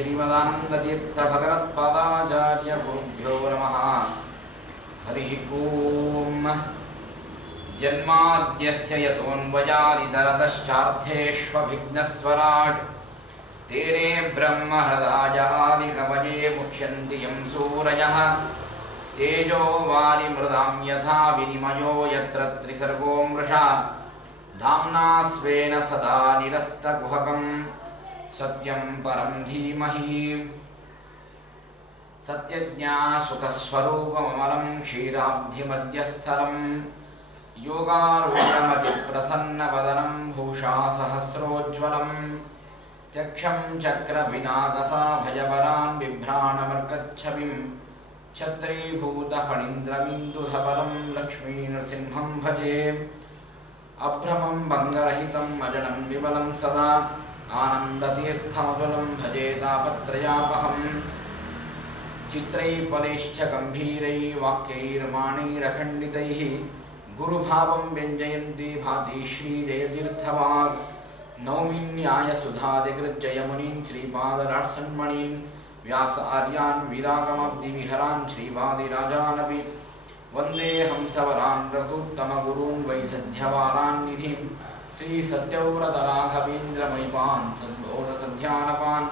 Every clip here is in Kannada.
श्रीमदानंदतीर्थ भगवत्पादाचार्य गुरुभ्यो नमः। हरि ओम। जन्माद्यस्य यतोऽन्वयादितरतश्चार्थेष्वभिघ्नस्वराट् तेने ब्रह्महृदायादिकवये मुह्यन्ति यं सूरयः तेजो वारिमृदां यथा विनिमयो यत्र त्रिसर्गो मृषा धाम्ना स्वेन सदा निरस्तकुहकं सत्यं परं धीमहि। सत्यज्ञानसुखस्वरूपममलं क्षीराब्धिमध्यस्थलं योगारूढमतिप्रसन्नवदनं भूषा सहस्रोज्ज्वलं चक्षं चक्रविनाकसाभयवरान् बिभ्राणमर्कच्छविं छत्रीभूतफणीन्द्रबिन्दुधवलं लक्ष्मीनृसिंहं भजे। अभ्रमं भङ्गरहितं अजडं विमलं सदा आनन्दतीर्थमतुलं भजे तापत्रयापहं। चित्रैः गम्भीरैः वाक्यैर्माणैरखण्डितैः गुरुभावं व्यञ्जयन्ती भाति श्रीजयतीर्थवाग्। नौमिन्यायसुधादिकृज्जयमुनीन् श्रीपादराट्सन्मणीन् व्यास आर्यान् विरागमब्धिविहरान् श्रीवादिराजानपि वन्दे हंसवरान् रघुत्तमगुरून् वैदध्यवारान् निधिं श्रीसत्यव्रतराघवेन्द्रमणिपान् सद्बोधसन्ध्यानपान्।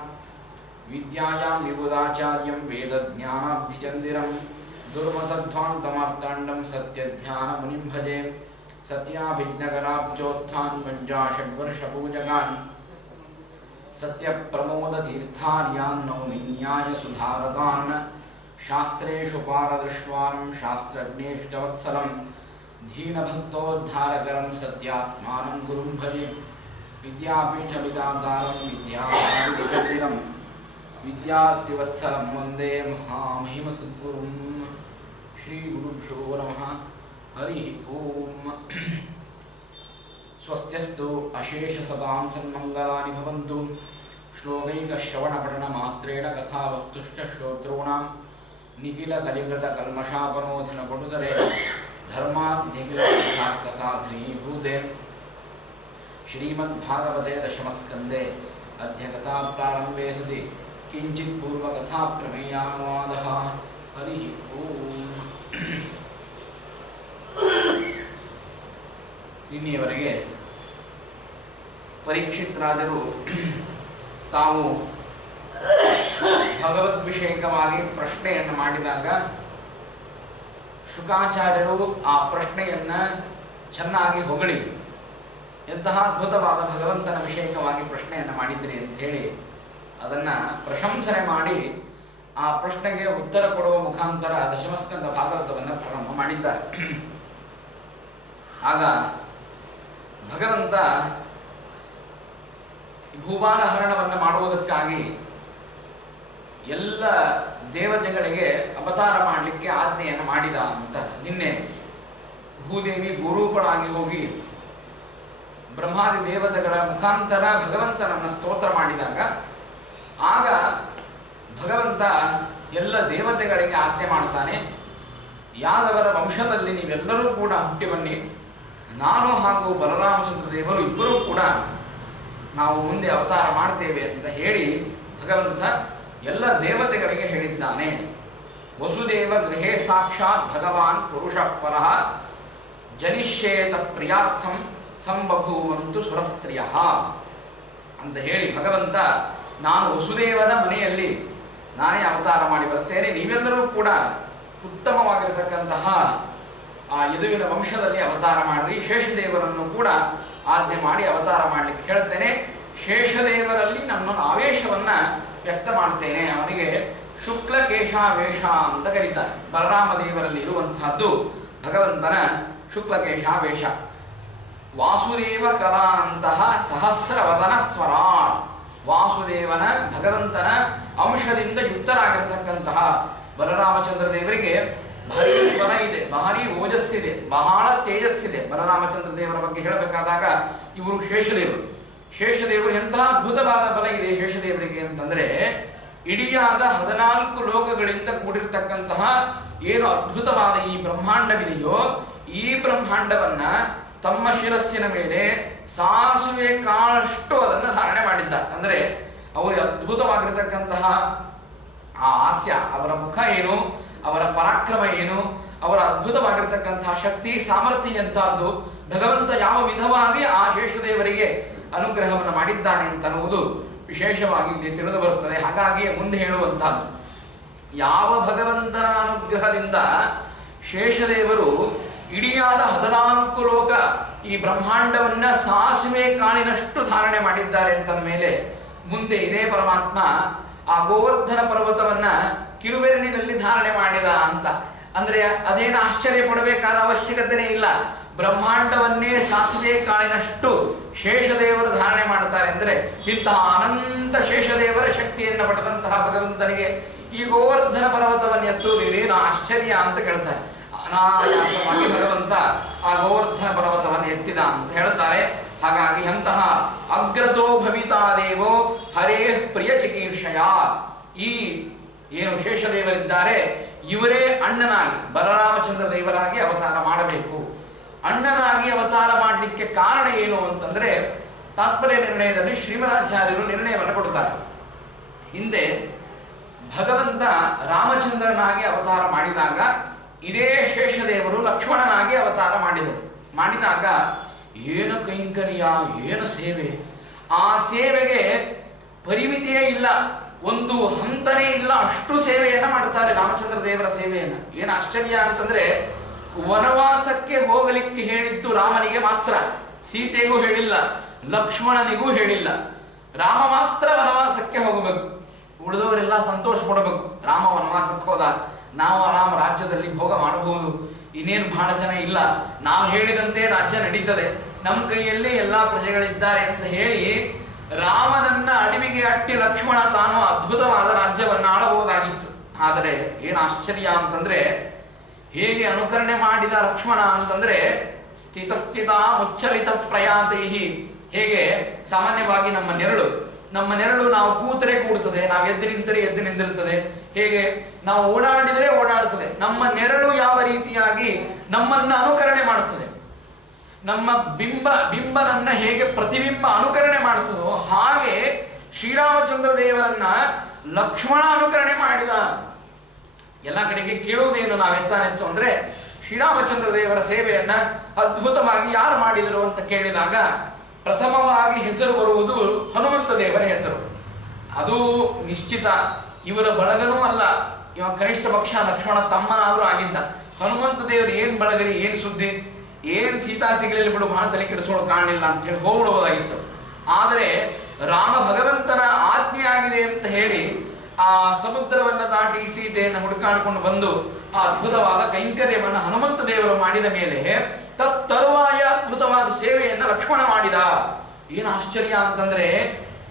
विद्यायां विबुधाचार्यं वेदज्ञानाब्धिचन्दिरं दुर्मतध्वान्तमार्ताण्डं सत्यध्यानमुनिं भजे। सत्याभिज्ञकराब्जोत्थान् पञ्चाशद्वर्षपूजकान् सत्यप्रमोदतीर्थार्यान् नौमिन्यायसुधारतान्। शास्त्रेषु पारदृश्वानं शास्त्रज्ञेषु च वत्सलं दीनभक्तोद्धारकरं सत्यात्मानं गुरुं भजे। विद्यापीठविदातारं विद्यावारिधिचन्दिरं विद्यार्थिवत्सलं वन्दे महामहिमसद्गुरुं। श्रीगुरुभ्यो नमः। हरि ओम। स्वस्त्यस्तु अशेषसतां सन्मङ्गलानि भवन्तु। श्लोकैकश्रवणपठनमात्रेण कथावक्तुश्च श्रोतॄणां निखिलकलिकृतकल्मषापनोधनपटुतरे धर्माद्यखिलपुरुषार्थसाधनीभूते श्रीमद्भागवते दशमस्कन्धे अद्य कथाप्रारम्भे सति किञ्चित् पूर्वकथाप्रमेयानुवादः। हरिः ओम्। ನಿನ್ನೆಯವರೆಗೆ ಪರೀಕ್ಷಿತ್ ರಾಜರು ತಾವು ಭಗವದ್ವಿಷಯಕವಾಗಿ ಪ್ರಶ್ನೆಯನ್ನು ಮಾಡಿದಾಗ ಶುಕಾಚಾರ್ಯರು ಆ ಪ್ರಶ್ನೆಯನ್ನು ಚೆನ್ನಾಗಿ ಹೊಗಳಿ ಎಂತಹ ಅದ್ಭುತವಾದ ಭಗವಂತನ ವಿಷಯಕವಾಗಿ ಪ್ರಶ್ನೆಯನ್ನು ಮಾಡಿದ್ರಿ ಅಂತ ಹೇಳಿ ಅದನ್ನು ಪ್ರಶಂಸನೆ ಮಾಡಿ ಆ ಪ್ರಶ್ನೆಗೆ ಉತ್ತರ ಕೊಡುವ ಮುಖಾಂತರ ದಶಮಸ್ಕಂದ ಭಾಗವತವನ್ನು ಪ್ರಾರಂಭ ಮಾಡಿದ್ದಾರೆ. ಆಗ ಭಗವಂತ ಭೂಭಾರಹರಣವನ್ನು ಮಾಡುವುದಕ್ಕಾಗಿ ಎಲ್ಲ ದೇವತೆಗಳಿಗೆ ಅವತಾರ ಮಾಡಲಿಕ್ಕೆ ಆಜ್ಞೆಯನ್ನು ಮಾಡಿದ ಅಂತ ನಿನ್ನೆ ಭೂದೇವಿ ಗುರೂಪಳಾಗಿ ಹೋಗಿ ಬ್ರಹ್ಮಾದಿ ದೇವತೆಗಳ ಮುಖಾಂತರ ಭಗವಂತನನ್ನು ಸ್ತೋತ್ರ ಮಾಡಿದಾಗ ಆಗ ಭಗವಂತ ಎಲ್ಲ ದೇವತೆಗಳಿಗೆ ಆಜ್ಞೆ ಮಾಡ್ತಾನೆ, ಯಾದವರ ವಂಶದಲ್ಲಿ ನೀವೆಲ್ಲರೂ ಕೂಡ ಹುಟ್ಟಿ ಬನ್ನಿ, ನಾನು ಹಾಗೂ ಬಲರಾಮಚಂದ್ರ ದೇವರು ಇಬ್ಬರೂ ಕೂಡ ನಾವು ಮುಂದೆ ಅವತಾರ ಮಾಡ್ತೇವೆ ಅಂತ ಹೇಳಿ ಭಗವಂತ ಎಲ್ಲ ದೇವತೆಗಳಿಗೆ ಹೇಳಿದ್ದಾನೆ. ವಸುದೇವ ಗೃಹೇ ಸಾಕ್ಷಾತ್ ಭಗವಾನ್ ಪುರುಷ ಪರಃ ಜನಿಷ್ಯೇ ತತ್ ಪ್ರಿಯಾರ್ಥಂ ಸಂಬಭೂವಂತು ಸುರಸ್ತ್ರಿಯ ಅಂತ ಹೇಳಿ ಭಗವಂತ ನಾನು ವಸುದೇವನ ಮನೆಯಲ್ಲಿ ನಾನೇ ಅವತಾರ ಮಾಡಿ ಬರ್ತೇನೆ, ನೀವೆಲ್ಲರೂ ಕೂಡ ಉತ್ತಮವಾಗಿರತಕ್ಕಂತಹ ಆ ಯದುವಿನ ವಂಶದಲ್ಲಿ ಅವತಾರ ಮಾಡಿರಿ, ಶೇಷದೇವರನ್ನು ಕೂಡ ಆಜ್ಞೆ ಮಾಡಿ ಅವತಾರ ಮಾಡಲಿಕ್ಕೆ ಹೇಳ್ತೇನೆ, ಶೇಷದೇವರಲ್ಲಿ ನನ್ನ ಆವೇಶವನ್ನು ವ್ಯಕ್ತ ಮಾಡ್ತೇನೆ. ಅವನಿಗೆ ಶುಕ್ಲಕೇಶಾವೇಶ ಅಂತ ಕರೀತಾರೆ. ಬಲರಾಮ ದೇವರಲ್ಲಿ ಇರುವಂತಹದ್ದು ಭಗವಂತನ ಶುಕ್ಲಕೇಶಾವೇಶ. ವಾಸುದೇವ ಕಲಾನಂತಹ ಸಹಸ್ರವದನ ಸ್ವರಾಟ್. ವಾಸುದೇವನ ಭಗವಂತನ ಅಂಶದಿಂದ ಯುಕ್ತರಾಗಿರತಕ್ಕಂತಹ ಬಲರಾಮಚಂದ್ರ ದೇವರಿಗೆ ಭಾರಿ ಬಲ ಇದೆ, ಭಾರಿ ಓಜಸ್ಸಿದೆ, ಬಹಳ ತೇಜಸ್ಸಿದೆ. ಬಲರಾಮಚಂದ್ರ ದೇವರ ಬಗ್ಗೆ ಹೇಳಬೇಕಾದಾಗ ಇವರು ಶೇಷದೇವರು. ಶೇಷದೇವರು ಎಂತಹ ಅದ್ಭುತವಾದ ಬಲ ಇದೆ ಶೇಷದೇವರಿಗೆ ಅಂತಂದ್ರೆ, ಇಡಿಯಾದ 14 ಲೋಕಗಳಿಂದ ಕೂಡಿರ್ತಕ್ಕಂತಹ ಏನು ಅದ್ಭುತವಾದ ಈ ಬ್ರಹ್ಮಾಂಡವಿದೆಯೋ ಈ ಬ್ರಹ್ಮಾಂಡವನ್ನ ತಮ್ಮ ಶಿರಸ್ಸಿನ ಮೇಲೆ ಸಾಸುವೆ ಕಾಳಷ್ಟು ಅದನ್ನು ಧಾರಣೆ ಮಾಡಿದ್ದಾರೆ. ಅಂದರೆ ಅವರು ಅದ್ಭುತವಾಗಿರತಕ್ಕಂತಹ ಆ ಹಾಸ್ಯ, ಅವರ ಮುಖ ಏನು, ಅವರ ಪರಾಕ್ರಮ ಏನು, ಅವರ ಅದ್ಭುತವಾಗಿರತಕ್ಕಂತಹ ಶಕ್ತಿ ಸಾಮರ್ಥ್ಯ ಎಂತಹದ್ದು, ಭಗವಂತ ಯಾವ ವಿಧವಾಗಿ ಆ ಶೇಷದೇವರಿಗೆ ಅನುಗ್ರಹವನ್ನು ಮಾಡಿದ್ದಾನೆ ಅಂತನ್ನುವುದು ವಿಶೇಷವಾಗಿ ಇಲ್ಲಿ ತಿಳಿದು ಬರುತ್ತದೆ. ಹಾಗಾಗಿ ಮುಂದೆ ಹೇಳುವಂತಹದ್ದು, ಯಾವ ಭಗವಂತನ ಅನುಗ್ರಹದಿಂದ ಶೇಷದೇವರು ಇಡಿಯಾದ 14 ಲೋಕ ಈ ಬ್ರಹ್ಮಾಂಡವನ್ನ ಸಾಸಿವೆ ಕಾಳಿನಷ್ಟು ಧಾರಣೆ ಮಾಡಿದ್ದಾರೆ ಅಂತಂದ ಮೇಲೆ ಮುಂದೆ ಇದೇ ಪರಮಾತ್ಮ ಆ ಗೋವರ್ಧನ ಪರ್ವತವನ್ನ ಕಿರುಬೆರಳಿನಲ್ಲಿ ಧಾರಣೆ ಮಾಡಿದ ಅಂತ ಅಂದ್ರೆ ಅದೇನು ಆಶ್ಚರ್ಯ ಪಡಬೇಕಾದ ಅವಶ್ಯಕತೆನೇ ಇಲ್ಲ. ಬ್ರಹ್ಮಾಂಡವನ್ನೇ ಸಾಸಿವೆ ಕಾಳಿನಷ್ಟು ಶೇಷದೇವರು ಧಾರಣೆ ಮಾಡ್ತಾರೆ ಅಂದ್ರೆ ಇಂತಹ ಅನಂತ ಶೇಷದೇವರ ಶಕ್ತಿಯನ್ನು ಪಡೆದಂತಹ ಭಗವಂತನಿಗೆ ಈ ಗೋವರ್ಧನ ಪರ್ವತವನ್ನು ಎತ್ತುವುದೇನು ಆಶ್ಚರ್ಯ ಅಂತ ಕೇಳ್ತಾರೆ. ಅನಾಯಾಸವಾಗಿ ಭಗವಂತ ಆ ಗೋವರ್ಧನ ಪರ್ವತವನ್ನು ಎತ್ತಿದ ಅಂತ ಹೇಳ್ತಾರೆ. ಹಾಗಾಗಿ ಅಂತಹ ಅಗ್ರತೋ ಭವಿತಾ ದೇವೋ ಹರೇ ಪ್ರಿಯ ಚಿಕೀರ್ಷಯ, ಈ ಏನು ಶೇಷದೇವರಿದ್ದಾರೆ ಇವರೇ ಅಣ್ಣನಾಗಿ ಬಲರಾಮಚಂದ್ರ ದೇವರಾಗಿ ಅವತಾರ ಮಾಡಬೇಕು. ಅಣ್ಣನಾಗಿ ಅವತಾರ ಮಾಡಲಿಕ್ಕೆ ಕಾರಣ ಏನು ಅಂತಂದ್ರೆ ತಾತ್ಪರ್ಯ ನಿರ್ಣಯದಲ್ಲಿ ಶ್ರೀಮದಾಚಾರ್ಯರು ನಿರ್ಣಯವನ್ನು ಕೊಡುತ್ತಾರೆ. ಹಿಂದೆ ಭಗವಂತ ರಾಮಚಂದ್ರನಾಗಿ ಅವತಾರ ಮಾಡಿದಾಗ ಇದೇ ಶೇಷದೇವರು ಲಕ್ಷ್ಮಣನಾಗಿ ಅವತಾರ ಮಾಡಿದಾಗ ಏನು ಕೈಂಕರ್ಯ, ಏನು ಸೇವೆ, ಆ ಸೇವೆಗೆ ಪರಿಮಿತಿಯೇ ಇಲ್ಲ, ಒಂದು ಹಂತನೇ ಇಲ್ಲ, ಅಷ್ಟು ಸೇವೆಯನ್ನ ಮಾಡ್ತಾರೆ ರಾಮಚಂದ್ರ ದೇವರ ಸೇವೆಯನ್ನ. ಏನು ಆಶ್ಚರ್ಯ ಅಂತಂದ್ರೆ ವನವಾಸಕ್ಕೆ ಹೋಗಲಿಕ್ಕೆ ಹೇಳಿದ್ದು ರಾಮನಿಗೆ ಮಾತ್ರ, ಸೀತೆಗೂ ಹೇಳಿಲ್ಲ, ಲಕ್ಷ್ಮಣನಿಗೂ ಹೇಳಿಲ್ಲ. ರಾಮ ಮಾತ್ರ ವನವಾಸಕ್ಕೆ ಹೋಗಬೇಕು, ಉಳಿದವರೆಲ್ಲ ಸಂತೋಷ ಪಡಬೇಕು. ರಾಮ ವನವಾಸಕ್ಕೆ ಹೋದ, ನಾವು ರಾಮ ರಾಜ್ಯದಲ್ಲಿ ಭೋಗ ಮಾಡಬಹುದು, ಇನ್ನೇನು ಬಹಳ ಜನ ಇಲ್ಲ, ನಾವು ಹೇಳಿದಂತೆ ರಾಜ್ಯ ನಡೀತದೆ, ನಮ್ಮ ಕೈಯಲ್ಲಿ ಎಲ್ಲಾ ಪ್ರಜೆಗಳಿದ್ದಾರೆ ಅಂತ ಹೇಳಿ ರಾಮನನ್ನ ಅಡವಿಗೆ ಅಟ್ಟಿ ಲಕ್ಷ್ಮಣ ತಾನು ಅದ್ಭುತವಾದ ರಾಜ್ಯವನ್ನು ಆಳಬಹುದಾಗಿತ್ತು. ಆದರೆ ಏನು ಆಶ್ಚರ್ಯ ಅಂತಂದ್ರೆ ಹೇಗೆ ಅನುಕರಣೆ ಮಾಡಿದ ಲಕ್ಷ್ಮಣ ಅಂತಂದ್ರೆ ಸ್ಥಿತ ಮುಚ್ಚಲಿತ ಪ್ರಯಾತೈಹಿ, ಹೇಗೆ ಸಾಮಾನ್ಯವಾಗಿ ನಮ್ಮ ನೆರಳು ನಾವು ಕೂತರೆ ಕೂಡುತ್ತದೆ, ನಾವು ಎದ್ದು ನಿಂತರೆ ಎದ್ದು ನಿಂತಿರುತ್ತದೆ, ಹೇಗೆ ನಾವು ಓಡಾಡಿದರೆ ಓಡಾಡುತ್ತದೆ. ನಮ್ಮ ನೆರಳು ಯಾವ ರೀತಿಯಾಗಿ ನಮ್ಮನ್ನ ಅನುಕರಣೆ ಮಾಡುತ್ತದೆ, ನಮ್ಮ ಬಿಂಬನನ್ನ ಹೇಗೆ ಪ್ರತಿಬಿಂಬ ಅನುಕರಣೆ ಮಾಡುತ್ತದೋ ಹಾಗೆ ಶ್ರೀರಾಮಚಂದ್ರ ದೇವರನ್ನ ಲಕ್ಷ್ಮಣ ಅನುಕರಣೆ ಮಾಡಿದ. ಎಲ್ಲ ಕಡೆಗೆ ಕೇಳುವುದೇನು ನಾವು ಹೆಚ್ಚಾನೆಚ್ಚು ಅಂದ್ರೆ ಶ್ರೀರಾಮಚಂದ್ರ ದೇವರ ಸೇವೆಯನ್ನ ಅದ್ಭುತವಾಗಿ ಯಾರು ಮಾಡಿದರು ಅಂತ ಕೇಳಿದಾಗ ಪ್ರಥಮವಾಗಿ ಹೆಸರು ಬರುವುದು ಹನುಮಂತ ದೇವರ ಹೆಸರು. ಅದು ನಿಶ್ಚಿತ, ಇವರ ಬಳಗನೂ ಅಲ್ಲ, ಇವ ಕನಿಷ್ಠ ಪಕ್ಷ ಲಕ್ಷ್ಮಣ ತಮ್ಮನಾದ್ರೂ ಆಗಿದ್ದ. ಹನುಮಂತ ದೇವರು ಏನ್ ಬಳಗರಿ, ಏನ್ ಸುದ್ದಿ, ಏನ್ ಸೀತಾ ಸಿಗಲಿಲ್ಲ ಬಿಡು, ಬಹಳ ತಲೆ ಕೆಡಿಸೋಳು ಕಾಣಲಿಲ್ಲ ಅಂತ ಹೇಳಿ ಹೋಗ್ಬಿಡಬಹುದಾಗಿತ್ತು. ಆದರೆ ರಾಮ ಭಗವಂತನ ಆಜ್ಞೆ ಆಗಿದೆ ಅಂತ ಹೇಳಿ ಆ ಸಮುದ್ರವನ್ನ ದಾಟಿ ಸೀತೆಯನ್ನು ಹುಡುಕಾಡಿಕೊಂಡು ಬಂದು ಆ ಅದ್ಭುತವಾದ ಕೈಂಕರ್ಯವನ್ನು ಹನುಮಂತ ದೇವರು ಮಾಡಿದ ಮೇಲೆ ತರುವಾಯ ಅದ್ಭುತವಾದ ಸೇವೆಯನ್ನ ಲಕ್ಷ್ಮಣ ಮಾಡಿದ. ಏನು ಆಶ್ಚರ್ಯ ಅಂತಂದ್ರೆ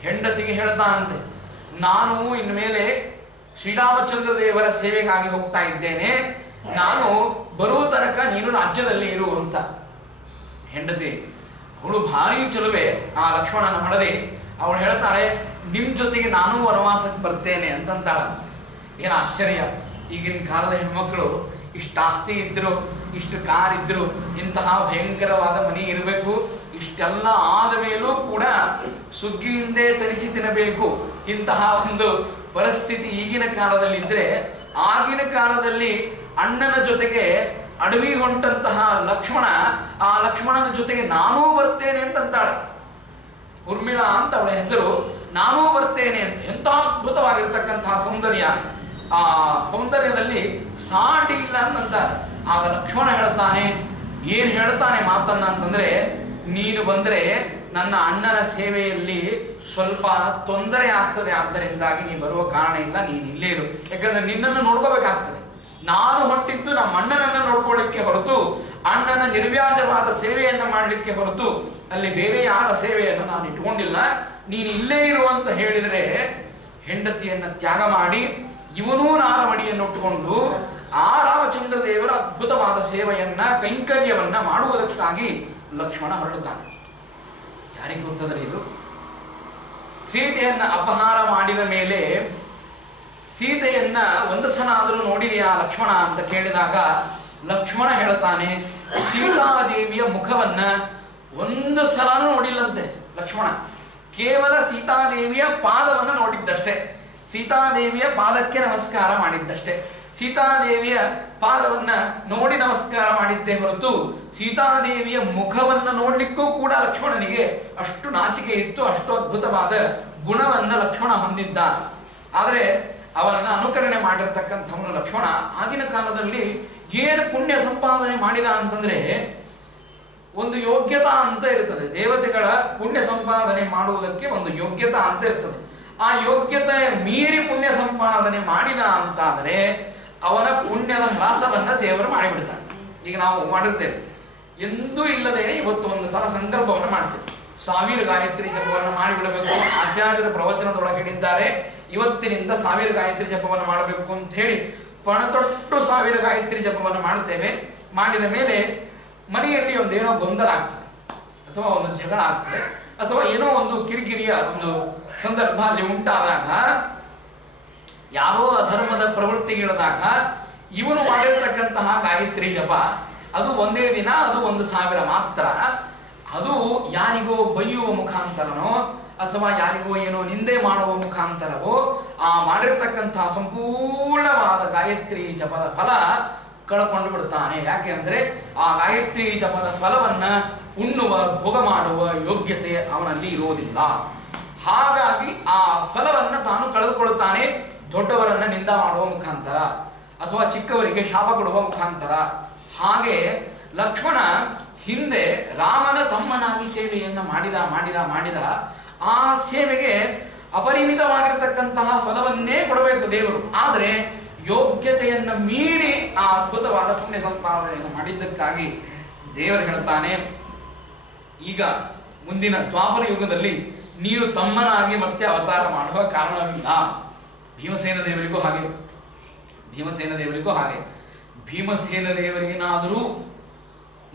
ಹೆಂಡತಿಗೆ ಹೇಳ್ತಾನಂತೆ, ನಾನು ಇನ್ಮೇಲೆ ಶ್ರೀರಾಮಚಂದ್ರ ದೇವರ ಸೇವೆಗಾಗಿ ಹೋಗ್ತಾ ಇದ್ದೇನೆ, ನಾನು ಬರುವ ತನಕ ನೀನು ರಾಜ್ಯದಲ್ಲಿ ಇರು ಅಂತ. ಹೆಂಡತಿ ಅವಳು ಭಾರಿ ಚಲುವೆ, ಆ ಲಕ್ಷ್ಮಣನ ಮಡದಿ, ಅವಳು ಹೇಳ್ತಾಳೆ ನಿಮ್ ಜೊತೆಗೆ ನಾನು ವನವಾಸಕ್ಕೆ ಬರ್ತೇನೆ ಅಂತಂತಾಳಂತೆ. ಏನು ಆಶ್ಚರ್ಯ, ಈಗಿನ ಕಾಲದ ಹೆಣ್ಮಕ್ಳು ಇಷ್ಟು ಆಸ್ತಿ ಇದ್ರು, ಇಷ್ಟು ಕಾರ್ ಇದ್ರು, ಇಂತಹ ಭಯಂಕರವಾದ ಮನೆ ಇರಬೇಕು, ಇಷ್ಟೆಲ್ಲ ಆದ ಮೇಲೂ ಕೂಡ ಸುಗ್ಗಿಯಿಂದೇ ತರಿಸಿ ತಿನ್ನಬೇಕು, ಇಂತಹ ಒಂದು ಪರಿಸ್ಥಿತಿ ಈಗಿನ ಕಾಲದಲ್ಲಿ ಇದ್ರೆ, ಆಗಿನ ಕಾಲದಲ್ಲಿ ಅಣ್ಣನ ಜೊತೆಗೆ ಅಡವಿ ಹೊಂಟಂತಹ ಲಕ್ಷ್ಮಣ ಆ ಲಕ್ಷ್ಮಣನ ಜೊತೆಗೆ ನಾನೂ ಬರ್ತೇನೆ ಅಂತಂತಾಳೆ. ಉರ್ಮಿಳಾ ಅಂತ ಅವಳ ಹೆಸರು, ನಾನೂ ಬರ್ತೇನೆ ಅಂತ. ಎಂಥ ಅದ್ಭುತವಾಗಿರ್ತಕ್ಕಂತಹ ಸೌಂದರ್ಯ, ಆ ಸೌಂದರ್ಯದಲ್ಲಿ ಸಾಟಿ ಇಲ್ಲ ಅಂತಂತಾರೆ. ಆಗ ಲಕ್ಷ್ಮಣ ಹೇಳ್ತಾನೆ, ಏನ್ ಹೇಳ್ತಾನೆ ಮಾತನ್ನ ಅಂತಂದ್ರೆ, ನೀನು ಬಂದ್ರೆ ನನ್ನ ಅಣ್ಣನ ಸೇವೆಯಲ್ಲಿ ಸ್ವಲ್ಪ ತೊಂದರೆ ಆಗ್ತದೆ, ಆದ್ದರಿಂದಾಗಿ ನೀ ಬರುವ ಕಾರಣ ಇಲ್ಲ, ನೀನು ಇಲ್ಲೇ ಇರು, ಯಾಕಂದ್ರೆ ನಿನ್ನನ್ನು ನೋಡ್ಕೋಬೇಕಾಗ್ತದೆ. ನಾನು ಹೊಟ್ಟಿದ್ದು ನಮ್ಮ ಅಣ್ಣನನ್ನ ನೋಡ್ಕೊಳ್ಳಿಕ್ಕೆ ಹೊರತು, ಅಣ್ಣನ ನಿರ್ವ್ಯಾಜವಾದ ಸೇವೆಯನ್ನ ಮಾಡಲಿಕ್ಕೆ ಹೊರತು ಅಲ್ಲಿ ಬೇರೆ ಯಾರ ಸೇವೆಯನ್ನು ನಾನು ಇಟ್ಕೊಂಡಿಲ್ಲ, ನೀನು ಇಲ್ಲೇ ಇರು ಅಂತ ಹೇಳಿದರೆ ಹೆಂಡತಿಯನ್ನ ತ್ಯಾಗ ಮಾಡಿ ಇವನೂ ನಾರಮಡಿಯನ್ನು ಉಟ್ಟುಕೊಂಡು ಆ ರಾಮಚಂದ್ರ ದೇವರ ಅದ್ಭುತವಾದ ಸೇವೆಯನ್ನ ಕೈಂಕರ್ಯವನ್ನ ಮಾಡುವುದಕ್ಕಾಗಿ ಲಕ್ಷ್ಮಣ ಹೊರಡುತ್ತಾನೆ. ಯಾರಿಗೆ ಗೊತ್ತದ್ರೆ ಇದು? ಸೀತೆಯನ್ನ ಅಪಹಾರ ಮಾಡಿದ ಮೇಲೆ ಸೀತೆಯನ್ನ ಒಂದು ಸಲ ಆದರೂ ನೋಡಿದೆಯಾ ಲಕ್ಷ್ಮಣ ಅಂತ ಕೇಳಿದಾಗ ಲಕ್ಷ್ಮಣ ಹೇಳ್ತಾನೆ, ಸೀತಾದೇವಿಯ ಮುಖವನ್ನ ಒಂದು ಸಲನೂ ನೋಡಿಲ್ಲಂತೆ ಲಕ್ಷ್ಮಣ. ಕೇವಲ ಸೀತಾದೇವಿಯ ಪಾದವನ್ನು ನೋಡಿದ್ದಷ್ಟೇ, ಸೀತಾದೇವಿಯ ಪಾದಕ್ಕೆ ನಮಸ್ಕಾರ ಮಾಡಿದ್ದಷ್ಟೇ, ಸೀತಾದೇವಿಯ ಪಾದವನ್ನ ನೋಡಿ ನಮಸ್ಕಾರ ಮಾಡಿದ್ದೇ ಹೊರತು ಸೀತಾದೇವಿಯ ಮುಖವನ್ನು ನೋಡ್ಲಿಕ್ಕೂ ಕೂಡ ಲಕ್ಷ್ಮಣನಿಗೆ ಅಷ್ಟು ನಾಚಿಕೆ ಇತ್ತು, ಅಷ್ಟು ಅದ್ಭುತವಾದ ಗುಣವನ್ನ ಲಕ್ಷ್ಮಣ ಹೊಂದಿದ್ದ. ಆದರೆ ಅವರನ್ನು ಅನುಕರಣೆ ಮಾಡಿರ್ತಕ್ಕಂಥವನು ಲಕ್ಷ್ಮಣ ಆಗಿನ ಕಾಲದಲ್ಲಿ ಏನು ಪುಣ್ಯ ಸಂಪಾದನೆ ಮಾಡಿದ ಅಂತಂದ್ರೆ ಒಂದು ಯೋಗ್ಯತಾ ಅಂತ ಇರ್ತದೆ. ದೇವತೆಗಳ ಪುಣ್ಯ ಸಂಪಾದನೆ ಮಾಡುವುದಕ್ಕೆ ಒಂದು ಯೋಗ್ಯತಾ ಅಂತ ಇರ್ತದೆ. ಆ ಯೋಗ್ಯತೆಯ ಮೀರಿ ಪುಣ್ಯ ಸಂಪಾದನೆ ಮಾಡಿದ ಅಂತಾದರೆ ಅವನ ಪುಣ್ಯದ ಹ್ರಾಸವನ್ನ ದೇವರು ಮಾಡಿಬಿಡ್ತಾನೆ. ಈಗ ನಾವು ಮಾಡಿರ್ತೇವೆ, ಎಂದೂ ಇಲ್ಲದೇನೆ ಇವತ್ತು ಒಂದು ಸಲ ಸಂಕಲ್ಪವನ್ನು ಮಾಡ್ತೇವೆ, 1000 ಗಾಯತ್ರಿ ಜಪವನ್ನು ಮಾಡಿಬಿಡಬೇಕು. ಆಚಾರ್ಯರ ಪ್ರವಚನದೊಳಗೆ ಹೇಳಿದ್ದಾರೆ, ಇವತ್ತಿನಿಂದ 1000 ಗಾಯತ್ರಿ ಜಪವನ್ನು ಮಾಡಬೇಕು ಅಂತ ಹೇಳಿ ಪಣತೊಟ್ಟು 1000 ಗಾಯತ್ರಿ ಜಪವನ್ನು ಮಾಡ್ತೇವೆ. ಮಾಡಿದ ಮೇಲೆ ಮನೆಯಲ್ಲಿ ಒಂದೇನೋ ಗೊಂದಲ ಆಗ್ತದೆ, ಅಥವಾ ಒಂದು ಜಗಳ ಆಗ್ತದೆ, ಅಥವಾ ಏನೋ ಒಂದು ಕಿರಿಕಿರಿಯ ಒಂದು ಸಂದರ್ಭ ಅಲ್ಲಿ ಉಂಟಾದಾಗ, ಯಾರೋ ಅಧರ್ಮದ ಪ್ರವೃತ್ತಿಗಿಳಿದಾಗ ಇವನು ಮಾಡಿರ್ತಕ್ಕಂತಹ ಗಾಯತ್ರಿ ಜಪ ಅದು ಒಂದೇ ದಿನ, ಅದು 1000 ಮಾತ್ರ. ಅದು ಯಾರಿಗೋ ಬೈಯುವ ಮುಖಾಂತರನೋ ಅಥವಾ ಯಾರಿಗೋ ಏನೋ ನಿಂದೆ ಮಾಡುವ ಮುಖಾಂತರವೋ ಆ ಮಾಡಿರ್ತಕ್ಕಂತಹ ಸಂಪೂರ್ಣವಾದ ಗಾಯತ್ರಿ ಜಪದ ಫಲ ಕಳ್ಕೊಂಡು ಬಿಡ್ತಾನೆ. ಯಾಕೆ ಅಂದ್ರೆ ಆ ಗಾಯತ್ರಿ ಜಪದ ಫಲವನ್ನ ಉಣ್ಣುವ ಭೋಗ ಮಾಡುವ ಯೋಗ್ಯತೆ ಅವನಲ್ಲಿ ಇರೋದಿಲ್ಲ. ಹಾಗಾಗಿ ಆ ಫಲವನ್ನ ತಾನು ಕಳೆದುಕೊಳ್ಳುತ್ತಾನೆ, ದೊಡ್ಡವರನ್ನ ನಿಂದ ಮಾಡುವ ಮುಖಾಂತರ ಅಥವಾ ಚಿಕ್ಕವರಿಗೆ ಶಾಪ ಕೊಡುವ ಮುಖಾಂತರ. ಹಾಗೆ ಲಕ್ಷ್ಮಣ ಹಿಂದೆ ರಾಮನ ತಮ್ಮನಾಗಿ ಸೇವೆಯನ್ನ ಮಾಡಿದ ಆ ಸೇವೆಗೆ ಅಪರಿಮಿತವಾಗಿರತಕ್ಕಂತಹ ಫಲವನ್ನೇ ಕೊಡಬೇಕು ದೇವರು. ಆದರೆ ಯೋಗ್ಯತೆಯನ್ನು ಮೀರಿ ಆ ಅದ್ಭುತವಾದ ಪುಣ್ಯ ಸಂಪಾದನೆಯನ್ನು ಮಾಡಿದ್ದಕ್ಕಾಗಿ ದೇವರು ಹೇಳ್ತಾನೆ, ಈಗ ಮುಂದಿನ ದ್ವಾಪರ ಯುಗದಲ್ಲಿ ನೀನು ತಮ್ಮನಾಗಿ ಮತ್ತೆ ಅವತಾರ ಮಾಡುವ ಕಾರಣವಿಲ್ಲ. ಭೀಮಸೇನ ದೇವರಿಗೂ ಹಾಗೆ, ಭೀಮಸೇನ ದೇವರೇನಾದರೂ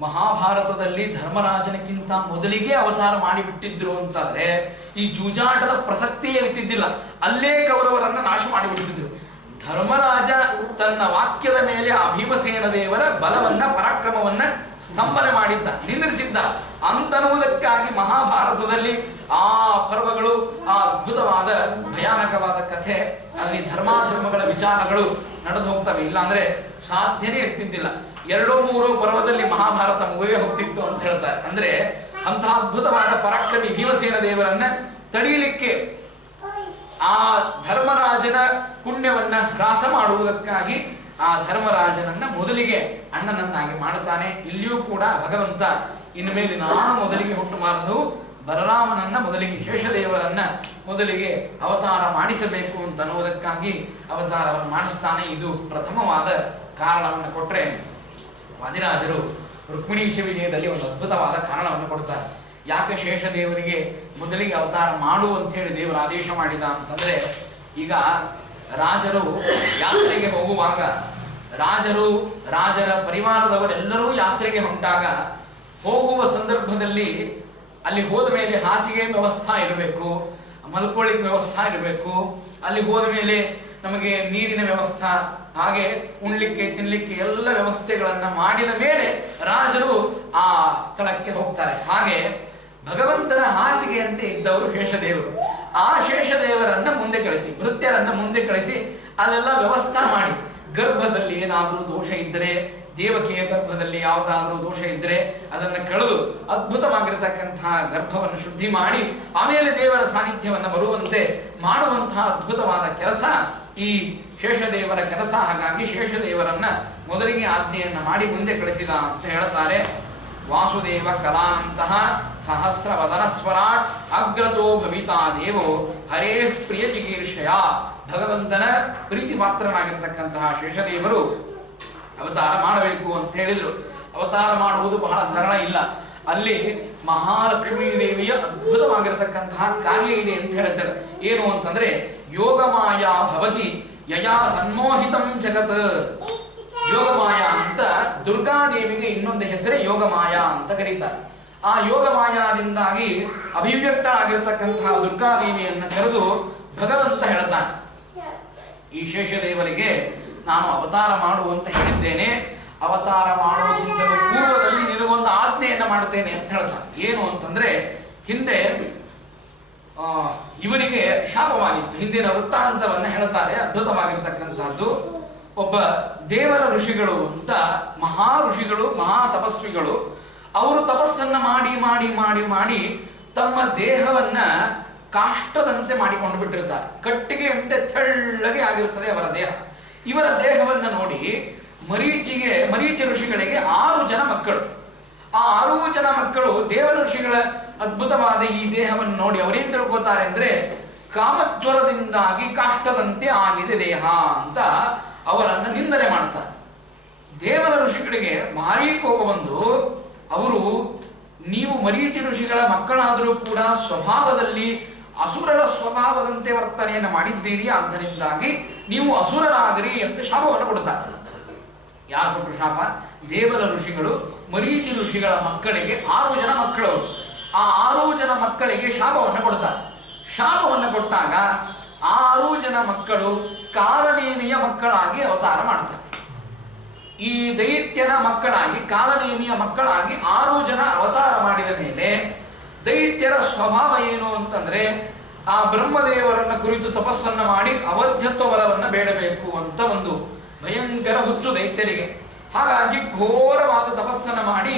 ಮಹಾಭಾರತದಲ್ಲಿ ಧರ್ಮರಾಜನಕ್ಕಿಂತ ಮೊದಲಿಗೆ ಅವತಾರ ಮಾಡಿಬಿಟ್ಟಿದ್ರು ಅಂತಾದ್ರೆ ಈ ಜೂಜಾಟದ ಪ್ರಸಕ್ತಿಯೇ ಇರ್ತಿದ್ದಿಲ್ಲ, ಅಲ್ಲೇ ಕೌರವರನ್ನ ನಾಶ ಮಾಡಿಬಿಡ್ತಿದ್ರು. ಧರ್ಮರಾಜ ತನ್ನ ವಾಕ್ಯದ ಮೇಲೆ ಆ ಭೀಮಸೇನ ದೇವರ ಬಲವನ್ನ ಪರಾಕ್ರಮವನ್ನ ಸ್ತಂಭನೆ ಮಾಡಿದ್ದ, ನಿಂದಿರಿಸಿದ್ದ ಅಂತನ್ನುವುದಕ್ಕಾಗಿ ಮಹಾಭಾರತದಲ್ಲಿ ಆ ಪರ್ವಗಳು, ಆ ಅದ್ಭುತವಾದ ಭಯಾನಕವಾದ ಕಥೆ, ಅಲ್ಲಿ ಧರ್ಮಾಧರ್ಮಗಳ ವಿಚಾರಗಳು ನಡೆದು ಹೋಗ್ತವೆ. ಇಲ್ಲ ಅಂದ್ರೆ ಸಾಧ್ಯನೇ ಇರ್ತಿದ್ದಿಲ್ಲ. 2-3 ಪರ್ವದಲ್ಲಿ ಮಹಾಭಾರತ ಮುಗಿಯೇ ಹೋಗ್ತಿತ್ತು ಅಂತ ಹೇಳ್ತಾರೆ. ಅಂದ್ರೆ ಅಂತಹ ಅದ್ಭುತವಾದ ಪರಾಕ್ರಮಿ ಭೀಮಸೇನ ದೇವರನ್ನ ತಡೀಲಿಕ್ಕೆ ಆ ಧರ್ಮರಾಜನ ಪುಣ್ಯವನ್ನ ಹ್ರಾಸ ಮಾಡುವುದಕ್ಕಾಗಿ ಆ ಧರ್ಮರಾಜನನ್ನ ಮೊದಲಿಗೆ ಅಣ್ಣನನ್ನಾಗಿ ಮಾಡುತ್ತಾನೆ. ಇಲ್ಲಿಯೂ ಕೂಡ ಭಗವಂತ ಇನ್ನು ಮೇಲೆ ನಾನು ಮೊದಲಿಗೆ ಹುಟ್ಟುಬಾರದು, ಬಲರಾಮನನ್ನ ಮೊದಲಿಗೆ, ಶೇಷದೇವರನ್ನ ಮೊದಲಿಗೆ ಅವತಾರ ಮಾಡಿಸಬೇಕು ಅಂತ ಅನ್ನುವುದಕ್ಕಾಗಿ ಅವತಾರವನ್ನು ಮಾಡಿಸ್ತಾನೆ. ಇದು ಪ್ರಥಮವಾದ ಕಾರಣವನ್ನು ಕೊಟ್ಟರೆ, ವಾದಿರಾಜರು ರುಕ್ಮಿಣಿ ವಿಷಯದಲ್ಲಿ ಒಂದು ಅದ್ಭುತವಾದ ಕಾರಣವನ್ನು ಕೊಡ್ತಾರೆ. ಯಾಕೆ ಶೇಷದೇವರಿಗೆ ಮೊದಲಿಗೆ ಅವತಾರ ಮಾಡು ಅಂತ ಹೇಳಿ ದೇವರು ಆದೇಶ ಮಾಡಿದ ಅಂತಂದ್ರೆ, ಈಗ ರಾಜರು ಯಾತ್ರೆಗೆ ಹೋಗುವಾಗ ರಾಜರ ಪರಿವಾರದವರೆಲ್ಲರೂ ಯಾತ್ರೆಗೆ ಹೊಂಟಾಗ ಹೋಗುವ ಸಂದರ್ಭದಲ್ಲಿ ಅಲ್ಲಿ ಹೋದ ಮೇಲೆ ಹಾಸಿಗೆ ವ್ಯವಸ್ಥೆ ಇರಬೇಕು, ಮಲ್ಕೊಳ್ಳಿಕ್ಕೆ ವ್ಯವಸ್ಥೆ ಇರಬೇಕು, ಅಲ್ಲಿ ಹೋದ ಮೇಲೆ ನಮಗೆ ನೀರಿನ ವ್ಯವಸ್ಥೆ, ಹಾಗೆ ಉಣ್ಲಿಕ್ಕೆ ತಿನ್ಲಿಕ್ಕೆ ಎಲ್ಲ ವ್ಯವಸ್ಥೆಗಳನ್ನ ಮಾಡಿದ ಮೇಲೆ ರಾಜರು ಆ ಸ್ಥಳಕ್ಕೆ ಹೋಗ್ತಾರೆ. ಹಾಗೆ ಭಗವಂತನ ಹಾಸಿಗೆಯಂತೆ ಇದ್ದವರು ಶೇಷದೇವರು. ಆ ಶೇಷದೇವರನ್ನ ಮುಂದೆ ಕಳಿಸಿ, ಭೃತ್ಯರನ್ನ ಮುಂದೆ ಕಳಿಸಿ ಅಲ್ಲೆಲ್ಲ ವ್ಯವಸ್ಥೆ ಮಾಡಿ, ಗರ್ಭದಲ್ಲಿ ಏನಾದರೂ ದೋಷ ಇದ್ದರೆ, ದೇವಕಿಯ ಗರ್ಭದಲ್ಲಿ ಯಾವುದಾದ್ರೂ ದೋಷ ಇದ್ದರೆ ಅದನ್ನು ಕಳೆದು ಅದ್ಭುತವಾಗಿರತಕ್ಕಂತಹ ಗರ್ಭವನ್ನು ಶುದ್ಧಿ ಮಾಡಿ ಆಮೇಲೆ ದೇವರ ಸಾನ್ನಿಧ್ಯವನ್ನು ಬರುವಂತೆ ಮಾಡುವಂತಹ ಅದ್ಭುತವಾದ ಕೆಲಸ ಈ ಶೇಷದೇವರ ಕೆಲಸ. ಹಾಗಾಗಿ ಶೇಷದೇವರನ್ನ ಮೊದಲಿಗೆ ಆಜ್ಞೆಯನ್ನ ಮಾಡಿ ಮುಂದೆ ಕಳಿಸಿದ ಅಂತ ಹೇಳ್ತಾರೆ. ವಾಸುದೇವ ಕಲಾಂತಹ ಸಹಸ್ರ ವದನಸ್ವರಾಟ್ ಅಗ್ರತೋ ಭವಿತಾ ದೇವೋ ಹರೇ ಪ್ರಿಯ ಚಿಕೀರ್ಷಯ. ಭಗವಂತನ ಪ್ರೀತಿ ಪಾತ್ರನಾಗಿರ್ತಕ್ಕಂತಹ ಶೇಷದೇವರು ಅವತಾರ ಮಾಡಬೇಕು ಅಂತ ಹೇಳಿದ್ರು. ಅವತಾರ ಮಾಡುವುದು ಬಹಳ ಸರಳ ಇಲ್ಲ, ಅಲ್ಲಿ ಮಹಾಲಕ್ಷ್ಮೀ ದೇವಿಯ ಅದ್ಭುತವಾಗಿರತಕ್ಕಂತಹ ಕಾರ್ಯ ಇದೆ ಅಂತ ಹೇಳ್ತಾರೆ. ಏನು ಅಂತಂದ್ರೆ, ಯೋಗಮಾಯ ಭವತಿ ಯಯಾ ಸನ್ಮೋಹಿತಂ ಜಗತ್. ಯೋಗಮಾಯ ಅಂತ ದುರ್ಗಾದೇವಿಗೆ ಇನ್ನೊಂದು ಹೆಸರೇ ಯೋಗಮಾಯ ಅಂತ ಕರೀತಾರೆ. ಆ ಯೋಗಮಾಯಾದಿಂದಾಗಿ ಅಭಿವ್ಯಕ್ತ ಆಗಿರತಕ್ಕಂತಹ ದುರ್ಗಾದೇವಿಯನ್ನು ಕರೆದು ಭಗವಂತ ಹೇಳ್ತಾನೆ, ಈ ಶೇಷದೇವರಿಗೆ ನಾನು ಅವತಾರ ಮಾಡುವಂತ ಹೇಳಿದ್ದೇನೆ, ಅವತಾರ ಮಾಡುವುದಕ್ಕಿಂತಲೂ ಪೂರ್ವದಲ್ಲಿ ನಿನಗೊಂದು ಆಜ್ಞೆಯನ್ನು ಮಾಡ್ತೇನೆ ಅಂತ ಹೇಳ್ತಾನೆ. ಏನು ಅಂತಂದ್ರೆ, ಹಿಂದೆ ಇವರಿಗೆ ಶಾಪವಾಗಿತ್ತು. ಹಿಂದಿನ ವೃತ್ತಾಂತವನ್ನು ಹೇಳ್ತಾರೆ, ಅದ್ಭುತವಾಗಿರ್ತಕ್ಕಂಥದ್ದು. ಒಬ್ಬ ದೇವರ ಋಷಿಗಳು ಅಂತ ಮಹಾ ಋಷಿಗಳು, ಮಹಾ ತಪಸ್ವಿಗಳು, ಅವರು ತಪಸ್ಸನ್ನ ಮಾಡಿ ಮಾಡಿ ಮಾಡಿ ಮಾಡಿ ತಮ್ಮ ದೇಹವನ್ನ ಕಾಷ್ಟದಂತೆ ಮಾಡಿಕೊಂಡು ಬಿಟ್ಟಿರ್ತಾರೆ. ಕಟ್ಟಿಗೆಯಂತೆ ತೆಳ್ಳಗೆ ಆಗಿರುತ್ತದೆ ಅವರ ದೇಹ. ಇವರ ದೇಹವನ್ನ ನೋಡಿ ಮರೀಚಿ ಋಷಿಗಳಿಗೆ 6 ಜನ ಮಕ್ಕಳು. ಆ 6 ಜನ ಮಕ್ಕಳು ದೇವರ ಋಷಿಗಳ ಅದ್ಭುತವಾದ ಈ ದೇಹವನ್ನು ನೋಡಿ ಅವರೇನ್ ತಿಳ್ಕೋತಾರೆ ಅಂದ್ರೆ ಕಾಮಜ್ವರದಿಂದಾಗಿ ಕಾಷ್ಟದಂತೆ ಆಗಿದೆ ದೇಹ ಅಂತ ಅವರನ್ನು ನಿಂದನೆ ಮಾಡ್ತಾರೆ. ದೇವರ ಋಷಿಗಳಿಗೆ ಭಾರೀ ಕೋಪ ಬಂದು ಅವರು, ನೀವು ಮರೀಚಿ ಋಷಿಗಳ ಮಕ್ಕಳಾದರೂ ಕೂಡ ಸ್ವಭಾವದಲ್ಲಿ ಅಸುರರ ಸ್ವಭಾವದಂತೆ ವರ್ತನೆಯನ್ನು ಮಾಡಿದ್ದೀರಿ, ಆದ್ದರಿಂದ ನೀವು ಅಸುರರಾಗರಿ ಅಂತ ಶಾಪವನ್ನು ಕೊಡ್ತಾರೆ. ಯಾರು ಕೊಟ್ಟರು ಶಾಪ? ದೇವರ ಋಷಿಗಳು ಮರೀಚಿ ಋಷಿಗಳ ಮಕ್ಕಳಿಗೆ 6 ಜನ ಮಕ್ಕಳು. ಆ 6 ಜನ ಮಕ್ಕಳಿಗೆ ಶಾಪವನ್ನು ಕೊಡ್ತಾರೆ. ಶಾಪವನ್ನು ಕೊಟ್ಟಾಗ 6 ಜನ ಮಕ್ಕಳು ಕಾಲನೇಮಿಯ ಮಕ್ಕಳಾಗಿ ಅವತಾರ ಮಾಡ್ತಾರೆ. ಈ ದೈತ್ಯನ ಮಕ್ಕಳಾಗಿ, ಕಾಲನೇಮಿಯ ಮಕ್ಕಳಾಗಿ 6 ಜನ ಅವತಾರ ಮಾಡಿದ ಮೇಲೆ ದೈತ್ಯರ ಸ್ವಭಾವ ಏನು ಅಂತಂದ್ರೆ ಆ ಬ್ರಹ್ಮದೇವರನ್ನ ಕುರಿತು ತಪಸ್ಸನ್ನ ಮಾಡಿ ಅವಧ್ಯತ್ವ ವರವನ್ನ ಬೇಡಬೇಕು ಅಂತ ಒಂದು ಭಯಂಕರ ಹುಚ್ಚು ದೈತ್ಯರಿಗೆ. ಹಾಗಾಗಿ ಘೋರವಾದ ತಪಸ್ಸನ್ನ ಮಾಡಿ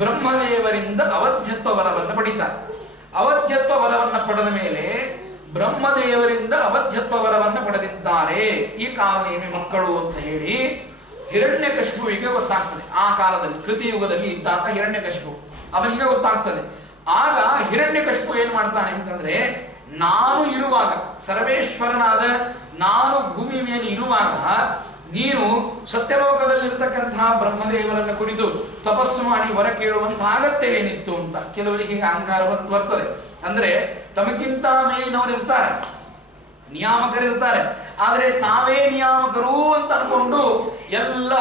ಬ್ರಹ್ಮದೇವರಿಂದ ಅವಧ್ಯತ್ವ ವರವನ್ನು ಪಡಿತಾರೆ. ಅವಧ್ಯತ್ವ ವರವನ್ನು ಪಡೆದ ಮೇಲೆ ಬ್ರಹ್ಮದೇವರಿಂದ ಅವಧ್ಯತ್ವ ವರವನ್ನು ಪಡೆದಿದ್ದಾರೆ ಈ ಕಾಲನೇಮಿ ಮಕ್ಕಳು ಅಂತ ಹೇಳಿ ಹಿರಣ್ಯಕಶಿಪುವಿಗೆ ಗೊತ್ತಾಗ್ತದೆ. ಆ ಕಾಲದಲ್ಲಿ ಕೃತಿಯುಗದಲ್ಲಿ ಇದ್ದಾತ ಹಿರಣ್ಯಕಶಿಪು, ಅವನಿಗೆ ಗೊತ್ತಾಗ್ತದೆ. ಆಗ ಹಿರಣ್ಯಕಶಿಪು ಏನ್ ಮಾಡ್ತಾನೆ ಅಂತಂದ್ರೆ, ನಾನು ಇರುವಾಗ, ಸರ್ವೇಶ್ವರನಾದ ನಾನು ಭೂಮಿ ಮೇಲೆ ಇರುವಾಗ ನೀನು ಸತ್ಯಲೋಕದಲ್ಲಿರ್ತಕ್ಕಂತಹ ಬ್ರಹ್ಮದೇವರನ್ನ ಕುರಿತು ತಪಸ್ಸು ಮಾಡಿ ವರ ಕೇಳುವಂತಹ ಅಗತ್ಯವೇನಿತ್ತು ಅಂತ ಕೆಲವರಿಗೆ ಹೀಗೆ ಅಹಂಕಾರ ಬರ್ತದೆ. ಅಂದ್ರೆ ತಮಗಿಂತ ಮೇಲಿನವರು ಇರ್ತಾರೆ, ನಿಯಾಮಕರಿರ್ತಾರೆ, ಆದ್ರೆ ತಾವೇ ನಿಯಾಮಕರು ಅಂತ ಅನ್ಕೊಂಡು ಎಲ್ಲ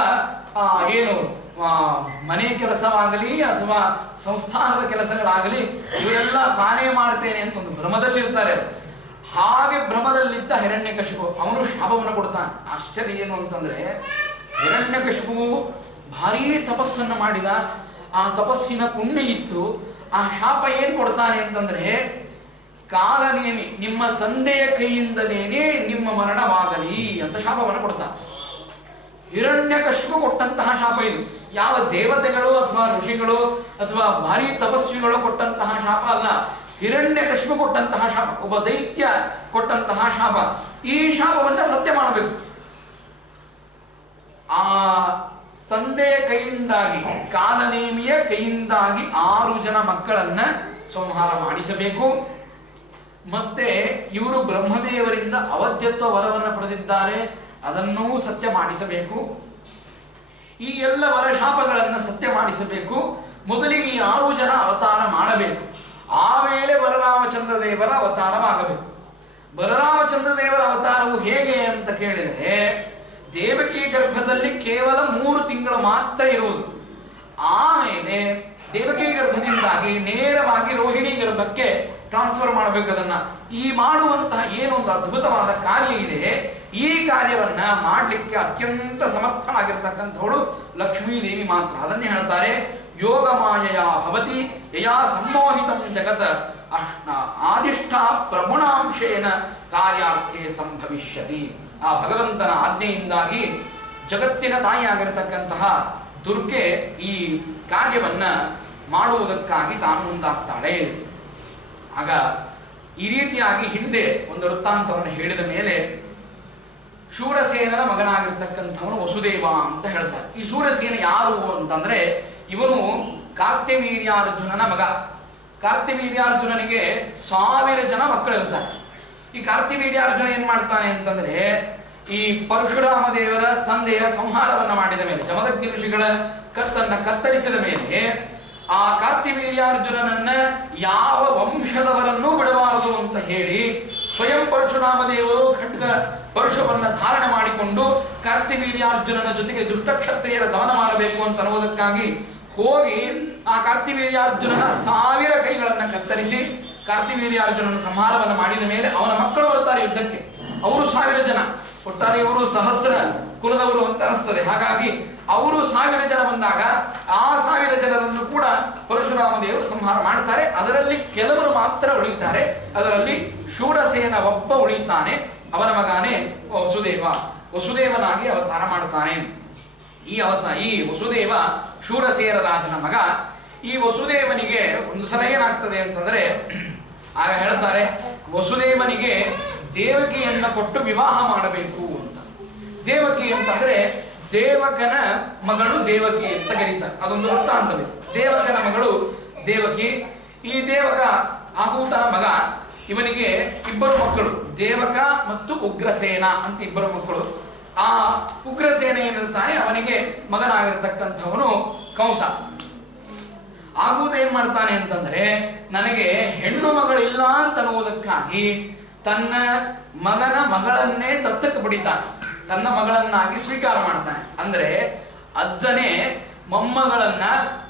ಏನು ಮನೆ ಕೆಲಸವಾಗಲಿ ಅಥವಾ ಸಂಸ್ಥಾನದ ಕೆಲಸಗಳಾಗಲಿ ಇವರೆಲ್ಲ ತಾನೇ ಮಾಡ್ತೇನೆ ಅಂತ ಒಂದು ಭ್ರಮದಲ್ಲಿರ್ತಾರೆ. ಹಾಗೆ ಭ್ರಮದಲ್ಲಿದ್ದ ಹಿರಣ್ಯಕಶಿಪು ಅವನು ಶಾಪವನ್ನು ಕೊಡ್ತಾನೆ. ಆಶ್ಚರ್ಯ ಏನು ಅಂತಂದ್ರೆ, ಹಿರಣ್ಯಕಶಿಪು ಭಾರೀ ತಪಸ್ಸನ್ನು ಮಾಡಿದ, ಆ ತಪಸ್ಸಿನ ಪುಣ್ಯ ಇತ್ತು. ಆ ಶಾಪ ಏನ್ ಕೊಡ್ತಾನೆ ಅಂತಂದ್ರೆ, ಕಾಲನೇಮಿ ನಿಮ್ಮ ತಂದೆಯ ಕೈಯಿಂದಲೇನೆ ನಿಮ್ಮ ಮರಣವಾಗಲಿ ಅಂತ ಶಾಪವನ್ನು ಕೊಡ್ತಾನೆ. ಹಿರಣ್ಯಕಶಿಪು ಕೊಟ್ಟಂತಹ ಶಾಪ ಇದು. ಯಾವ ದೇವತೆಗಳು ಅಥವಾ ಋಷಿಗಳು ಅಥವಾ ಭಾರೀ ತಪಸ್ವಿಗಳು ಕೊಟ್ಟಂತಹ ಶಾಪ ಅಲ್ಲ, ಹಿರಣ್ಯಕಶಿಪು ಕೊಟ್ಟಂತಹ ಶಾಪ, ಒಬ್ಬ ದೈತ್ಯ ಕೊಟ್ಟಂತಹ ಶಾಪ. ಈ ಶಾಪವನ್ನ ಸತ್ಯ ಮಾಡಬೇಕು. ಆ ತಂದೆಯ ಕೈಯಿಂದಾಗಿ, ಕಾಲನೇಮಿಯ ಕೈಯಿಂದಾಗಿ 6 ಜನ ಮಕ್ಕಳನ್ನ ಸಂಹಾರ ಮಾಡಿಸಬೇಕು. ಮತ್ತೆ ಇವರು ಬ್ರಹ್ಮದೇವರಿಂದ ಅವಧ್ಯತ್ವ ವರವನ್ನು ಪಡೆದಿದ್ದಾರೆ, ಅದನ್ನೂ ಸತ್ಯ ಮಾಡಿಸಬೇಕು. ಈ ಎಲ್ಲ ವರ ಶಾಪಗಳನ್ನು ಸತ್ಯ ಮಾಡಿಸಬೇಕು. ಮೊದಲಿಗೆ ಈ 6 ಜನ ಅವತಾರ ಮಾಡಬೇಕು, ಆಮೇಲೆ ಬಲರಾಮಚಂದ್ರ ದೇವರ ಅವತಾರವಾಗಬೇಕು. ಬಲರಾಮಚಂದ್ರ ದೇವರ ಅವತಾರವು ಹೇಗೆ ಅಂತ ಕೇಳಿದರೆ, ದೇವಕಿ ಗರ್ಭದಲ್ಲಿ ಕೇವಲ 3 ತಿಂಗಳು ಮಾತ್ರ ಇರುವುದು. ಆಮೇಲೆ ದೇವಕಿ ಗರ್ಭದಿಂದಾಗಿ ನೇರವಾಗಿ ರೋಹಿಣಿ ಗರ್ಭಕ್ಕೆ ಟ್ರಾನ್ಸ್ಫರ್ ಮಾಡಬೇಕು. ಅದನ್ನ ಈ ಮಾಡುವಂತಹ ಏನೊಂದು ಅದ್ಭುತವಾದ ಕಾರ್ಯ ಇದೆ, ಈ ಕಾರ್ಯವನ್ನ ಮಾಡಲಿಕ್ಕೆ ಅತ್ಯಂತ ಸಮರ್ಥವಾಗಿರ್ತಕ್ಕಂಥವಳು ಲಕ್ಷ್ಮೀದೇವಿ ಮಾತ್ರ. ಅದನ್ನೇ ಹೇಳ್ತಾರೆ, ಯೋಗ ಮಾಯೆಯ ಭವತಿ ಯಯಾ ಸಂಮೋಹಿತಂ ಜಗತ್ ಆದಿಷ್ಠಾ ಪ್ರಗುಣಾಂಶೇನ ಕಾರ್ಯಾರ್ಥೇ ಸಂಭವಿಷ್ಯತಿ. ಆ ಭಗವಂತನ ಆಜ್ಞೆಯಿಂದಾಗಿ ಜಗತ್ತಿನ ತಾಯಿಯಾಗಿರತಕ್ಕಂತಹ ದುರ್ಗೆ ಈ ಕಾರ್ಯವನ್ನ ಮಾಡುವುದಕ್ಕಾಗಿ ತಾನು ಮುಂದಾಗ್ತಾಳೆ. ಆಗ ಈ ರೀತಿಯಾಗಿ ಹಿಂದೆ ಒಂದು ವೃತ್ತಾಂತವನ್ನು ಹೇಳಿದ ಮೇಲೆ ಶೂರಸೇನನ ಮಗನಾಗಿರ್ತಕ್ಕಂಥವನು ವಸುದೇವ ಅಂತ ಹೇಳ್ತಾರೆ. ಈ ಶೂರಸೇನ ಯಾರು ಅಂತಂದ್ರೆ, ಇವನು ಕಾರ್ತ್ಯವೀರ್ಯಾರ್ಜುನನ ಮಗ. ಕಾರ್ತ್ಯವೀರ್ಯಾರ್ಜುನನಿಗೆ 1000 ಜನ ಮಕ್ಕಳಿರ್ತಾರೆ. ಈ ಕಾರ್ತ್ಯವೀರ್ಯಾರ್ಜುನ ಏನ್ ಮಾಡ್ತಾನೆ ಅಂತಂದ್ರೆ, ಈ ಪರಶುರಾಮ ದೇವರ ತಂದೆಯ ಸಂಹಾರವನ್ನ ಮಾಡಿದ ಮೇಲೆ, ಜಮದಗ್ನಿ ಋಷಿಗಳ ಕತ್ತನ್ನ ಕತ್ತರಿಸಿದ ಮೇಲೆ, ಆ ಕಾರ್ತ್ಯವೀರ್ಯಾರ್ಜುನನನ್ನ ಯಾವ ವಂಶದವರನ್ನೂ ಬಿಡಬಾರದು ಅಂತ ಹೇಳಿ ಸ್ವಯಂ ಪರಶುರಾಮ ದೇವರು ಖಡ್ಗ ಪರಶುವನ್ನ ಧಾರಣೆ ಮಾಡಿಕೊಂಡು ಕಾರ್ತ್ಯವೀರ್ಯಾರ್ಜುನನ ಜೊತೆಗೆ ದುಷ್ಟಕ್ಷತ್ರಿಯರ ದಮನ ಮಾಡಬೇಕು ಅಂತ ಅನ್ನುವುದಕ್ಕಾಗಿ ಹೋಗಿ ಆ ಕಾರ್ತ್ಯವೀರ್ಯಾರ್ಜುನನ 1000 ಕೈಗಳನ್ನ ಕತ್ತರಿಸಿ ಕಾರ್ತ್ಯವೀರ್ಯಾರ್ಜುನನ ಸಂಹಾರವನ್ನು ಮಾಡಿದ ಮೇಲೆ ಅವನ ಮಕ್ಕಳು ಬರ್ತಾರೆ ಯುದ್ಧಕ್ಕೆ. ಅವರು 1000 ಜನ, ಒಟ್ಟಾರೆ ಇವರು ಸಹಸ್ರ ಕುಲದವರು ಅಂತ ಅನಿಸ್ತದೆ. ಹಾಗಾಗಿ ಅವರು 1000 ಜನ ಬಂದಾಗ ಆ 1000 ಜನರನ್ನು ಕೂಡ ಪರಶುರಾಮ ದೇವರು ಸಂಹಾರ ಮಾಡ್ತಾರೆ. ಅದರಲ್ಲಿ ಕೆಲವರು ಮಾತ್ರ ಉಳಿತಾರೆ. ಅದರಲ್ಲಿ ಶೂರಸೇನ ಒಬ್ಬ ಉಳಿತಾನೆ. ಅವನ ಮಗನೇ ವಸುದೇವ. ವಸುದೇವನಾಗಿ ಅವತಾರ ಮಾಡುತ್ತಾನೆ. ಈ ವಸುದೇವ ಶೂರಸೇನ ರಾಜನ ಮಗ. ಈ ವಸುದೇವನಿಗೆ ಒಂದು ಸಲ ಏನಾಗ್ತದೆ ಅಂತಂದ್ರೆ, ಆಗ ಹೇಳ್ತಾರೆ ವಸುದೇವನಿಗೆ ದೇವಕಿಯನ್ನ ಕೊಟ್ಟು ವಿವಾಹ ಮಾಡಬೇಕು ಅಂತ. ದೇವಕಿ ಅಂತಂದ್ರೆ ದೇವಕನ ಮಗಳು ದೇವಕಿ ಅಂತ ಕರೀತಾರೆ. ಅದೊಂದು ವೃತ್ತಾಂತವಿದೆ. ದೇವಕನ ಮಗಳು ದೇವಕಿ. ಈ ದೇವಕ ಆಹೂತನ ಮಗ. ಇವನಿಗೆ ಇಬ್ಬರು ಮಕ್ಕಳು, ದೇವಕ ಮತ್ತು ಉಗ್ರಸೇನ ಅಂತ ಇಬ್ಬರು ಮಕ್ಕಳು. ಆ ಉಗ್ರಸೇನ ಏನಿರ್ತಾನೆ ಅವನಿಗೆ ಮಗನಾಗಿರ್ತಕ್ಕಂಥವನು ಕಂಸ. ಆಹೂತ ಏನ್ ಮಾಡ್ತಾನೆ ಅಂತಂದ್ರೆ, ನನಗೆ ಹೆಣ್ಣು ಮಗಳಿಲ್ಲ ಅಂತ ಅನ್ನುವುದಕ್ಕಾಗಿ ತನ್ನ ಮಗನ ಮಗಳನ್ನೇ ದತ್ತಕ್ಕೆ ಪಡಿತಾನೆ. ತನ್ನ ಮಗಳನ್ನಾಗಿ ಸ್ವೀಕಾರ ಮಾಡ್ತಾನೆ. ಅಂದ್ರೆ ಅಜ್ಜನೇ ಮೊಮ್ಮಗಳನ್ನ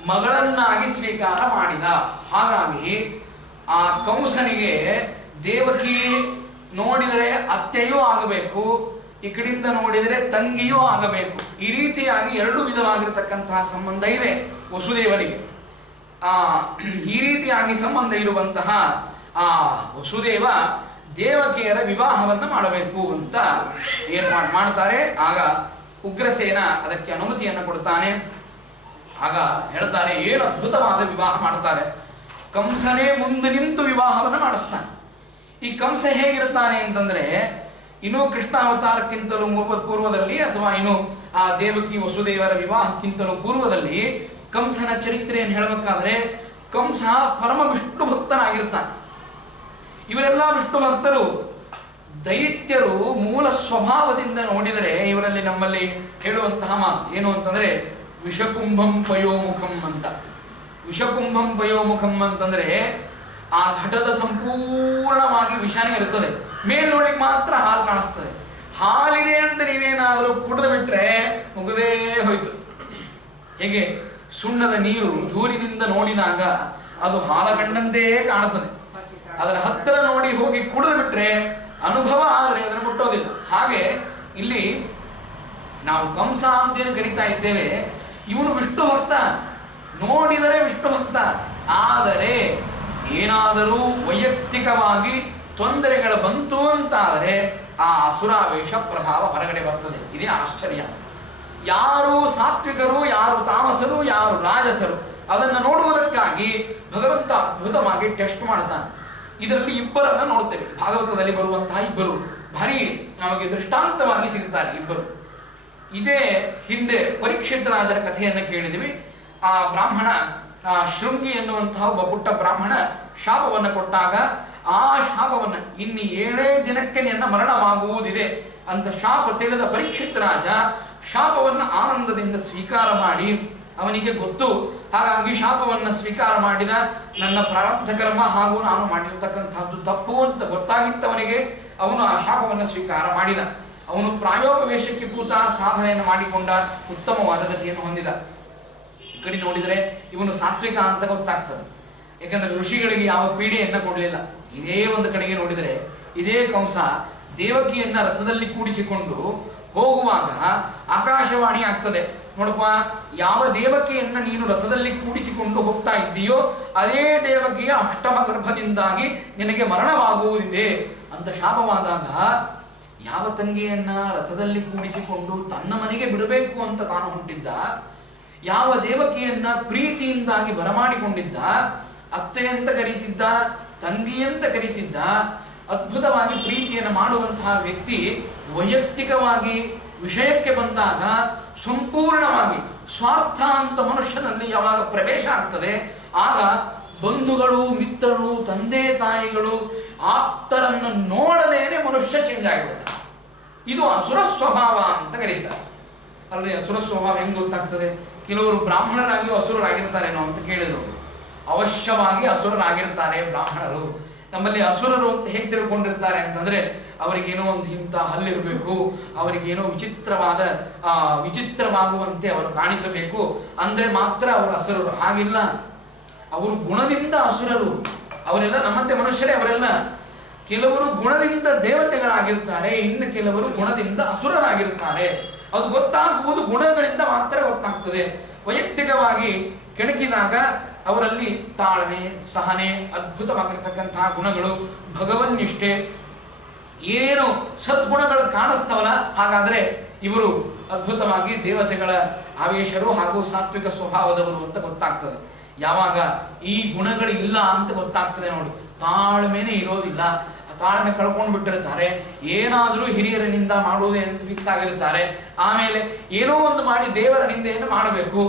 ಮಗಳನ್ನಾಗಿ ಸ್ವೀಕಾರ ಮಾಡಿದ. ಹಾಗಾಗಿ ಆ ಕಂಸನಿಗೆ ದೇವಕಿ ನೋಡಿದರೆ ಅತ್ತೆಯೂ ಆಗಬೇಕು, ಈ ಕಡೆಯಿಂದ ನೋಡಿದರೆ ತಂಗಿಯೂ ಆಗಬೇಕು. ಈ ರೀತಿಯಾಗಿ 2 ವಿಧವಾಗಿರತಕ್ಕಂತಹ ಸಂಬಂಧ ಇದೆ ವಸುದೇವನಿಗೆ. ಈ ರೀತಿಯಾಗಿ ಸಂಬಂಧ ಇರುವಂತಹ ಆ ವಸುದೇವ ದೇವಕಿಯರ ವಿವಾಹವನ್ನು ಮಾಡಬೇಕು ಅಂತ ಏರ್ಪಾಡು ಮಾಡ್ತಾರೆ. ಆಗ ಉಗ್ರಸೇನ ಅದಕ್ಕೆ ಅನುಮತಿಯನ್ನು ಕೊಡ್ತಾನೆ. ಆಗ ಹೇಳ್ತಾರೆ, ಏನು ಅದ್ಭುತವಾದ ವಿವಾಹ ಮಾಡ್ತಾರೆ. ಕಂಸನೇ ಮುಂದೆ ನಿಂತು ವಿವಾಹವನ್ನು ಮಾಡಿಸ್ತಾನೆ. ಈ ಕಂಸ ಹೇಗಿರ್ತಾನೆ ಅಂತಂದ್ರೆ, ಇನ್ನು ಕೃಷ್ಣಾವತಾರಕ್ಕಿಂತಲೂ ಪೂರ್ವದಲ್ಲಿ ಅಥವಾ ಇನ್ನು ಆ ದೇವಕಿ ವಸುದೇವರ ವಿವಾಹಕ್ಕಿಂತಲೂ ಪೂರ್ವದಲ್ಲಿ ಕಂಸನ ಚರಿತ್ರೆಯನ್ನು ಹೇಳಬೇಕಾದ್ರೆ, ಕಂಸ ಪರಮ ವಿಷ್ಣು ಭಕ್ತನಾಗಿರ್ತಾನೆ. ಇವರೆಲ್ಲ ವಿಷ್ಣು ಭಕ್ತರು. ದೈತ್ಯರು ಮೂಲ ಸ್ವಭಾವದಿಂದ ನೋಡಿದರೆ ಇವರಲ್ಲಿ ನಮ್ಮಲ್ಲಿ ಹೇಳುವಂತಹ ಮಾತು ಏನು ಅಂತಂದ್ರೆ, ವಿಷಕುಂಭಂ ಪಯೋಮುಖಂ ಅಂತ. ವಿಷಕುಂಭಂ ಪಯೋಮುಖಂ ಅಂತಂದ್ರೆ ಆ ಘಟದ ಸಂಪೂರ್ಣವಾಗಿ ವಿಷಾನೇ ಇರುತ್ತದೆ. ಮೇಲ್ನೋಡಿಗೆ ಮಾತ್ರ ಹಾಲು ಕಾಣಿಸ್ತದೆ. ಹಾಲಿದೆ ಅಂತ ನೀವೇನಾದರೂ ಕುಡಿದು ಬಿಟ್ರೆ ಮುಗದೇ ಹೋಯ್ತು. ಹೇಗೆ ಸುಣ್ಣದ ನೀರು ಧೂರಿನಿಂದ ನೋಡಿದಾಗ ಅದು ಹಾಲ ಕಂಡಂತೆಯೇ ಕಾಣುತ್ತದೆ. ಅದರ ಹತ್ತಿರ ನೋಡಿ ಹೋಗಿ ಕುಡಿದು ಬಿಟ್ರೆ ಅನುಭವ ಆದರೆ ಅದನ್ನು ಮುಟ್ಟೋದಿಲ್ಲ. ಹಾಗೆ ಇಲ್ಲಿ ನಾವು ಕಂಸ ಅಂತೇನು ಕರಿತಾ ಇದ್ದೇವೆ. ಇವನು ವಿಷ್ಣು ಭಕ್ತ, ನೋಡಿದರೆ ವಿಷ್ಣು ಭಕ್ತ. ಆದರೆ ಏನಾದರೂ ವೈಯಕ್ತಿಕವಾಗಿ ತೊಂದರೆಗಳು ಬಂತು ಅಂತಾದರೆ ಆ ಅಸುರಾವೇಶ ಪ್ರಭಾವ ಹೊರಗಡೆ ಬರ್ತದೆ. ಇದೇ ಆಶ್ಚರ್ಯ. ಯಾರು ಸಾತ್ವಿಕರು, ಯಾರು ತಾಮಸರು, ಯಾರು ರಾಜಸರು ಅದನ್ನು ನೋಡುವುದಕ್ಕಾಗಿ ಭಗವಂತ ಅದ್ಭುತವಾಗಿ ಟೆಸ್ಟ್ ಮಾಡ್ತಾನೆ. ಇದರಲ್ಲಿ ಇಬ್ಬರನ್ನ ನೋಡ್ತೇವೆ. ಭಾಗವತದಲ್ಲಿ ಬರುವಂತಹ ಇಬ್ಬರು ಭಾರಿ ನಮಗೆ ದೃಷ್ಟಾಂತವಾಗಿ ಸಿಗುತ್ತಾರೆ ಇಬ್ಬರು. ಇದೇ ಹಿಂದೆ ಪರೀಕ್ಷಿತ ರಾಜರ ಕಥೆಯನ್ನು ಕೇಳಿದ್ವಿ. ಆ ಬ್ರಾಹ್ಮಣ ಶೃಂಗಿ ಎನ್ನುವಂತಹ ಒಬ್ಬ ಪುಟ್ಟ ಬ್ರಾಹ್ಮಣ ಶಾಪವನ್ನು ಕೊಟ್ಟಾಗ ಆ ಶಾಪವನ್ನು ಇನ್ನು 7 ದಿನಕ್ಕೆ ನಿನ್ನ ಮರಣವಾಗುವುದಿದೆ ಅಂತ ಶಾಪ ತಿಳಿದ ಪರೀಕ್ಷಿತ ರಾಜ ಶಾಪವನ್ನು ಆನಂದದಿಂದ ಸ್ವೀಕಾರ ಮಾಡಿ, ಅವನಿಗೆ ಗೊತ್ತು, ಹಾಗಾಗಿ ಶಾಪವನ್ನು ಸ್ವೀಕಾರ ಮಾಡಿದ. ನನ್ನ ಪ್ರಾರಬ್ಧ ಕರ್ಮ ಹಾಗೂ ನಾನು ಮಾಡಿರತಕ್ಕಂಥದ್ದು ತಪ್ಪು ಅಂತ ಗೊತ್ತಾಗಿತ್ತವನಿಗೆ ಅವನು ಆ ಶಾಪವನ್ನು ಸ್ವೀಕಾರ ಮಾಡಿದ. ಅವನು ಪ್ರಾಯೋಪವೇಶಕ್ಕೆ ಕೂತ ಸಾಧನೆಯನ್ನು ಮಾಡಿಕೊಂಡ, ಉತ್ತಮವಾದ ಗತಿಯನ್ನು ಹೊಂದಿದ. ಈ ಕಡೆ ನೋಡಿದರೆ ಇವನು ಸಾತ್ವಿಕ ಅಂತ ಗೊತ್ತಾಗ್ತದೆ. ಯಾಕಂದ್ರೆ ಋಷಿಗಳಿಗೆ ಯಾವ ಪೀಡೆಯನ್ನ ಕೊಡಲಿಲ್ಲ. ಇದೇ ಒಂದು ಕಡೆಗೆ ನೋಡಿದರೆ ಇದೇ ಕಂಸ ದೇವಕಿಯನ್ನ ರಥದಲ್ಲಿ ಕೂಡಿಸಿಕೊಂಡು ಹೋಗುವಾಗ ಆಕಾಶವಾಣಿ ಆಗ್ತದೆ, ನೋಡಪ್ಪ, ಯಾವ ದೇವಕಿಯನ್ನ ನೀನು ರಥದಲ್ಲಿ ಕೂಡಿಸಿಕೊಂಡು ಹೋಗ್ತಾ ಇದ್ದೀಯೋ ಅದೇ ದೇವಕಿಯ ಅಷ್ಟಮ ಗರ್ಭದಿಂದಾಗಿ ನಿನಗೆ ಮರಣವಾಗುವುದಿದೆ ಅಂತ ಶಾಪವಾದಾಗ, ಯಾವ ತಂಗಿಯನ್ನ ರಥದಲ್ಲಿ ಕೂಡಿಸಿಕೊಂಡು ತನ್ನ ಮನೆಗೆ ಬಿಡಬೇಕು ಅಂತ ತಾನು ಹೊಂಟಿದ್ದ, ಯಾವ ದೇವಕಿಯನ್ನ ಪ್ರೀತಿಯಿಂದಾಗಿ ಬರಮಾಡಿಕೊಂಡಿದ್ದ, ಅತ್ತೆ ಅಂತ ಕರೀತಿದ್ದ, ತಂಗಿ ಅಂತ ಕರೀತಿದ್ದ, ಅದ್ಭುತವಾಗಿ ಪ್ರೀತಿಯನ್ನು ಮಾಡುವಂತಹ ವ್ಯಕ್ತಿ ವೈಯಕ್ತಿಕವಾಗಿ ವಿಷಯಕ್ಕೆ ಬಂದಾಗ ಸಂಪೂರ್ಣವಾಗಿ ಸ್ವಾರ್ಥ ಅಂತ ಮನುಷ್ಯನಲ್ಲಿ ಯಾವಾಗ ಪ್ರವೇಶ ಆಗ್ತದೆ ಆಗ ಬಂಧುಗಳು, ಮಿತ್ರರು, ತಂದೆ ತಾಯಿಗಳು, ಆಪ್ತರನ್ನು ನೋಡದೇನೆ ಮನುಷ್ಯ ಚೇಂಜ್ ಆಗಿಬಿಡ್ತಾನೆ. ಇದು ಅಸುರ ಸ್ವಭಾವ ಅಂತ ಕರೀತಾರೆ. ಅಲ್ರಿ, ಅಸುರ ಸ್ವಭಾವ ಹೆಂಗೆ ಗೊತ್ತಾಗ್ತದೆ? ಕೆಲವರು ಬ್ರಾಹ್ಮಣರಾಗಿ ಅಸುರರಾಗಿರ್ತಾರೇನೋ ಅಂತ ಕೇಳಿದ್ರು. ಅವಶ್ಯವಾಗಿ ಅಸುರರಾಗಿರ್ತಾರೆ ಬ್ರಾಹ್ಮಣರು. ನಮ್ಮಲ್ಲಿ ಅಸುರರು ಅಂತ ಹೇಗೆ ತಿಳ್ಕೊಂಡಿರ್ತಾರೆ ಅಂತಂದ್ರೆ, ಅವರಿಗೇನೋ ಒಂದು ಇಂಥ ಹಲ್ಲಿರಬೇಕು, ಅವರಿಗೇನೋ ವಿಚಿತ್ರವಾಗುವಂತೆ ಅವರು ಕಾಣಿಸಬೇಕು ಅಂದ್ರೆ ಮಾತ್ರ ಅವರು ಅಸುರರು. ಹಾಗಿಲ್ಲ, ಅವರು ಗುಣದಿಂದ ಅಸುರರು. ಅವರೆಲ್ಲ ನಮ್ಮಂತೆ ಮನುಷ್ಯರೇ. ಅವರೆಲ್ಲ ಕೆಲವರು ಗುಣದಿಂದ ದೇವತೆಗಳಾಗಿರ್ತಾರೆ, ಇನ್ನು ಕೆಲವರು ಗುಣದಿಂದ ಅಸುರರಾಗಿರ್ತಾರೆ. ಅದು ಗೊತ್ತಾಗುವುದು ಗುಣಗಳಿಂದ ಮಾತ್ರ ಗೊತ್ತಾಗ್ತದೆ. ವೈಯಕ್ತಿಕವಾಗಿ ಕೆಣಕಿದಾಗ ಅವರಲ್ಲಿ ತಾಳ್ಮೆ, ಸಹನೆ, ಅದ್ಭುತವಾಗಿರತಕ್ಕಂತಹ ಗುಣಗಳು, ಭಗವನ್ನಿಷ್ಠೆ, ಏನು ಸದ್ಗುಣಗಳು ಕಾಣಿಸ್ತವಲ್ಲ, ಹಾಗಾದರೆ ಇವರು ಅದ್ಭುತವಾಗಿ ದೇವತೆಗಳ ಆವೇಶರು ಹಾಗೂ ಸಾತ್ವಿಕ ಸ್ವಭಾವದವರು ಅಂತ ಗೊತ್ತಾಗ್ತದೆ. ಯಾವಾಗ ಈ ಗುಣಗಳು ಇಲ್ಲ ಅಂತ ಗೊತ್ತಾಗ್ತದೆ ನೋಡಿ, ತಾಳ್ಮೆನೇ ಇರೋದಿಲ್ಲ, ತಾಳ್ಮೆ ಕಳ್ಕೊಂಡು ಬಿಟ್ಟಿರ್ತಾರೆ, ಏನಾದರೂ ಹಿರಿಯರ ನಿಂದ ಮಾಡುವುದೇ ಅಂತ ಫಿಕ್ಸ್ ಆಗಿರ್ತಾರೆ. ಆಮೇಲೆ ಏನೋ ಒಂದು ಮಾಡಿ ದೇವರ ನಿಂದೆಯನ್ನು ಮಾಡಬೇಕು,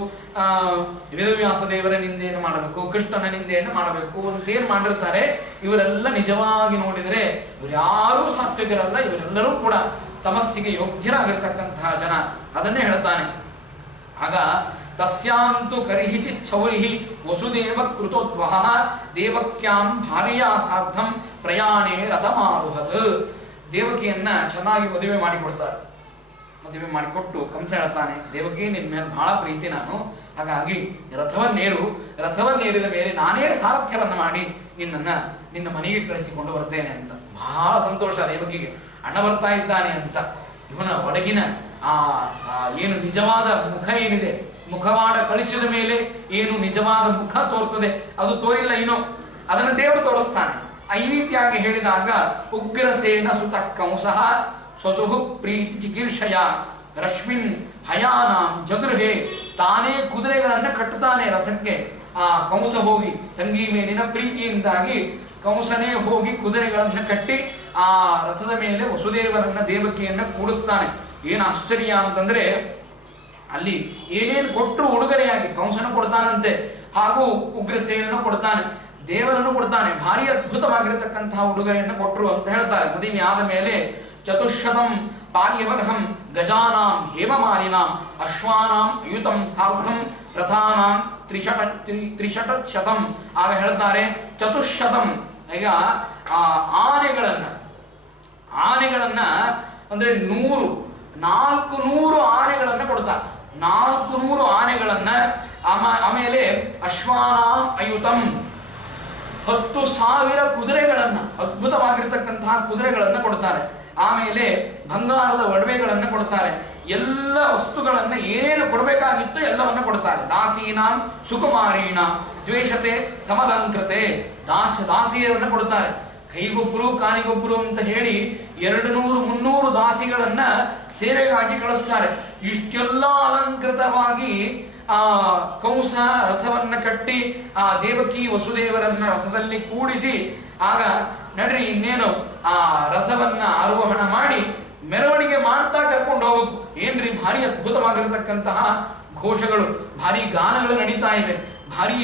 ವೇದವ್ಯಾಸ ದೇವರ ನಿಂದೆಯನ್ನು ಮಾಡಬೇಕು, ಕೃಷ್ಣನ ನಿಂದೆಯನ್ನು ಮಾಡಬೇಕು ಅಂತೇನು ಮಾಡಿರ್ತಾರೆ. ಇವರೆಲ್ಲ ನಿಜವಾಗಿ ನೋಡಿದರೆ ಇವರ್ಯಾರೂ ಸಾತ್ವಿಕರಲ್ಲ, ಇವರೆಲ್ಲರೂ ಕೂಡ ತಮಸ್ಸಿಗೆ ಯೋಗ್ಯರಾಗಿರ್ತಕ್ಕಂತಹ ಜನ. ಅದನ್ನೇ ಹೇಳ್ತಾನೆ. ಆಗ ತಸ್ಯಾಂತು ಕರಿಹಿಚಿ ಚೌರಿಹಿ ವಸುದೇವ ಕೃತೋದ್ವಹ ದೇವಕ್ಯಾಂ ಭಾರ್ಯಾ ಸಾರ್ಧಂ ಪ್ರಯಾಣೇ ರಥಮಾರುಹತ್. ದೇವಕಿಯನ್ನ ಚೆನ್ನಾಗಿ ಮದುವೆ ಮಾಡಿಕೊಡ್ತಾರೆ. ಮದುವೆ ಮಾಡಿಕೊಟ್ಟು ಕಂಸ ಹೇಳ್ತಾನೆ, ದೇವಕಿ ನಿನ್ನ ಮೇಲೆ ಬಹಳ ಪ್ರೀತಿ ನಾನು, ಹಾಗಾಗಿ ರಥವನ್ನೇರಿದ ಮೇಲೆ ನಾನೇ ಸಾರಥ್ಯವನ್ನು ಮಾಡಿ ನಿನ್ನ ಮನೆಗೆ ಕಳಿಸಿಕೊಂಡು ಬರ್ತೇನೆ ಅಂತ. ಬಹಳ ಸಂತೋಷ ದೇವಕಿಗೆ, ಅಣ್ಣ ಬರ್ತಾ ಇದ್ದಾನೆ ಅಂತ. ಇವನ ಒಳಗಿನ ಏನು ನಿಜವಾದ ಮುಖ ಏನಿದೆ, ಮುಖವಾಡ ಕಳಿಸಿದ ಮೇಲೆ ಏನು ನಿಜವಾದ ಮುಖ ತೋರ್ತದೆ, ಅದು ತೋರಿಲ್ಲ ಏನೋ, ಅದನ್ನು ದೇವರು ತೋರಿಸ್ತಾನೆ. ಈ ರೀತಿಯಾಗಿ ಹೇಳಿದಾಗ ಉಗ್ರಸೇನ ಸುತ ಕಂಸಃ ಸ್ವಸುಹು ಪ್ರೀತಿ ಚಿಕೀರ್ಷಯ ರಶ್ಮಿನ್ ಹಯಾನಾಂ ಜಗೃಹೆ. ತಾನೇ ಕುದುರೆಗಳನ್ನು ಕಟ್ಟುತ್ತಾನೆ ರಥಕ್ಕೆ. ಆ ಕಂಸ ಹೋಗಿ ತಂಗಿ ಮೇಲಿನ ಪ್ರೀತಿಯಿಂದಾಗಿ ಕಂಸನೇ ಹೋಗಿ ಕುದುರೆಗಳನ್ನು ಕಟ್ಟಿ ಆ ರಥದ ಮೇಲೆ ವಸುದೇವರನ್ನ ದೇವಕಿಯನ್ನ ಕೂಡಿಸ್ತಾನೆ. ಏನು ಆಶ್ಚರ್ಯ ಅಂತಂದ್ರೆ, ಅಲ್ಲಿ ಏನೇನು ಕೊಟ್ಟರು ಉಡುಗೊರೆಯಾಗಿ ಕಂಸನ ಕೊಡ್ತಾನಂತೆ, ಹಾಗೂ ಉಗ್ರಸೇನನ್ನು ಕೊಡ್ತಾನೆ, ದೇವರನ್ನು ಕೊಡ್ತಾನೆ. ಭಾರಿ ಅದ್ಭುತವಾಗಿರತಕ್ಕಂತಹ ಉಡುಗೊರೆಯನ್ನು ಕೊಟ್ಟರು ಅಂತ ಹೇಳ್ತಾರೆ. ಮದುವೆ ಆದ ಮೇಲೆ ಚತುಶತಂ ಪಾರ್ಯವರ್ಹಂ ಗಜಾನಾಂ ಹೇಮಮಾಲಿನಾಂ ಅಶ್ವಾನಾಂ ಅಯುತಂ ಸಾರ್ಧಂ ರಥಾನಾಂ ತ್ರಿಶತಶತಂ. ಆಗ ಹೇಳ್ತಾರೆ ಚತುಶತಂ. ಈಗ ಆನೆಗಳನ್ನ ಅಂದ್ರೆ 400 ಆನೆಗಳನ್ನ ಕೊಡ್ತಾರೆ. 400 ಆನೆಗಳನ್ನ, ಆಮೇಲೆ ಅಶ್ವಾನಾಂ ಅಯುತಂ 10,000 ಕುದುರೆಗಳನ್ನ, ಅದ್ಭುತವಾಗಿರ್ತಕ್ಕಂತಹ ಕುದುರೆಗಳನ್ನ ಕೊಡ್ತಾರೆ. ಆಮೇಲೆ ಬಂಗಾರದ ಒಡವೆಗಳನ್ನ ಕೊಡ್ತಾರೆ. ಎಲ್ಲ ವಸ್ತುಗಳನ್ನ ಏನು ಕೊಡಬೇಕಾಗಿತ್ತು ಎಲ್ಲವನ್ನ ಕೊಡ್ತಾರೆ. ದಾಸೀನಾಂ ಸುಕುಮಾರೀಣ ದ್ವೇಷತೆ ಸಮಲಂಕೃತೆ. ದಾಸಿಯರನ್ನ ಕೊಡ್ತಾರೆ. ಕೈಗೊಬ್ಬರು ಕಾಲಿಗೊಬ್ಬರು ಅಂತ ಹೇಳಿ 200-300 ದಾಸಿಗಳನ್ನ ಸೇವೆಗಾಗಿ ಕಳಿಸ್ತಾರೆ. ಇಷ್ಟೆಲ್ಲ ಅಲಂಕೃತವಾಗಿ ಆ ಕಂಸ ರಥವನ್ನ ಕಟ್ಟಿ ಆ ದೇವಕಿ ವಸುದೇವರನ್ನ ರಥದಲ್ಲಿ ಕೂಡಿಸಿ, ಆಗ ನಡ್ರಿ ಇನ್ನೇನು ಆ ರಥವನ್ನ ಆರೋಹಣ ಮಾಡಿ ಮೆರವಣಿಗೆ ಮಾಡ್ತಾ ಕರ್ಕೊಂಡು ಹೋಗ್ಬೇಕು. ಏನ್ರಿ ಭಾರಿ ಅದ್ಭುತವಾಗಿರತಕ್ಕಂತಹ ಘೋಷಗಳು, ಭಾರಿ ಗಾನಗಳು ನಡೀತಾ ಇವೆ, ಭಾರಿ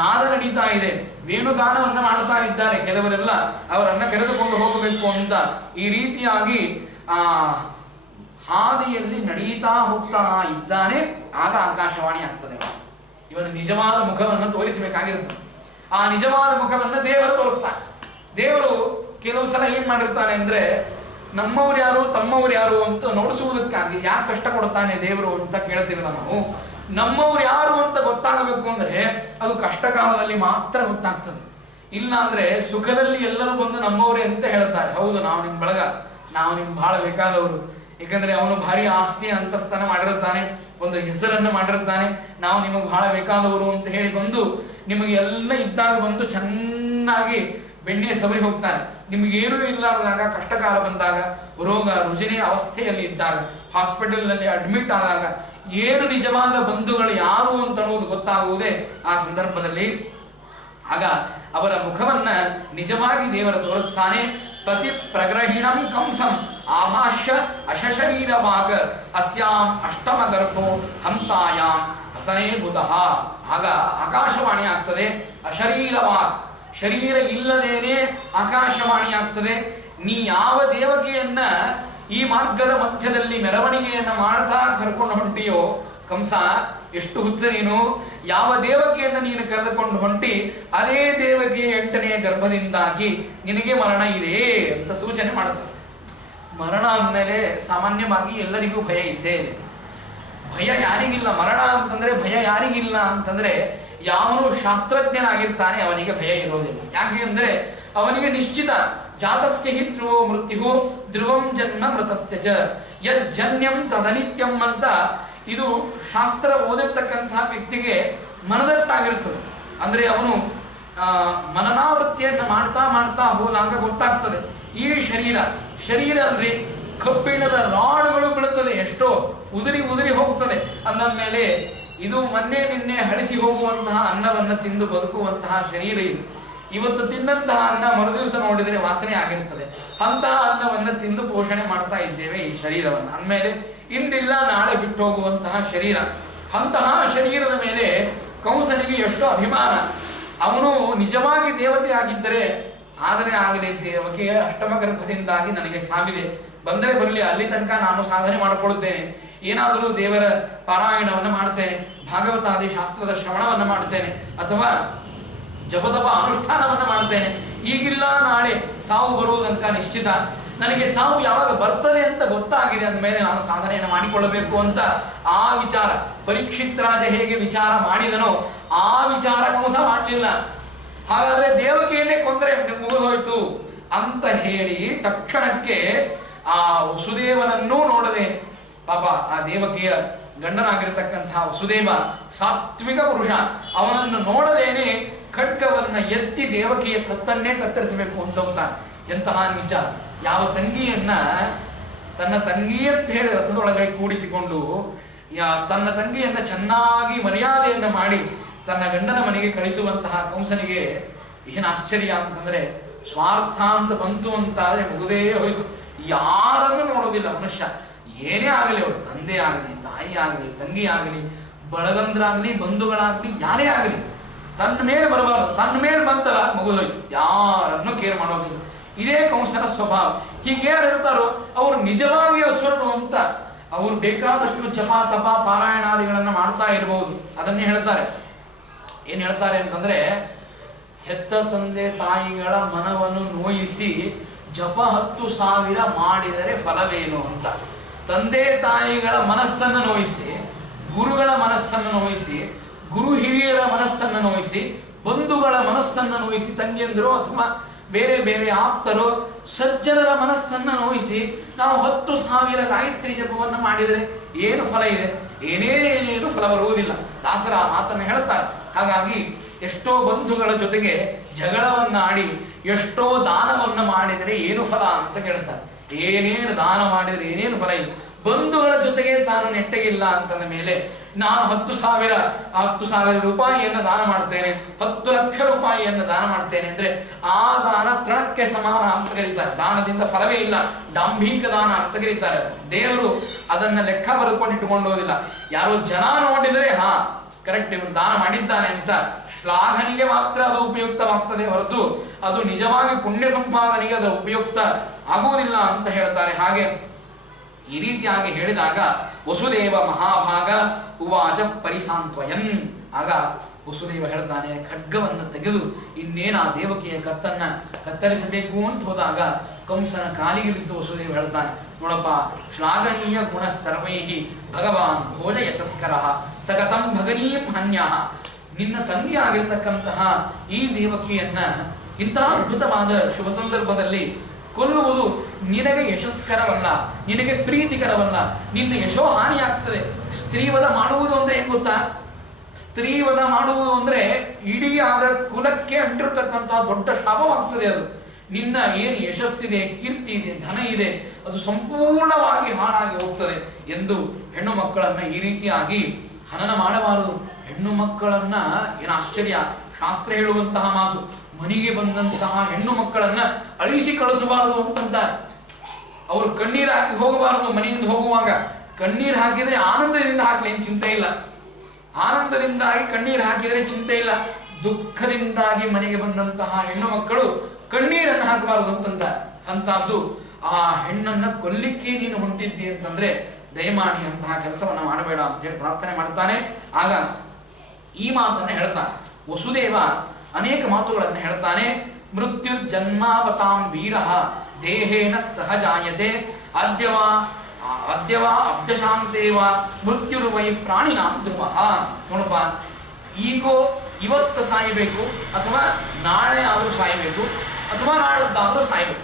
ನಾದ ನಡೀತಾ ಇದೆ, ವೇಣುಗಾನವನ್ನ ಮಾಡ್ತಾ ಇದ್ದಾರೆ. ಕೆಲವರೆಲ್ಲ ಅವರನ್ನ ಕರೆದುಕೊಂಡು ಹೋಗಬೇಕು ಅಂತ ಈ ರೀತಿಯಾಗಿ ಹಾದಿಯಲ್ಲಿ ನಡೀತಾ ಹೋಗ್ತಾ ಇದ್ದಾನೆ. ಆಗ ಆಕಾಶವಾಣಿ ಆಗ್ತದೆ. ಇವನು ನಿಜವಾದ ಮುಖವನ್ನು ತೋರಿಸಬೇಕಾಗಿರುತ್ತದೆ. ಆ ನಿಜವಾದ ಮುಖವನ್ನು ದೇವರು ತೋರಿಸ್ತಾನೆ. ದೇವರು ಕೆಲವು ಸಲ ಏನ್ ಮಾಡಿರ್ತಾನೆ ಅಂದ್ರೆ, ನಮ್ಮವ್ರು ಯಾರು ತಮ್ಮವ್ರು ಯಾರು ಅಂತ ನೋಡಿಸುವುದಕ್ಕಾಗಿ ಯಾಕೆ ಕಷ್ಟ ಕೊಡ್ತಾನೆ ದೇವರು ಅಂತ ಕೇಳ್ತೀವಲ್ಲ ನಾವು. ನಮ್ಮವ್ರು ಯಾರು ಅಂತ ಗೊತ್ತಾಗಬೇಕು ಅಂದ್ರೆ ಅದು ಕಷ್ಟ ಕಾಲದಲ್ಲಿ ಮಾತ್ರ ಗೊತ್ತಾಗ್ತದೆ. ಇಲ್ಲ ಅಂದ್ರೆ ಸುಖದಲ್ಲಿ ಎಲ್ಲರೂ ಬಂದು ನಮ್ಮವರೇ ಅಂತ ಹೇಳ್ತಾರೆ. ಹೌದು, ನಾವು ನಿಮ್ ಬಳಗ, ನಾವು ನಿಮ್ ಬಹಳ ಬೇಕಾದವರು, ಯಾಕಂದ್ರೆ ಅವನು ಭಾರಿ ಆಸ್ತಿ ಅಂತಸ್ತನ ಮಾಡಿರುತ್ತಾನೆ, ಒಂದು ಹೆಸರನ್ನು ಮಾಡಿರುತ್ತಾನೆ, ನಾವು ನಿಮಗೆ ಬಹಳ ಬೇಕಾದವರು ಅಂತ ಹೇಳಿ ಬಂದು ನಿಮಗೆ ಎಲ್ಲ ಇದ್ದಾಗ ಬಂದು ಚೆನ್ನಾಗಿ ಬೆಣ್ಣೆ ಸವರಿ ಹೋಗ್ತಾನೆ. ನಿಮಗೇನೂ ಇಲ್ಲದಾಗ, ಕಷ್ಟ ಕಾಲ ಬಂದಾಗ, ರೋಗ ರುಜಿನ ಅವಸ್ಥೆಯಲ್ಲಿ ಇದ್ದಾಗ, ಹಾಸ್ಪಿಟಲ್ನಲ್ಲಿ ಅಡ್ಮಿಟ್ ಆದಾಗ ಏನು ನಿಜವಾದ ಬಂಧುಗಳು ಯಾರು ಅಂತ ಅನ್ನೋದು ಗೊತ್ತಾಗುವುದೇ ಆ ಸಂದರ್ಭದಲ್ಲಿ. ಆಗ ಅವರ ಮುಖವನ್ನ ನಿಜವಾಗಿ ದೇವರ ತೋರಿಸ್ತಾನೆ. ಪ್ರತಿ ಪ್ರಗ್ರಹಿಣಂ ಕಂಸಂ ಆಭಾಷ್ಯ ಅಶಶರೀರವಾಗ ಅಸ್ಯಾಂ ಅಷ್ಟಮ ಗರ್ಭೋ ಹಂತಾಯಾಂ ಹಸನೇ ಬುಧಃ. ಆಗ ಆಕಾಶವಾಣಿ ಆಗ್ತದೆ. ಅಶರೀರವಾಗ್, ಶರೀರ ಇಲ್ಲದೇನೆ ಆಕಾಶವಾಣಿ ಆಗ್ತದೆ. ನೀ ಯಾವ ದೇವಕಿಯನ್ನ ಈ ಮಾರ್ಗದ ಮಧ್ಯದಲ್ಲಿ ಮೆರವಣಿಗೆಯನ್ನ ಮಾಡ್ತಾ ಕರ್ಕೊಂಡು ಹೊಂಟಿಯೋ ಕಂಸ, ಎಷ್ಟು ಹುಚ್ಚ ನೀನು, ಯಾವ ದೇವಕಿಯನ್ನು ನೀನು ಕರೆದುಕೊಂಡು ಹೊಂಟಿ ಅದೇ ದೇವಕಿಯ 8ನೇ ಗರ್ಭದಿಂದಾಗಿ ನಿನಗೆ ಮರಣ ಇದೆ ಅಂತ ಸೂಚನೆ ಮಾಡುತ್ತಾರೆ. ಮರಣ ಅಂದಮೇಲೆ ಸಾಮಾನ್ಯವಾಗಿ ಎಲ್ಲರಿಗೂ ಭಯ ಇದ್ದೇ ಇದೆ. ಭಯ ಯಾರಿಗಿಲ್ಲ? ಮರಣ ಅಂತಂದ್ರೆ ಭಯ ಯಾರಿಗಿಲ್ಲ ಅಂತಂದ್ರೆ ಯಾವನು ಶಾಸ್ತ್ರಜ್ಞನಾಗಿರ್ತಾನೆ ಅವನಿಗೆ ಭಯ ಇರೋದಿಲ್ಲ. ಯಾಕೆ ಅಂದ್ರೆ ಅವನಿಗೆ ನಿಶ್ಚಿತ ಜಾತಸ್ಯ ಹಿ ಧ್ರುವೋ ಮೃತ್ಯು ಧ್ರುವಂ ಜನ್ಮ ಮೃತಸ್ಯ ಚ ಯಜ್ಜನ್ಯಂ ತದನಿತ್ಯಂ ಅಂತ ಇದು ಶಾಸ್ತ್ರ ಓದಿರ್ತಕ್ಕಂತಹ ವ್ಯಕ್ತಿಗೆ ಮನದಟ್ಟಾಗಿರುತ್ತದೆ. ಅಂದರೆ ಅವನು ಮನನಾವೃತ್ತಿಯನ್ನು ಮಾಡ್ತಾ ಮಾಡ್ತಾ ಹೋದಾಗ ಗೊತ್ತಾಗ್ತದೆ ಈ ಶರೀರ ಅಂದ್ರೆ ಕಬ್ಬಿಣದ ರಾಡುಗಳು ಬೀಳುತ್ತದೆ, ಎಷ್ಟೋ ಉದುರಿ ಉದುರಿ ಹೋಗ್ತದೆ. ಅಂದಮೇಲೆ ಇದು ಮೊನ್ನೆ ನಿನ್ನೆ ಹಳಿಸಿ ಹೋಗುವಂತಹ ಅನ್ನವನ್ನು ತಿಂದು ಬದುಕುವಂತಹ ಶರೀರ ಇದು. ಇವತ್ತು ತಿಂದಂತಹ ಅನ್ನ ಮರುದಿವಸ ನೋಡಿದರೆ ವಾಸನೆ ಆಗಿರ್ತದೆ. ಅಂತಹ ಅನ್ನವನ್ನು ತಿಂದು ಪೋಷಣೆ ಮಾಡ್ತಾ ಇದ್ದೇವೆ ಈ ಶರೀರವನ್ನು. ಅಂದಮೇಲೆ ಇಂದಿಲ್ಲ ನಾಳೆ ಬಿಟ್ಟು ಹೋಗುವಂತಹ ಶರೀರ. ಅಂತಹ ಶರೀರದ ಮೇಲೆ ಕಂಸನಿಗೆ ಎಷ್ಟೋ ಅಭಿಮಾನ. ಅವನು ನಿಜವಾಗಿ ದೇವತೆ ಆಗಿದ್ದರೆ ಆದರೆ ಆಗಲಿ, ದೇವಕಿಯ ಅಷ್ಟಮ ಗರ್ಭದಿಂದಾಗಿ ನನಗೆ ಸಾವಿದೆ, ಬಂದರೆ ಬರಲಿ, ಅಲ್ಲಿ ತನಕ ನಾನು ಸಾಧನೆ ಮಾಡಿಕೊಳ್ಳುತ್ತೇನೆ, ಏನಾದರೂ ದೇವರ ಪಾರಾಯಣವನ್ನು ಮಾಡ್ತೇನೆ, ಭಾಗವತಾದಿ ಶಾಸ್ತ್ರದ ಶ್ರವಣವನ್ನು ಮಾಡ್ತೇನೆ, ಅಥವಾ ಜಪತಪ ಅನುಷ್ಠಾನವನ್ನು ಮಾಡ್ತೇನೆ. ಈಗಿಲ್ಲ ನಾಳೆ ಸಾವು ಬರುವುದಂತ ನಿಶ್ಚಿತ, ನನಗೆ ಸಾವು ಯಾವಾಗ ಬರ್ತದೆ ಅಂತ ಗೊತ್ತಾಗಿದೆ ಅಂದಮೇಲೆ ನಾನು ಸಾಧನೆಯನ್ನು ಮಾಡಿಕೊಳ್ಳಬೇಕು ಅಂತ ಆ ವಿಚಾರ. ಪರೀಕ್ಷಿತ್ ರಾಜ ಹೇಗೆ ವಿಚಾರ ಮಾಡಿದನೋ ಆ ವಿಚಾರ ಕಂಸ ಮಾಡಲಿಲ್ಲ. ಹಾಗಾದ್ರೆ ದೇವಕಿಯನ್ನೇ ಕೊಂದರೆ ಮುಗಿದೋಯ್ತು ಅಂತ ಹೇಳಿ ತಕ್ಷಣಕ್ಕೆ ಆ ವಸುದೇವನನ್ನೂ ನೋಡದೆ, ಪಾಪ ಆ ದೇವಕಿಯ ಗಂಡನಾಗಿರ್ತಕ್ಕಂತಹ ವಸುದೇವ ಸಾತ್ವಿಕ ಪುರುಷ, ಅವನನ್ನು ನೋಡದೇನೆ ಖಡ್ಗವನ್ನ ಎತ್ತಿ ದೇವಕಿಯ ಕತ್ತನ್ನೇ ಕತ್ತರಿಸಬೇಕು ಅಂತ ಹೋಗ್ತಾನೆ. ಎಂತಹ ನಿಜ! ಯಾವ ತಂಗಿಯನ್ನ ತನ್ನ ತಂಗಿ ಅಂತ ಹೇಳಿ ರಥದೊಳಗಡೆ ಕೂಡಿಸಿಕೊಂಡು ತನ್ನ ತಂಗಿಯನ್ನ ಚೆನ್ನಾಗಿ ಮರ್ಯಾದೆಯನ್ನ ಮಾಡಿ ತನ್ನ ಗಂಡನ ಮನೆಗೆ ಕಳಿಸುವಂತಹ ಕಂಸನಿಗೆ ಏನು ಆಶ್ಚರ್ಯ ಅಂತಂದ್ರೆ, ಸ್ವಾರ್ಥ ಅಂತ ಬಂತು ಅಂತಾದ್ರೆ ಮುಗುದೇ ಹೋಯ್ತು. ಯಾರನ್ನು ನೋಡೋದಿಲ್ಲ ಮನುಷ್ಯ, ಏನೇ ಆಗಲಿ, ಅವಳು ತಂದೆ ಆಗಲಿ, ತಾಯಿ ಆಗಲಿ, ತಂಗಿ ಆಗಲಿ, ಬಳಗಂದ್ರಾಗ್ಲಿ, ಬಂಧುಗಳಾಗ್ಲಿ, ಯಾರೇ ಆಗಲಿ ತನ್ನ ಮೇಲೆ ಬರಬಾರದು. ತನ್ನ ಮೇಲೆ ಬಂತಲ್ಲ ಮುಗಿದೋಯ್ತು, ಯಾರನ್ನು ಕೇರ್ ಮಾಡೋದಿಲ್ಲ. ಇದೇ ಕಂಸನ ಸ್ವಭಾವ. ಹೀಗೆ ಯಾರು ಇರ್ತಾರೋ ಅವರು ನಿಜವಾಗಿ ಅಸುರರು ಅಂತ. ಅವರು ಬೇಕಾದಷ್ಟು ಜಪ ತಪ ಪಾರಾಯಣಾದಿಗಳನ್ನ ಮಾಡ್ತಾ ಇರಬಹುದು. ಅದನ್ನೇ ಹೇಳ್ತಾರೆ. ಏನ್ ಹೇಳ್ತಾರೆ ಅಂತಂದ್ರೆ, ಹೆತ್ತ ತಂದೆ ತಾಯಿಗಳ ಮನವನ್ನು ನೋಯಿಸಿ ಜಪ 10,000 ಮಾಡಿದರೆ ಫಲವೇನು ಅಂತ. ತಂದೆ ತಾಯಿಗಳ ಮನಸ್ಸನ್ನು ನೋಯಿಸಿ, ಗುರುಗಳ ಮನಸ್ಸನ್ನು ನೋಯಿಸಿ, ಗುರು ಹಿರಿಯರ ಮನಸ್ಸನ್ನು ನೋಯಿಸಿ, ಬಂಧುಗಳ ಮನಸ್ಸನ್ನು ನೋಯಿಸಿ, ತಂಗಿಯಂದರು ಅಥವಾ ಬೇರೆ ಬೇರೆ ಆಪ್ತರು ಸಜ್ಜನರ ಮನಸ್ಸನ್ನು ನೋಯಿಸಿ ನಾವು 10,000 ಗಾಯತ್ರಿ ಜಪವನ್ನು ಮಾಡಿದರೆ ಏನು ಫಲ ಇದೆ? ಏನೇನೇನು ಫಲ ಬರುವುದಿಲ್ಲ. ದಾಸರ ಆ ಮಾತನ್ನು ಹೇಳ್ತಾರೆ. ಹಾಗಾಗಿ ಎಷ್ಟೋ ಬಂಧುಗಳ ಜೊತೆಗೆ ಜಗಳವನ್ನ ಆಡಿ ಎಷ್ಟೋ ದಾನವನ್ನು ಮಾಡಿದರೆ ಏನು ಫಲ ಅಂತ ಕೇಳ್ತಾರೆ. ಏನೇನು ದಾನ ಮಾಡಿದರೆ ಏನೇನು ಫಲ ಇಲ್ಲ. ಬಂಧುಗಳ ಜೊತೆಗೆ ತಾನು ನೆಟ್ಟಗಿಲ್ಲ ಅಂತಂದ ಮೇಲೆ ನಾನು 10,000 ರೂಪಾಯಿಯನ್ನು ದಾನ ಮಾಡ್ತೇನೆ, 10 ಲಕ್ಷ ರೂಪಾಯಿಯನ್ನು ದಾನ ಮಾಡ್ತೇನೆ ಅಂದ್ರೆ ಆ ದಾನ ತೃಣಕ್ಕೆ ಸಮಾನ ಅಂತ ಕರೀತಾರೆ. ದಾನದಿಂದ ಫಲವೇ ಇಲ್ಲ, ಡಾಂಭಿಕ ದಾನ ಅಂತ ಕರೀತಾರೆ. ದೇವರು ಅದನ್ನ ಲೆಕ್ಕ ಬರೆದುಕೊಂಡಿಟ್ಟುಕೊಂಡೋದಿಲ್ಲ. ಯಾರೋ ಜನ ನೋಡಿದರೆ ಹಾ ಕರೆಕ್ಟ್ ಇವರು ದಾನ ಮಾಡಿದ್ದಾನೆ ಅಂತ ಶ್ಲಾಘನೆಗೆ ಮಾತ್ರ ಅದು ಉಪಯುಕ್ತವಾಗ್ತದೆ ಹೊರತು ಅದು ನಿಜವಾಗಿ ಪುಣ್ಯ ಸಂಪಾದನೆಗೆ ಅದರ ಉಪಯುಕ್ತ ಆಗುವುದಿಲ್ಲ ಅಂತ ಹೇಳ್ತಾರೆ. ಹಾಗೆ ಈ ರೀತಿಯಾಗಿ ಹೇಳಿದಾಗ ವಸುದೇವ ಮಹಾಭಾಗ ಉವಾಚ ಪರಿಸಾಂತ್ವಯನ್. ಆಗ ವಸುದೇವ ಹೇಳ್ತಾನೆ, ಖಡ್ಗವನ್ನು ತೆಗೆದು ಇನ್ನೇನು ಆ ದೇವಕಿಯ ಕತ್ತನ್ನ ಕತ್ತರಿಸಬೇಕು ಅಂತ ಹೋದಾಗ ಕಂಸನ ಕಾಲಿಗೆ ಬಿದ್ದು ವಸುದೇವ ಹೇಳ್ತಾನೆ, ನೋಡಪ್ಪ, ಶ್ಲಾಘನೀಯ ಗುಣ ಸರ್ವೈಹಿ ಭಗವಾನ್ ಭೋಜ ಯಶಸ್ಕರ ಸಕತಂ ಭಗನೀಂ ಹನ್ಯ. ನಿನ್ನ ತಂಗಿ ಆಗಿರ್ತಕ್ಕಂತಹ ಈ ದೇವಕಿಯನ್ನ ಇಂತಹ ಅದ್ಭುತವಾದ ಶುಭ ಸಂದರ್ಭದಲ್ಲಿ ಕೊಲ್ಲುವುದು ನಿನಗೆ ಯಶಸ್ಕರವಲ್ಲ, ನಿನಗೆ ಪ್ರೀತಿಕರವಲ್ಲ, ನಿನ್ನ ಯಶೋ ಹಾನಿಯಾಗ್ತದೆ. ಸ್ತ್ರೀವಧ ಮಾಡುವುದು ಅಂದ್ರೆ ಏನ್ ಗೊತ್ತಾ? ಸ್ತ್ರೀವಧ ಮಾಡುವುದು ಅಂದ್ರೆ ಇಡೀ ಆದ ಕುಲಕ್ಕೆ ಅಂಟಿರ್ತಕ್ಕಂತಹ ದೊಡ್ಡ ಶಾಪವಾಗ್ತದೆ. ಅದು ನಿನ್ನ ಏನು ಯಶಸ್ಸಿದೆ, ಕೀರ್ತಿ ಇದೆ, ಧನ ಇದೆ, ಅದು ಸಂಪೂರ್ಣವಾಗಿ ಹಾಳಾಗಿ ಹೋಗ್ತದೆ ಎಂದು ಹೆಣ್ಣು ಮಕ್ಕಳನ್ನ ಈ ರೀತಿಯಾಗಿ ಹನನ ಮಾಡಬಾರದು. ಹೆಣ್ಣು ಮಕ್ಕಳನ್ನ ಏನು ಆಶ್ಚರ್ಯ, ಶಾಸ್ತ್ರ ಹೇಳುವಂತಹ ಮಾತು, ಮನೆಗೆ ಬಂದಂತಹ ಹೆಣ್ಣು ಮಕ್ಕಳನ್ನ ಅಳಿಸಿ ಕಳಿಸಬಾರದು ಅಂತಂತಾರೆ. ಅವರು ಕಣ್ಣೀರು ಹಾಕಿ ಹೋಗಬಾರದು. ಮನೆಯಿಂದ ಹೋಗುವಾಗ ಕಣ್ಣೀರು ಹಾಕಿದ್ರೆ ಆನಂದದಿಂದ ಹಾಕಲಿ, ಏನು ಚಿಂತೆ ಇಲ್ಲ. ಆನಂದದಿಂದಾಗಿ ಕಣ್ಣೀರು ಹಾಕಿದರೆ ಚಿಂತೆ ಇಲ್ಲ. ದುಃಖದಿಂದಾಗಿ ಮನೆಗೆ ಬಂದಂತಹ ಹೆಣ್ಣು ಮಕ್ಕಳು ಕಣ್ಣೀರನ್ನು ಹಾಕಬಾರದು ಅಂತಂತಾರೆ. ಅಂತದ್ದು ಆ ಹೆಣ್ಣನ್ನ ಕೊಲ್ಲಿಕ್ಕೆ ನೀನು ಹೊಂಟಿದ್ದಿ ಅಂತಂದ್ರೆ ದಯಮಾಡಿ ಅಂತಹ ಕೆಲಸವನ್ನ ಮಾಡಬೇಡ ಅಂತ ಹೇಳಿ ಪ್ರಾರ್ಥನೆ ಮಾಡ್ತಾನೆ. ಆಗ ಈ ಮಾತನ್ನ ಹೇಳ್ತಾನೆ ವಸುದೇವ. ಅನೇಕ ಮಾತುಗಳನ್ನು ಹೇಳ್ತಾನೆ. ಮೃತ್ಯು ಜನ್ಮಾವತಾಂ ವೀರ ದೇಹೇನ ಸಹಜಾಯತೆ ಅದ್ಯವಾ ಅಭ್ಯಶಾಂತೇವ ಮೃತ್ಯುರ್ವೈ ಪ್ರಾಣಿನಾಂ ಧ್ರುವಃ. ನೋಡಪ್ಪ, ಈಗೋ ಇವತ್ತು ಸಾಯಬೇಕು ಅಥವಾ ನಾಳೆ ಆದರೂ ಸಾಯಬೇಕು ಅಥವಾ ನಾಡದ್ದಾದರೂ ಸಾಯಬೇಕು.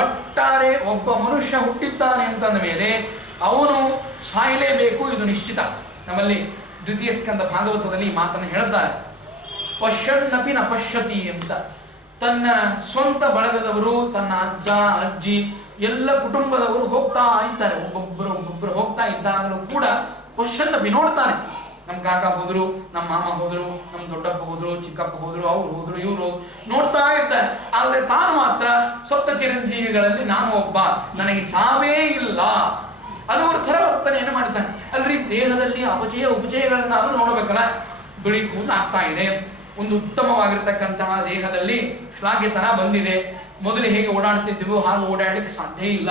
ಒಟ್ಟಾರೆ ಒಬ್ಬ ಮನುಷ್ಯ ಹುಟ್ಟಿದ್ದಾನೆ ಅಂತಂದ ಮೇಲೆ ಅವನು ಸಾಯಲೇಬೇಕು, ಇದು ನಿಶ್ಚಿತ. ನಮ್ಮಲ್ಲಿ ದ್ವಿತೀಯ ಸ್ಕಂದ ಭಾಗವತದಲ್ಲಿ ಈ ಮಾತನ್ನು ಹೇಳ್ತಾರೆ. ಪಶ್ಯನ್ನಪಿ ನ ಪಶ್ಯತಿ ಅಂತ. ತನ್ನ ಸ್ವಂತ ಬಳಗದವರು, ತನ್ನ ಅಜ್ಜ ಅಜ್ಜಿ ಎಲ್ಲ ಕುಟುಂಬದವರು ಹೋಗ್ತಾ ಇದ್ದಾರೆ, ಒಬ್ಬೊಬ್ಬರು ಹೋಗ್ತಾ ಇದ್ದಾಗಲೂ ಕೂಡ ಪಶ್ಯನ್ನಪಿ ನೋಡ್ತಾನೆ. ನಮ್ಮ ಕಾಕ ಹೋದ್ರು, ನಮ್ಮ ಮಾಮ ಹೋದ್ರು, ನಮ್ಮ ದೊಡ್ಡಪ್ಪ ಹೋದ್ರು, ಚಿಕ್ಕಪ್ಪ ಹೋದ್ರು, ಅವ್ರು ಹೋದ್ರು, ಇವರು ನೋಡ್ತಾ ಇದ್ದಾರೆ. ಆದರೆ ತಾನು ಮಾತ್ರ ಸಪ್ತ ಚಿರಂಜೀವಿಗಳಲ್ಲಿ ನಾನು ಒಬ್ಬ, ನನಗೆ ಸಾವೇ ಇಲ್ಲ ಅನ್ನುವ ಥರ ವರ್ತನೆಯನ್ನು ಮಾಡ್ತಾನೆ. ಅಲ್ರಿ, ದೇಹದಲ್ಲಿ ಅಪಚಯ ಉಪಚಯಗಳನ್ನಾದ್ರೂ ನೋಡಬೇಕಲ್ಲ. ಬಿಳಿ ಕೂದಲು ಆಗ್ತಾ ಇದೆ, ಒಂದು ಉತ್ತಮವಾಗಿರ್ತಕ್ಕಂತಹ ದೇಹದಲ್ಲಿ ಶ್ಲಾಘ್ಯತನ ಬಂದಿದೆ. ಮೊದಲು ಹೇಗೆ ಓಡಾಡ್ತಿದ್ದೀವೋ ಹಾಗೆ ಓಡಾಡ್ಲಿಕ್ಕೆ ಸಾಧ್ಯ ಇಲ್ಲ,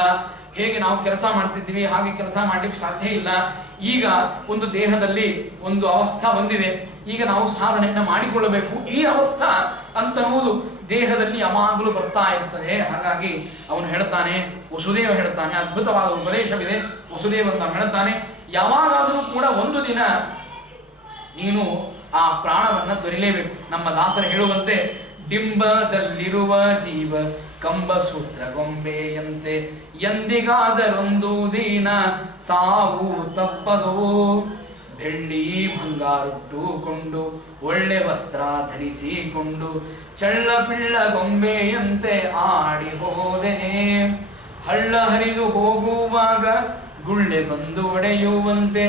ಹೇಗೆ ನಾವು ಕೆಲಸ ಮಾಡ್ತಿದ್ದೀವಿ ಹಾಗೆ ಕೆಲಸ ಮಾಡ್ಲಿಕ್ಕೆ ಸಾಧ್ಯ ಇಲ್ಲ. ಈಗ ಒಂದು ದೇಹದಲ್ಲಿ ಒಂದು ಅವಸ್ಥಾ ಬಂದಿದೆ, ಈಗ ನಾವು ಸಾಧನೆಯನ್ನ ಮಾಡಿಕೊಳ್ಳಬೇಕು. ಈ ಅವಸ್ಥಾ ಅಂತನ್ನುವುದು ದೇಹದಲ್ಲಿ ಯಾವಾಗಲೂ ಬರ್ತಾ ಇರ್ತದೆ. ಹಾಗಾಗಿ ಅವನು ಹೇಳ್ತಾನೆ, ವಸುದೇವ ಹೇಳ್ತಾನೆ, ಅದ್ಭುತವಾದ ಉಪದೇಶವಿದೆ. ವಸುದೇವ ಅಂತ ಹೇಳ್ತಾನೆ, ಯಾವಾಗಾದರೂ ಕೂಡ ಒಂದು ದಿನ ನೀನು ಆ ಪ್ರಾಣವನ್ನ ತೊರಿಲೇಬೇಕು. ನಮ್ಮ ದಾಸರು ಹೇಳುವಂತೆ, ಡಿಂಬದಲ್ಲಿರುವ ಜೀವ ಕಂಬಸೂತ್ರ ಗೊಂಬೆಯಂತೆ ಎಂದಿಗಾದರೊಂದು ದಿನ ಸಾವು ತಪ್ಪದೋ. ಬೆಳ್ಳಿ ಬಂಗಾರುಟ್ಟುಕೊಂಡು ಒಳ್ಳೆ ವಸ್ತ್ರ ಧರಿಸಿಕೊಂಡು ಚಳ್ಳ ಪಿಳ್ಳ ಗೊಂಬೆಯಂತೆ ಆಡಿ ಹೋದೆನೆ. ಹಳ್ಳ ಹರಿದು ಹೋಗುವಾಗ ಗುಳ್ಳೆ ಬಂದು ಒಡೆಯುವಂತೆ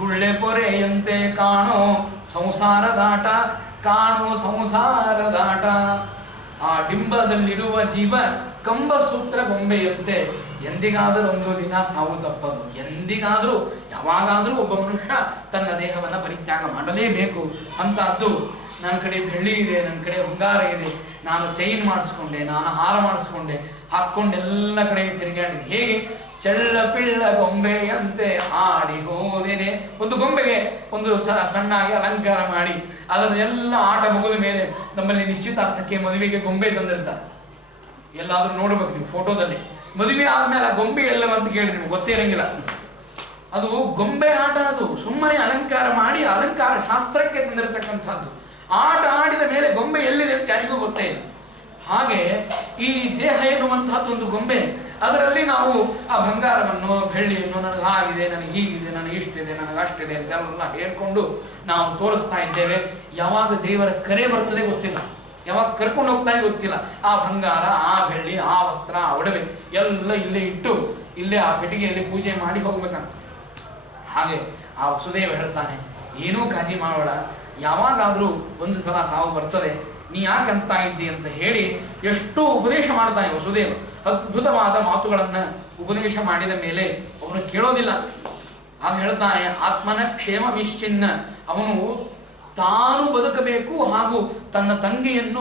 ಗುಳ್ಳೆ ಪೊರೆಯಂತೆ ಕಾಣೋ ಸಂಸಾರದಾಟ, ಕಾಣೋ ಸಂಸಾರದಾಟ. ಆ ಡಿಂಬದಲ್ಲಿರುವ ಜೀವ ಕಂಬಸೂತ್ರ ಗೊಂಬೆಯಂತೆ ಎಂದಿಗಾದರೂ ಒಂದು ದಿನ ಸಾವು ತಪ್ಪದು. ಎಂದಿಗಾದರೂ ಯಾವಾಗಾದರೂ ಒಬ್ಬ ಮನುಷ್ಯ ತನ್ನ ದೇಹವನ್ನು ಪರಿತ್ಯಾಗ ಮಾಡಲೇಬೇಕು. ಅಂತದ್ದು ನನ್ನ ಕಡೆ ಬೆಳ್ಳಿ ಇದೆ, ನನ್ನ ಕಡೆ ಬಂಗಾರ ಇದೆ, ನಾನು ಚೈನ್ ಮಾಡಿಸ್ಕೊಂಡೆ, ನಾನು ಹಾರ ಮಾಡಿಸ್ಕೊಂಡೆ, ಹಾಕ್ಕೊಂಡೆಲ್ಲ ಕಡೆ ತಿರುಗಾಡಿದೆ. ಹೇಗೆ ಚಳ್ಳ ಪಿಳ್ಳ ಗೊಂಬೆಯಂತೆ ಆಡಿ ಹೋದೇನೆ. ಒಂದು ಗೊಂಬೆಗೆ ಒಂದು ಸಣ್ಣಾಗಿ ಅಲಂಕಾರ ಮಾಡಿ ಅದನ್ನೆಲ್ಲ ಆಟ ಮುಗಿದ ಮೇಲೆ ನಮ್ಮಲ್ಲಿ ನಿಶ್ಚಿತಾರ್ಥಕ್ಕೆ ಮದುವೆಗೆ ಗೊಂಬೆ ತಂದಿರ್ತಾರೆ. ಎಲ್ಲಾದ್ರೂ ನೋಡ್ಬೇಕು ನೀವು ಫೋಟೋದಲ್ಲಿ. ಮದುವೆ ಆದ್ಮೇಲೆ ಆ ಗೊಂಬೆ ಎಲ್ಲವಂತ ಕೇಳಿ ನಿಮ್ಗೆ ಗೊತ್ತೇ ಇರಂಗಿಲ್ಲ. ಅದು ಗೊಂಬೆ ಆಟ, ಅದು ಸುಮ್ಮನೆ ಅಲಂಕಾರ ಮಾಡಿ ಅಲಂಕಾರ ಶಾಸ್ತ್ರಕ್ಕೆ ತಂದಿರತಕ್ಕಂಥದ್ದು. ಆಟ ಆಡಿದ ಮೇಲೆ ಗೊಂಬೆ ಎಲ್ಲಿದೆ ಅಂತ ಯಾರಿಗೂ ಗೊತ್ತೇ ಇಲ್ಲ. ಹಾಗೆ ಈ ದೇಹ ಎನ್ನುವಂತಹದ್ದು ಒಂದು ಗೊಂಬೆ. ಅದರಲ್ಲಿ ನಾವು ಆ ಬಂಗಾರವನ್ನು ಬೆಳ್ಳಿಯನ್ನು ನನಗೆ ಹಾಗಿದೆ, ನನಗೆ ಹೀಗಿದೆ, ನನಗೆ ಇಷ್ಟಿದೆ, ನನಗೆ ಅಷ್ಟಿದೆ ಅಂತೆಲ್ಲ ಹೇರ್ಕೊಂಡು ನಾವು ತೋರಿಸ್ತಾ ಇದ್ದೇವೆ. ಯಾವಾಗ ದೇವರ ಕರೆ ಬರ್ತದೆ ಗೊತ್ತಿಲ್ಲ, ಯಾವಾಗ ಕರ್ಕೊಂಡು ಹೋಗ್ತಾನೆ ಗೊತ್ತಿಲ್ಲ. ಆ ಬಂಗಾರ, ಆ ಬೆಳ್ಳಿ, ಆ ವಸ್ತ್ರ, ಆ ಒಡವೆ ಎಲ್ಲ ಇಲ್ಲೇ ಇಟ್ಟು ಇಲ್ಲೇ ಆ ಪೆಟ್ಟಿಗೆಯಲ್ಲಿ ಪೂಜೆ ಮಾಡಿ ಹೋಗ್ಬೇಕಂತ. ಹಾಗೆ ಆ ವಸುದೇವ ಹೇಳ್ತಾನೆ, ಏನೂ ಕಾಳಜಿ ಮಾಡೋಣ, ಯಾವಾಗಾದರೂ ಒಂದು ಸಲ ಸಾವು ಬರ್ತದೆ, ನೀ ಯಾಕೆ ಅನ್ಸ್ತಾ ಇದ್ದಿ ಅಂತ ಹೇಳಿ ಎಷ್ಟೋ ಉಪದೇಶ ಮಾಡ್ತಾನೆ ವಸುದೇವ. ಅದ್ಭುತವಾದ ಮಾತುಗಳನ್ನು ಉಪದೇಶ ಮಾಡಿದ ಮೇಲೆ ಅವನು ಕೇಳೋದಿಲ್ಲ. ಆಗ ಹೇಳ್ತಾನೆ, ಆತ್ಮನ ಕ್ಷೇಮ ನಿಶ್ಚಿನ್ನ. ಅವನು ತಾನು ಬದುಕಬೇಕು ಹಾಗೂ ತನ್ನ ತಂಗಿಯನ್ನು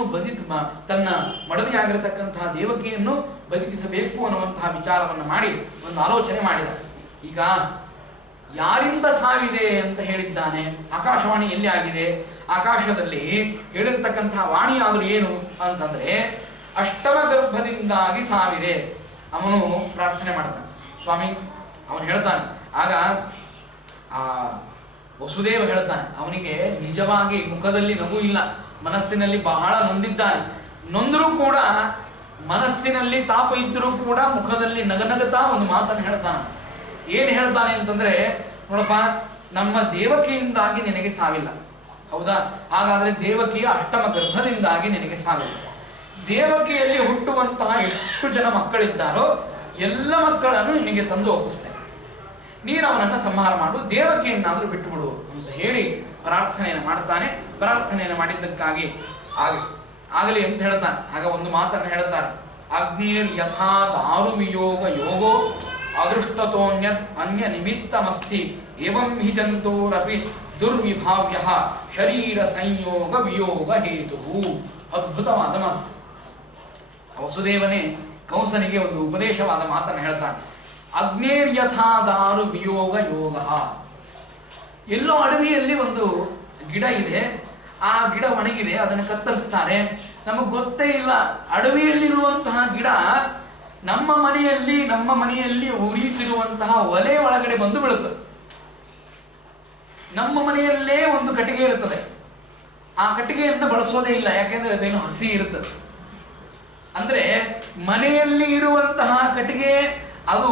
ತನ್ನ ಮಡದಿಯಾಗಿರತಕ್ಕಂತಹ ದೇವಕಿಯನ್ನು ಬದುಕಿಸಬೇಕು ಅನ್ನುವಂತಹ ವಿಚಾರವನ್ನು ಮಾಡಿ ಒಂದು ಆಲೋಚನೆ ಮಾಡಿದ. ಈಗ ಯಾರಿಂದ ಸಾವಿದೆ ಅಂತ ಹೇಳಿದ್ದಾನೆ? ಆಕಾಶವಾಣಿ ಎಲ್ಲಿ ಆಗಿದೆ? ಆಕಾಶದಲ್ಲಿ ಹೇಳಿರ್ತಕ್ಕಂತಹ ವಾಣಿ ಆದ್ರೂ ಏನು ಅಂತಂದ್ರೆ ಅಷ್ಟಮ ಗರ್ಭದಿಂದಾಗಿ ಸಾವಿದೆ. ಅವನು ಪ್ರಾರ್ಥನೆ ಮಾಡ್ತಾನೆ, ಸ್ವಾಮಿ. ಅವನು ಹೇಳ್ತಾನೆ, ಆಗ ಆ ವಸುದೇವ ಹೇಳ್ತಾನೆ, ಅವನಿಗೆ ನಿಜವಾಗಿ ಮುಖದಲ್ಲಿ ನಗು ಇಲ್ಲ, ಮನಸ್ಸಿನಲ್ಲಿ ಬಹಳ ನೊಂದಿದ್ದಾನೆ. ನೊಂದರೂ ಕೂಡ ಮನಸ್ಸಿನಲ್ಲಿ ತಾಪ ಇದ್ದರೂ ಕೂಡ ಮುಖದಲ್ಲಿ ನಗನಗತಾ ಒಂದು ಮಾತನ್ನು ಹೇಳ್ತಾನೆ. ಏನು ಹೇಳ್ತಾನೆ ಅಂತಂದ್ರೆ, ನೋಡಪ್ಪ, ನಮ್ಮ ದೇವಕಿಯಿಂದಾಗಿ ನಿನಗೆ ಸಾವಿಲ್ಲ, ಹೌದಾ? ಹಾಗಾದ್ರೆ ದೇವಕಿಯ ಅಷ್ಟಮ ಗರ್ಭದಿಂದಾಗಿ ನಿನಗೆ ಸಾವಿಲ್ಲ. ದೇವಕಿಯಲ್ಲಿ ಹುಟ್ಟುವಂತಹ ಎಷ್ಟು ಜನ ಮಕ್ಕಳಿದ್ದಾರೋ ಎಲ್ಲ ಮಕ್ಕಳನ್ನು ನಿನಗೆ ತಂದು ಒಪ್ಪಿಸ್ತೇನೆ, ನೀನು ಅವನನ್ನು ಸಂಹಾರ ಮಾಡು, ದೇವಕಿಯನ್ನಾದರೂ ಬಿಟ್ಟುಬಿಡು ಅಂತ ಹೇಳಿ ಪ್ರಾರ್ಥನೆಯನ್ನು ಮಾಡ್ತಾನೆ. ಪ್ರಾರ್ಥನೆಯನ್ನು ಮಾಡಿದ್ದಕ್ಕಾಗಿ ಆಗಲಿ ಅಂತ ಹೇಳ್ತಾನೆ. ಆಗ ಒಂದು ಮಾತನ್ನು ಹೇಳ್ತಾರೆ, ಅಗ್ನಿರ್ ಯಥಾ ದಾರು ವಿಯೋಗ ಯೋಗೋ ಅದೃಷ್ಟತೋನ್ಯ ಅನ್ಯ ನಿಮಿತ್ತಮಸ್ತಿ ಏವಂ ಹಿ ಜಂತೋರಪಿ ದುರ್ವಿಭಾವ್ಯ ಶರೀರ ಸಂಯೋಗ ವಿಯೋಗ ಹೇತು. ಅದ್ಭುತವಾದ ಮಾತು. ವಸುದೇವನೇ ಕಂಸನಿಗೆ ಒಂದು ಉಪದೇಶವಾದ ಮಾತನ್ನು ಹೇಳ್ತಾನೆ. ಅಗ್ನೇರ್ ಯಥಾ ದಾರು ವಿಯೋಗ ಯೋಗ. ಎಲ್ಲೋ ಅಡವಿಯಲ್ಲಿ ಒಂದು ಗಿಡ ಇದೆ, ಆ ಗಿಡ ಒಣಗಿದೆ, ಅದನ್ನು ಕತ್ತರಿಸ್ತಾರೆ, ನಮಗೆ ಗೊತ್ತೇ ಇಲ್ಲ. ಅಡವಿಯಲ್ಲಿರುವಂತಹ ಗಿಡ ನಮ್ಮ ಮನೆಯಲ್ಲಿ ಉರಿಯುತ್ತಿರುವಂತಹ ಒಲೆ ಒಳಗಡೆ ಬಂದು ಬೀಳುತ್ತದೆ. ನಮ್ಮ ಮನೆಯಲ್ಲೇ ಒಂದು ಕಟ್ಟಿಗೆ ಇರುತ್ತದೆ, ಆ ಕಟ್ಟಿಗೆಯನ್ನು ಬಳಸೋದೇ ಇಲ್ಲ, ಯಾಕೆಂದ್ರೆ ಅದೇನು ಹಸಿ ಇರ್ತದೆ. ಅಂದ್ರೆ ಮನೆಯಲ್ಲಿ ಇರುವಂತಹ ಕಟ್ಟಿಗೆ ಅದು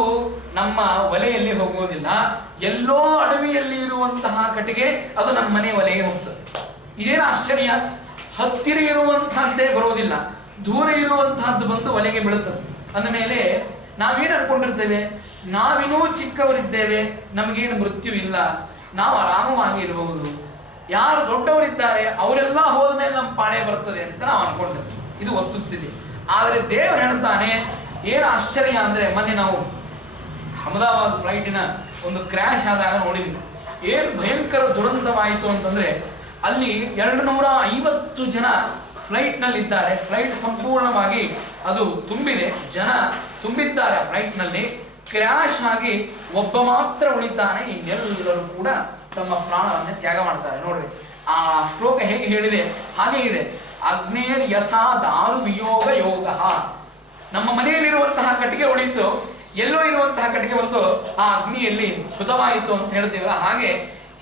ನಮ್ಮ ಒಲೆಯಲ್ಲಿ ಹೋಗುವುದಿಲ್ಲ, ಎಲ್ಲೋ ಅಡವಿಯಲ್ಲಿ ಇರುವಂತಹ ಕಟ್ಟಿಗೆ ಅದು ನಮ್ಮ ಮನೆ ಒಲೆಗೆ ಹೋಗ್ತದೆ. ಇದೇನು ಆಶ್ಚರ್ಯ! ಹತ್ತಿರ ಇರುವಂತಹದ್ದೇ ಬರುವುದಿಲ್ಲ, ದೂರ ಇರುವಂತಹದ್ದು ಬಂದು ಒಲೆಗೆ ಬೀಳುತ್ತದೆ. ಅಂದಮೇಲೆ ನಾವೇನು ಅನ್ಕೊಂಡಿರ್ತೇವೆ, ನಾವಿನ್ನೂ ಚಿಕ್ಕವರಿದ್ದೇವೆ, ನಮಗೇನು ಮೃತ್ಯು ಇಲ್ಲ, ನಾವು ಆರಾಮವಾಗಿ ಇರಬಹುದು, ಯಾರು ದೊಡ್ಡವರಿದ್ದಾರೆ ಅವರೆಲ್ಲ ಹೋದ ಮೇಲೆ ನಮ್ಮ ಪಾಳೆ ಬರ್ತದೆ ಅಂತ ನಾವು ಅನ್ಕೊಂಡಿರ್ತೀವಿ. ಇದು ವಸ್ತುಸ್ಥಿತಿ. ಆದರೆ ದೇವರು ಹೇಳ್ತಾನೆ, ಏನು ಆಶ್ಚರ್ಯ ಅಂದ್ರೆ, ಮೊನ್ನೆ ನಾವು ಅಹಮದಾಬಾದ್ ಫ್ಲೈಟಿನ ಒಂದು ಕ್ರ್ಯಾಶ್ ಆದಾಗ ನೋಡಿದ್ವಿ. ಏನು ಭಯಂಕರ ದುರಂತವಾಯಿತು ಅಂತಂದ್ರೆ, ಅಲ್ಲಿ 250 ಜನ ಫ್ಲೈಟ್ನಲ್ಲಿದ್ದಾರೆ. ಫ್ಲೈಟ್ ಸಂಪೂರ್ಣವಾಗಿ ಅದು ತುಂಬಿದೆ, ಜನ ತುಂಬಿದ್ದಾರೆ ಫ್ಲೈಟ್ನಲ್ಲಿ. ಕ್ರ್ಯಾಶ್ ಆಗಿ ಒಬ್ಬ ಮಾತ್ರ ಉಳಿತಾನೆ, ಇನ್ನೆಲ್ಲರೂ ಕೂಡ ತಮ್ಮ ಪ್ರಾಣವನ್ನು ತ್ಯಾಗ ಮಾಡ್ತಾರೆ. ನೋಡ್ರಿ, ಆ ಶ್ಲೋಕ ಹೇಗೆ ಹೇಳಿದೆ ಹಾಗೆ ಇದೆ. ಅಗ್ನೇರ್ ಯಥಾ ದಾರು ವಿಯೋಗ ಯೋಗ. ನಮ್ಮ ಮನೆಯಲ್ಲಿರುವಂತಹ ಕಟ್ಟಿಗೆ ಉಳಿತು, ಎಲ್ಲೋ ಇರುವಂತಹ ಕಟ್ಟಿಗೆ ಬಂದು ಆ ಅಗ್ನಿಯಲ್ಲಿ ಹುತವಾಯಿತು ಅಂತ ಹೇಳ್ತೀವಲ್ಲ, ಹಾಗೆ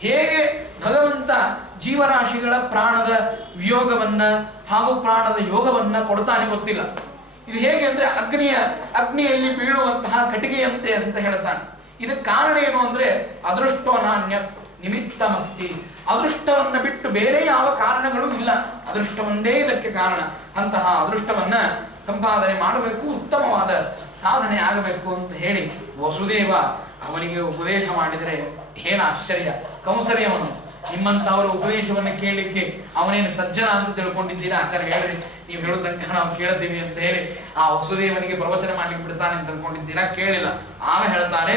ಹೇಗೆ ಭಗವಂತ ಜೀವರಾಶಿಗಳ ಪ್ರಾಣದ ವಿಯೋಗವನ್ನ ಹಾಗೂ ಪ್ರಾಣದ ಯೋಗವನ್ನ ಕೊಡ್ತಾನೆ ಗೊತ್ತಿಲ್ಲ. ಇದು ಹೇಗೆ ಅಂದ್ರೆ ಅಗ್ನಿಯಲ್ಲಿ ಬೀಳುವಂತಹ ಕಟ್ಟಿಗೆಯಂತೆ ಅಂತ ಹೇಳ್ತಾನೆ. ಇದಕ್ಕೆ ಕಾರಣ ಏನು ಅಂದ್ರೆ, ಅದೃಷ್ಟೋ ನಾಣ್ಯ ನಿಮಿತ್ತಮಸ್ತಿ. ಅದೃಷ್ಟವನ್ನ ಬಿಟ್ಟು ಬೇರೆ ಯಾವ ಕಾರಣಗಳು ಇಲ್ಲ, ಅದೃಷ್ಟವೊಂದೇ ಇದಕ್ಕೆ ಕಾರಣ. ಅಂತಹ ಅದೃಷ್ಟವನ್ನ ಸಂಪಾದನೆ ಮಾಡಬೇಕು, ಉತ್ತಮವಾದ ಸಾಧನೆ ಆಗಬೇಕು ಅಂತ ಹೇಳಿ ವಸುದೇವ ಅವನಿಗೆ ಉಪದೇಶ ಮಾಡಿದರೆ ಏನು ಆಶ್ಚರ್ಯ! ಕೌಸರ್ಯವನು ನಿಮ್ಮಂತವರ ಉಪದೇಶವನ್ನು ಕೇಳಲಿಕ್ಕೆ ಅವನೇನು ಸಜ್ಜನ ಅಂತ ತಿಳ್ಕೊಂಡಿದ್ದೀರಾ? ಆಚಾರ್ಯ ಹೇಳ್ರಿ, ನೀವು ಹೇಳೋ ತನಕ ನಾವು ಕೇಳ್ತೀವಿ ಅಂತ ಹೇಳಿ ಆ ವಸುದೇವನಿಗೆ ಪ್ರವಚನ ಮಾಡ್ಲಿಕ್ಕೆ ಬಿಡ್ತಾನೆ ಅಂತ ತಿಳ್ಕೊಂಡಿದ್ದೀರಾ? ಕೇಳಿಲ್ಲ. ಆಗ ಹೇಳ್ತಾರೆ,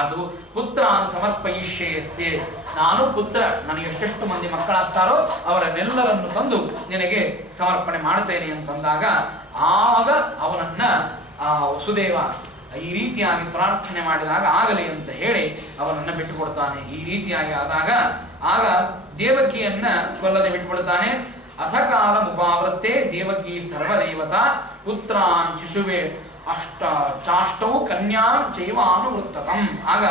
ಅದು ಪುತ್ರ ಅಂತ ಸಮರ್ಪಯಿಷ್ಯೆ, ನಾನು ಪುತ್ರ, ನನಗೆ ಎಷ್ಟೆಷ್ಟು ಮಂದಿ ಮಕ್ಕಳಾಗ್ತಾರೋ ಅವರನ್ನೆಲ್ಲರನ್ನು ತಂದು ನಿನಗೆ ಸಮರ್ಪಣೆ ಮಾಡ್ತೇನೆ ಅಂತಂದಾಗ, ಆಗ ಅವನನ್ನ ಆ ವಸುದೇವ ಈ ರೀತಿಯಾಗಿ ಪ್ರಾರ್ಥನೆ ಮಾಡಿದಾಗ ಆಗಲಿ ಅಂತ ಹೇಳಿ ಅವನನ್ನು ಬಿಟ್ಟುಕೊಡ್ತಾನೆ. ಈ ರೀತಿಯಾಗಿ ಆದಾಗ ಆಗ ದೇವಕಿಯನ್ನ ಕೊಲ್ಲದೆ ಬಿಟ್ಟುಕೊಡ್ತಾನೆ. ಅಥಕಾಲ ಉಪಾವೃತ್ತೆ ದೇವಕಿ ಸರ್ವದೇವತಾ ಪುತ್ರಾನ್ ಶಿಶುವೆ ಚಾಷ್ಟವು ಕನ್ಯಾಂ ಚೈವಾನುವೃತ್ತತಂ. ಆಗ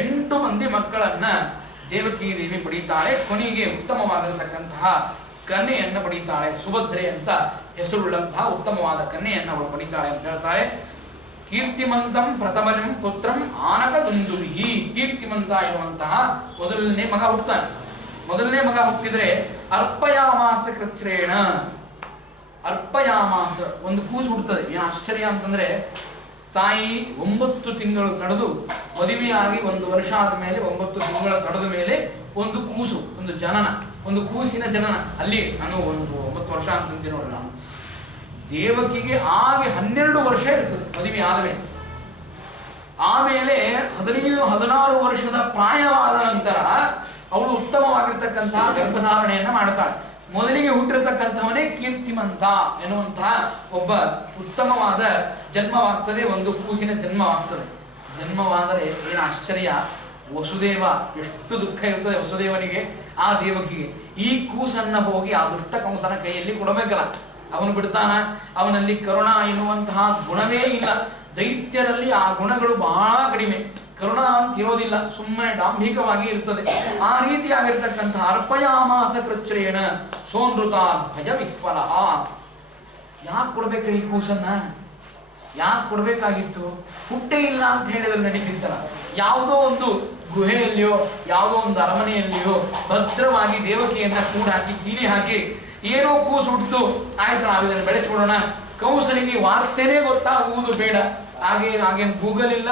8 ಮಂದಿ ಮಕ್ಕಳನ್ನ ದೇವಕಿ ದೇವಿ ಪಡೀತಾಳೆ. ಕೊನೆಗೆ ಉತ್ತಮವಾಗಿರತಕ್ಕಂತಹ ಕನ್ಯೆಯನ್ನು ಪಡೀತಾಳೆ. ಸುಭದ್ರೆ ಅಂತ ಹೆಸರುಳ್ಳಂತಹ ಉತ್ತಮವಾದ ಕನ್ಯೆಯನ್ನು ಅವಳು ಪಡೀತಾಳೆ ಅಂತ ಹೇಳ್ತಾಳೆ. ಕೀರ್ತಿಮಂತಂ ಪ್ರಥಮಂ ಪುತ್ರಂ ಆನಕ ದುಂದುಭಿ. ಕೀರ್ತಿಮಂತ ಇರುವಂತಹ ಮೊದಲನೇ ಮಗ ಹುಟ್ಟುತ್ತಾನೆ. ಮೊದಲನೇ ಮಗ ಹುಟ್ಟಿದ್ರೆ ಅರ್ಪಯಾಮಾಸ ಕೃಚ್ರೇಣ. ಅರ್ಪಯಾಮಾಸ, ಒಂದು ಕೂಸು ಹುಟ್ಟುತ್ತದೆ. ಏನು ಆಶ್ಚರ್ಯ ಅಂತಂದ್ರೆ, ತಾಯಿ 9 ತಿಂಗಳು ತಡೆದು ಮದುವೆಯಾಗಿ 1 ವರ್ಷ ಆದ ಮೇಲೆ 9 ತಿಂಗಳ ತಡೆದ ಮೇಲೆ ಒಂದು ಕೂಸು, ಒಂದು ಜನನ, ಒಂದು ಕೂಸಿನ ಜನನ. ಅಲ್ಲಿ ನಾನು ಒಂದು 9 ವರ್ಷ ಅಂತಂತೀನಿ ನೋಡಿ ನಾನು. ದೇವಕಿಗೆ ಆಗಿ 12 ವರ್ಷ ಇರ್ತದೆ ಮದುವೆ ಆದಮೇಲೆ. ಆಮೇಲೆ 15-16 ವರ್ಷದ ಪ್ರಾಯವಾದ ನಂತರ ಅವಳು ಉತ್ತಮವಾಗಿರ್ತಕ್ಕಂತಹ ಗರ್ಭಧಾರಣೆಯನ್ನ ಮಾಡ್ತಾಳೆ. ಮೊದಲಿಗೆ ಹುಟ್ಟಿರತಕ್ಕಂಥವನೇ ಕೀರ್ತಿಮಂತ ಎನ್ನುವಂತಹ ಒಬ್ಬ ಉತ್ತಮವಾದ ಜನ್ಮವಾಗ್ತದೆ, ಒಂದು ಕೂಸಿನ ಜನ್ಮವಾಗ್ತದೆ. ಜನ್ಮವಾದರೆ ಏನು ಆಶ್ಚರ್ಯ! ವಸುದೇವ ಎಷ್ಟು ದುಃಖ ಇರ್ತದೆ ವಸುದೇವನಿಗೆ, ಆ ದೇವಕಿಗೆ. ಈ ಕೂಸನ್ನ ಹೋಗಿ ಆ ದುಷ್ಟ ಕಂಸನ ಕೈಯಲ್ಲಿ ಕೊಡಬೇಕಲ್ಲ, ಅವನು ಬಿಡ್ತಾನ? ಅವನಲ್ಲಿ ಕರುಣಾ ಎನ್ನುವಂತಹ ಗುಣವೇ ಇಲ್ಲ. ದೈತ್ಯರಲ್ಲಿ ಆ ಗುಣಗಳು ಬಹಳ ಕಡಿಮೆ, ಕರುಣಾ ಅಂತ ಇರೋದಿಲ್ಲ, ಸುಮ್ಮನೆ ಡಾಂಭಿಕವಾಗಿ ಇರ್ತದೆ. ಆ ರೀತಿಯಾಗಿರ್ತಕ್ಕಂತಹ ಅರ್ಪಯಾಮಾಸ ಕೃಚ್ರೇಣ ಸೋನೃತ ಭಯ ವಿಹ್ವಲ. ಯಾಕೆ ಕೊಡ್ಬೇಕ್ರಿ ಈ ಕೂಸನ್ನ? ಯಾಕೆ ಕೊಡ್ಬೇಕಾಗಿತ್ತು? ಹುಟ್ಟೇ ಇಲ್ಲ ಅಂತ ಹೇಳಿದ್ರೆ ನಡೀತಿತ್ತಲ್ಲ. ಯಾವುದೋ ಒಂದು ಗುಹೆಯಲ್ಲಿಯೋ ಯಾವುದೋ ಒಂದು ಅರಮನೆಯಲ್ಲಿಯೋ ಭದ್ರವಾಗಿ ದೇವಕಿಯನ್ನ ಕೂಡ ಹಾಕಿ ಕೀಲಿ ಹಾಕಿ ಏನೋ ಕೂಸು ಹುಟ್ಟಿತು, ಆಯ್ತು ನಾವು ಇದನ್ನು ಬೆಳೆಸ್ಬಿಡೋಣ. ಕೌಸಲಿಗೆ ವಾರ್ತೆನೇ ಗೊತ್ತಾಗುವುದು ಬೇಡ. ಆಗೇನು ಗೂಗಲ್ ಇಲ್ಲ,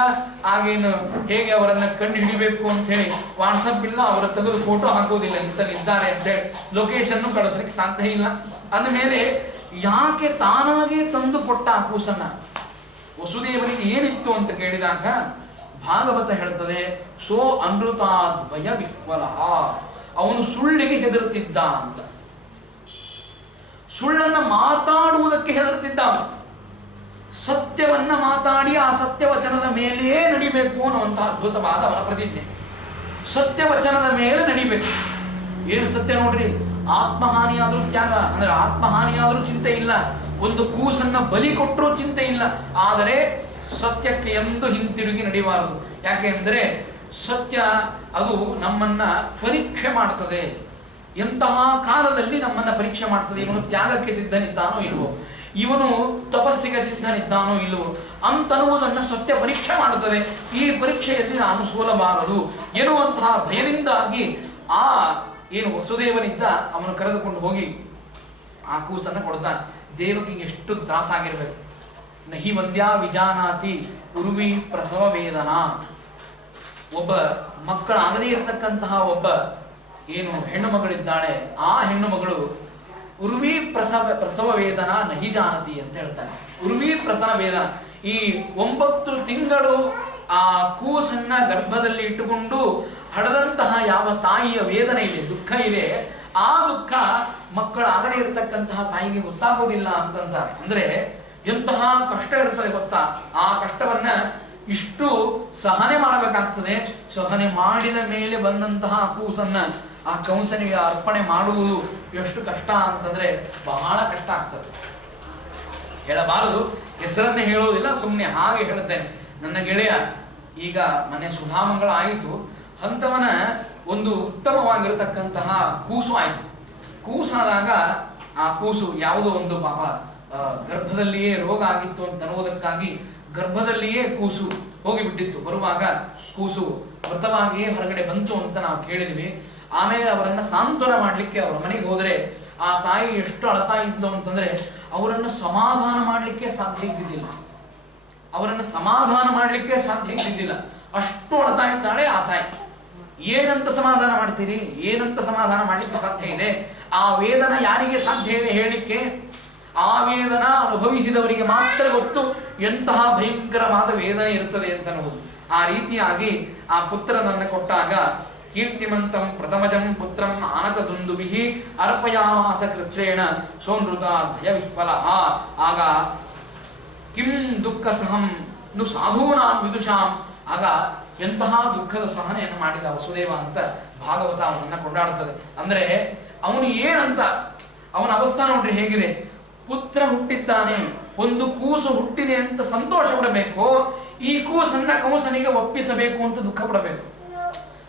ಆಗೇನು ಹೇಗೆ ಅವರನ್ನ ಕಂಡು ಹಿಡಿಬೇಕು ಅಂತ ಹೇಳಿ ವಾಟ್ಸಪ್ ಇಲ್ಲ, ಅವರ ತೆಗೆದು ಫೋಟೋ ಹಾಕೋದಿಲ್ಲ, ಇಂಥಲ್ಲಿದ್ದಾರೆ ಅಂತೇಳಿ ಲೊಕೇಶನ್ ಕಳಿಸ್ಲಿಕ್ಕೆ ಸಾಧ್ಯ ಇಲ್ಲ. ಅಂದಮೇಲೆ ಯಾಕೆ ತಾನಾಗೆ ತಂದು ಕೊಟ್ಟ ಆ ಕೂಸನ್ನ? ವಸುದೇವನಿಗೆ ಏನಿತ್ತು ಅಂತ ಕೇಳಿದಾಗ ಭಾಗವತ ಹೇಳ್ತದೆ, ಸೋ ಅನೃತಾದ್ವಯ ವಿಹ್ವಲ. ಅವನು ಸುಳ್ಳಿಗೆ ಹೆದರುತ್ತಿದ್ದ ಅಂತ. ಸುಳ್ಳನ್ನ ಮಾತಾಡುವುದಕ್ಕೆ ಹೆದರುತ್ತಿದ್ದ. ಸತ್ಯವನ್ನ ಮಾತಾಡಿ ಆ ಸತ್ಯವಚನದ ಮೇಲೆಯೇ ನಡಿಬೇಕು ಅನ್ನುವಂತಹ ಅದ್ಭುತವಾದ ಅವನ ಪ್ರತಿಜ್ಞೆ. ಸತ್ಯವಚನದ ಮೇಲೆ ನಡಿಬೇಕು. ಏನು ಸತ್ಯ ನೋಡ್ರಿ, ಆತ್ಮಹಾನಿಯಾದ್ರೂ ತ್ಯಾಗ, ಅಂದ್ರೆ ಆತ್ಮಹಾನಿಯಾದ್ರೂ ಚಿಂತೆ ಇಲ್ಲ, ಒಂದು ಕೂಸನ್ನ ಬಲಿ ಕೊಟ್ಟರೂ ಚಿಂತೆ ಇಲ್ಲ, ಆದರೆ ಸತ್ಯಕ್ಕೆ ಎಂದು ಹಿಂತಿರುಗಿ ನಡಿಬಾರದು. ಯಾಕೆ ಅಂದರೆ ಸತ್ಯ ಅದು ನಮ್ಮನ್ನ ಪರೀಕ್ಷೆ ಮಾಡ್ತದೆ. ಎಂತಹ ಕಾಲದಲ್ಲಿ ನಮ್ಮನ್ನ ಪರೀಕ್ಷೆ ಮಾಡ್ತದೆ, ಇವನು ತ್ಯಾಗಕ್ಕೆ ಸಿದ್ಧನಿದ್ದಾನೋ ಇಲ್ವೋ. ಇವನು ತಪಸ್ಸಿಗೆ ಸಿದ್ಧನಿದ್ದಾನೋ ಇಲ್ಲವೋ ಅಂತನ್ನುವುದನ್ನು ಸತ್ಯ ಪರೀಕ್ಷೆ ಮಾಡುತ್ತದೆ. ಈ ಪರೀಕ್ಷೆಯಲ್ಲಿ ನಾನು ಸೋಲಬಾರದು ಎನ್ನುವಂತಹ ಭಯದಿಂದಾಗಿ ಆ ಏನು ವಸುದೇವನಿದ್ದ ಅವನು ಕರೆದುಕೊಂಡು ಹೋಗಿ ಆ ಕೂಸನ್ನು ಕೊಡ್ತಾನೆ. ದೇವಕಿಗೆ ಎಷ್ಟು ತ್ರಾಸಾಗಿರ್ಬೇಕು. ನಹಿ ವಂದ್ಯಾ ವಿಜಾನಾತಿ ಉರ್ವಿ ಪ್ರಸವ ವೇದನಾ. ಒಬ್ಬ ಮಕ್ಕಳಾಗದೇ ಇರತಕ್ಕಂತಹ ಒಬ್ಬ ಏನು ಹೆಣ್ಣು ಮಗಳಿದ್ದಾಳೆ, ಆ ಹೆಣ್ಣು ಮಗಳು ಉರ್ವಿ ಪ್ರಸವ ವೇದನಾ ನಹಿ ಜಾನತಿ ಅಂತ ಹೇಳ್ತಾನೆ. ಉರ್ವಿ ಪ್ರಸವ ವೇದನ, ಈ 9 ತಿಂಗಳು ಆ ಕೂಸನ್ನ ಗರ್ಭದಲ್ಲಿ ಇಟ್ಟುಕೊಂಡು ಹಡದಂತಹ ಯಾವ ತಾಯಿಯ ವೇದನೆ ಇದೆ, ದುಃಖ ಇದೆ, ಆ ದುಃಖ ಮಕ್ಕಳಾಗದೇ ಇರತಕ್ಕಂತಹ ತಾಯಿಗೆ ಗೊತ್ತಾಗೋದಿಲ್ಲ ಅಂತಂತ. ಅಂದ್ರೆ ಎಂತಹ ಕಷ್ಟ ಇರ್ತದೆ ಗೊತ್ತಾ. ಆ ಕಷ್ಟವನ್ನ ಇಷ್ಟು ಸಹನೆ ಮಾಡಬೇಕಾಗ್ತದೆ. ಸಹನೆ ಮಾಡಿದ ಮೇಲೆ ಬಂದಂತಹ ಕೂಸನ್ನ ಆ ಕಂಸನಿಗೆ ಅರ್ಪಣೆ ಮಾಡುವುದು ಎಷ್ಟು ಕಷ್ಟ ಅಂತಂದ್ರೆ ಬಹಳ ಕಷ್ಟ ಆಗ್ತದೆ. ಹೇಳಬಾರದು, ಹೆಸರನ್ನೇ ಹೇಳೋದಿಲ್ಲ, ಸುಮ್ಮನೆ ಹಾಗೆ ಹೇಳುತ್ತೇನೆ. ನನ್ನ ಗೆಳೆಯ ಈಗ ಮನೆ ಸುಧಾಮಂಗಳ ಆಯಿತು, ಅಂಥವನ ಒಂದು ಉತ್ತಮವಾಗಿರತಕ್ಕಂತಹ ಕೂಸು ಆಯಿತು. ಕೂಸಾದಾಗ ಆ ಕೂಸು ಯಾವುದೋ ಒಂದು ಪಾಪ ಗರ್ಭದಲ್ಲಿಯೇ ರೋಗ ಆಗಿತ್ತು ಅಂತ ಅನ್ನುವುದಕ್ಕಾಗಿ ಗರ್ಭದಲ್ಲಿಯೇ ಕೂಸು ಹೋಗಿಬಿಟ್ಟಿತ್ತು. ಬರುವಾಗ ಕೂಸು ಮೃತವಾಗಿಯೇ ಹೊರಗಡೆ ಬಂತು ಅಂತ ನಾವು ಕೇಳಿದ್ವಿ. ಆಮೇಲೆ ಅವರನ್ನ ಸಾಂತ್ವನ ಮಾಡಲಿಕ್ಕೆ ಅವರ ಮನೆಗೆ ಹೋದರೆ ಆ ತಾಯಿ ಎಷ್ಟು ಅಳತಾ ಇದ್ಲು ಅಂತಂದ್ರೆ ಅವರನ್ನು ಸಮಾಧಾನ ಮಾಡಲಿಕ್ಕೆ ಸಾಧ್ಯ ಇದ್ದಿದ್ದಿಲ್ಲ. ಅವರನ್ನು ಸಮಾಧಾನ ಮಾಡಲಿಕ್ಕೆ ಸಾಧ್ಯ ಇದ್ದಿದ್ದಿಲ್ಲ. ಅಷ್ಟು ಅಳತಾ ಇದ್ದಾಳೆ ಆ ತಾಯಿ. ಏನಂತ ಸಮಾಧಾನ ಮಾಡ್ತೀರಿ? ಏನಂತ ಸಮಾಧಾನ ಮಾಡಲಿಕ್ಕೆ ಸಾಧ್ಯ ಇದೆ? ಆ ವೇದನ ಯಾರಿಗೆ ಸಾಧ್ಯ ಇದೆ ಹೇಳಲಿಕ್ಕೆ? ಆ ವೇದನ ಅನುಭವಿಸಿದವರಿಗೆ ಮಾತ್ರ ಗೊತ್ತು ಎಂತಹ ಭಯಂಕರವಾದ ವೇದನೆ ಇರುತ್ತದೆ ಅಂತ ಅನ್ನೋದು. ಆ ರೀತಿಯಾಗಿ ಆ ಪುತ್ರನನ್ನು ಕೊಟ್ಟಾಗ ಕೀರ್ತಿಮಂತಂ ಪ್ರಥಮಜಂ ಪುತ್ರಂ ಆನಕದುಂದುಭಿಃ ಅರ್ಪಯಾಮಾಸ ಕೃಚ್ಛ್ರೇಣ ಸೋನೃತ ಭಯ ವಿಹ್ವಲ. ಆಗ ಕಿಂ ದುಃಖ ಸಹಂ ನು ಸಾಧೂನಾಂ ವಿದುಷಾಂ. ಆಗ ಎಂತಹ ದುಃಖದ ಸಹನೆಯನ್ನು ಮಾಡಿದ ವಸುದೇವ ಅಂತ ಭಾಗವತ ಅವನನ್ನ ಕೊಂಡಾಡುತ್ತದೆ. ಅಂದ್ರೆ ಅವನು ಏನಂತ ಅವನ ಅವಸ್ಥಾ ನೋಡ್ರಿ ಹೇಗಿದೆ. ಪುತ್ರ ಹುಟ್ಟಿದ್ದಾನೆ, ಒಂದು ಕೂಸು ಹುಟ್ಟಿದೆ ಅಂತ ಸಂತೋಷ ಪಡಬೇಕು, ಈ ಕೂಸನ್ನ ಕಂಸನಿಗೆ ಒಪ್ಪಿಸಬೇಕು ಅಂತ ದುಃಖ ಪಡಬೇಕು.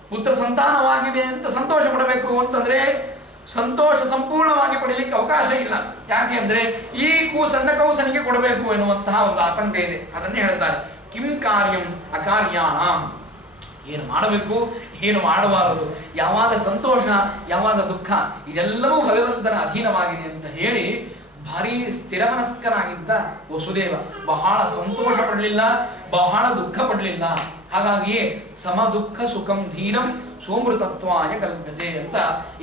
ಪುತ್ರ ಸಂತಾನವಾಗಿದೆ ಅಂತ ಸಂತೋಷ ಪಡಬೇಕು ಅಂತಂದ್ರೆ ಸಂತೋಷ ಸಂಪೂರ್ಣವಾಗಿ ಪಡೀಲಿಕ್ಕೆ ಅವಕಾಶ ಇಲ್ಲ. ಯಾಕೆ ಅಂದ್ರೆ ಈ ಕೂಸನ್ನ ಕಂಸನಿಗೆ ಕೊಡಬೇಕು ಎನ್ನುವಂತಹ ಒಂದು ಆತಂಕ ಇದೆ. ಅದನ್ನೇ ಹೇಳ್ತಾರೆ, ಕಿಂ ಕಾರ್ಯಂ ಅಕಾರ್ಯಾಣ. ಏನು ಮಾಡಬೇಕು, ಏನು ಮಾಡಬಾರದು, ಯಾವಾಗ ಸಂತೋಷ, ಯಾವಾಗ ದುಃಖ, ಇದೆಲ್ಲವೂ ಭಗವಂತನ ಅಧೀನವಾಗಿದೆ ಅಂತ ಹೇಳಿ ಭಾರಿ ಸ್ಥಿರಮನಸ್ಕನಾಗಿದ್ದ ವಸುದೇವ ಬಹಳ ಸಂತೋಷ ಪಡಲಿಲ್ಲ, ಬಹಳ ದುಃಖ ಪಡಲಿಲ್ಲ. ಹಾಗಾಗಿಯೇ ಸಮ ದುಃಖ ಸುಖಂ ಧೀರಂ ಸೋಮೃತತ್ವಾಯ ಕಲ್ಪ್ಯತೆ ಅಂತ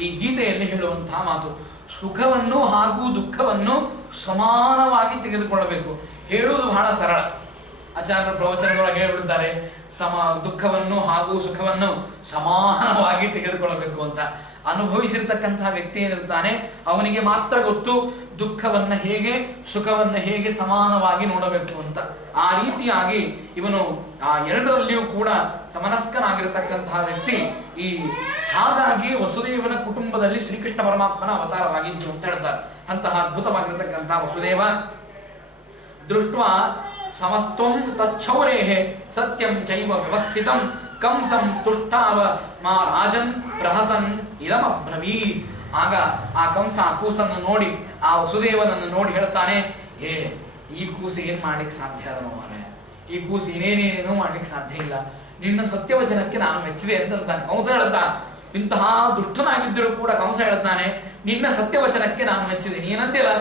ಈ ಗೀತೆಯಲ್ಲಿ ಹೇಳುವಂತಹ ಮಾತು. ಸುಖವನ್ನು ಹಾಗೂ ದುಃಖವನ್ನು ಸಮಾನವಾಗಿ ತೆಗೆದುಕೊಳ್ಳಬೇಕು. ಹೇಳುವುದು ಬಹಳ ಸರಳ. ಆಚಾರ್ಯರ ಪ್ರವಚನಗಳು ಹೇಳಿಬಿಡುತ್ತಾರೆ, ದುಃಖವನ್ನು ಹಾಗೂ ಸುಖವನ್ನು ಸಮಾನವಾಗಿ ತೆಗೆದುಕೊಳ್ಳಬೇಕು ಅಂತ. ಅನುಭವಿಸಿರ್ತಕ್ಕಂತಹ ವ್ಯಕ್ತಿ ಏನಿರ್ತಾನೆ ಅವನಿಗೆ ಮಾತ್ರ ಗೊತ್ತು ದುಃಖವನ್ನ ಹೇಗೆ, ಸುಖವನ್ನ ಹೇಗೆ ಸಮಾನವಾಗಿ ನೋಡಬೇಕು ಅಂತ. ಆ ರೀತಿಯಾಗಿ ಇವನು ಆ ಎರಡರಲ್ಲಿಯೂ ಕೂಡ ಸಮನಸ್ಕನಾಗಿರತಕ್ಕಂತಹ ವ್ಯಕ್ತಿ. ಹಾಗಾಗಿ ವಸುದೇವನ ಕುಟುಂಬದಲ್ಲಿ ಶ್ರೀಕೃಷ್ಣ ಪರಮಾತ್ಮನ ಅವತಾರವಾಗಿದ್ದು ಅಂತ ಹೇಳ್ತಾರೆ. ಅಂತಹ ಅದ್ಭುತವಾಗಿರತಕ್ಕಂತಹ ವಸುದೇವ ದೃಷ್ಟ ಸಮಸ್ತಂ ತಚ್ಛೌರೇಃ ಸತ್ಯಂ ಚೈವ ವ್ಯವಸ್ಥಿತಂ ಕಂಸಂ ತುಷ್ಟಾವ ಮಾ ರಾಜನ್ ಪ್ರಹಸನ್ ಇದಮಬ್ರವೀ. ಆಗ ಆ ಕಂಸ ಆ ಕೂಸನ್ನು ನೋಡಿ, ಆ ವಸುದೇವನನ್ನು ನೋಡಿ ಹೇಳ್ತಾನೆ, ಈ ಕೂಸು ಏನ್ ಮಾಡ್ಲಿಕ್ಕೆ ಸಾಧ್ಯ ಅದನೋ ಮಾರೆ, ಈ ಕೂಸು ಏನೇನೇನೇನೋ ಮಾಡ್ಲಿಕ್ಕೆ ಸಾಧ್ಯ ಇಲ್ಲ, ನಿನ್ನ ಸತ್ಯವಚನಕ್ಕೆ ನಾನು ಮೆಚ್ಚಿದೆ ಅಂತಾನೆ ಕಂಸ ಹೇಳ್ತಾನೆ. ಇಂತಹ ದುಷ್ಟನಾಗಿದ್ದರೂ ಕೂಡ ಕಂಸ ಹೇಳ್ತಾನೆ, ನಿನ್ನ ಸತ್ಯವಚನಕ್ಕೆ ನಾನು ಮೆಚ್ಚಿದೆ. ನೀನಂದಿಲ್ಲ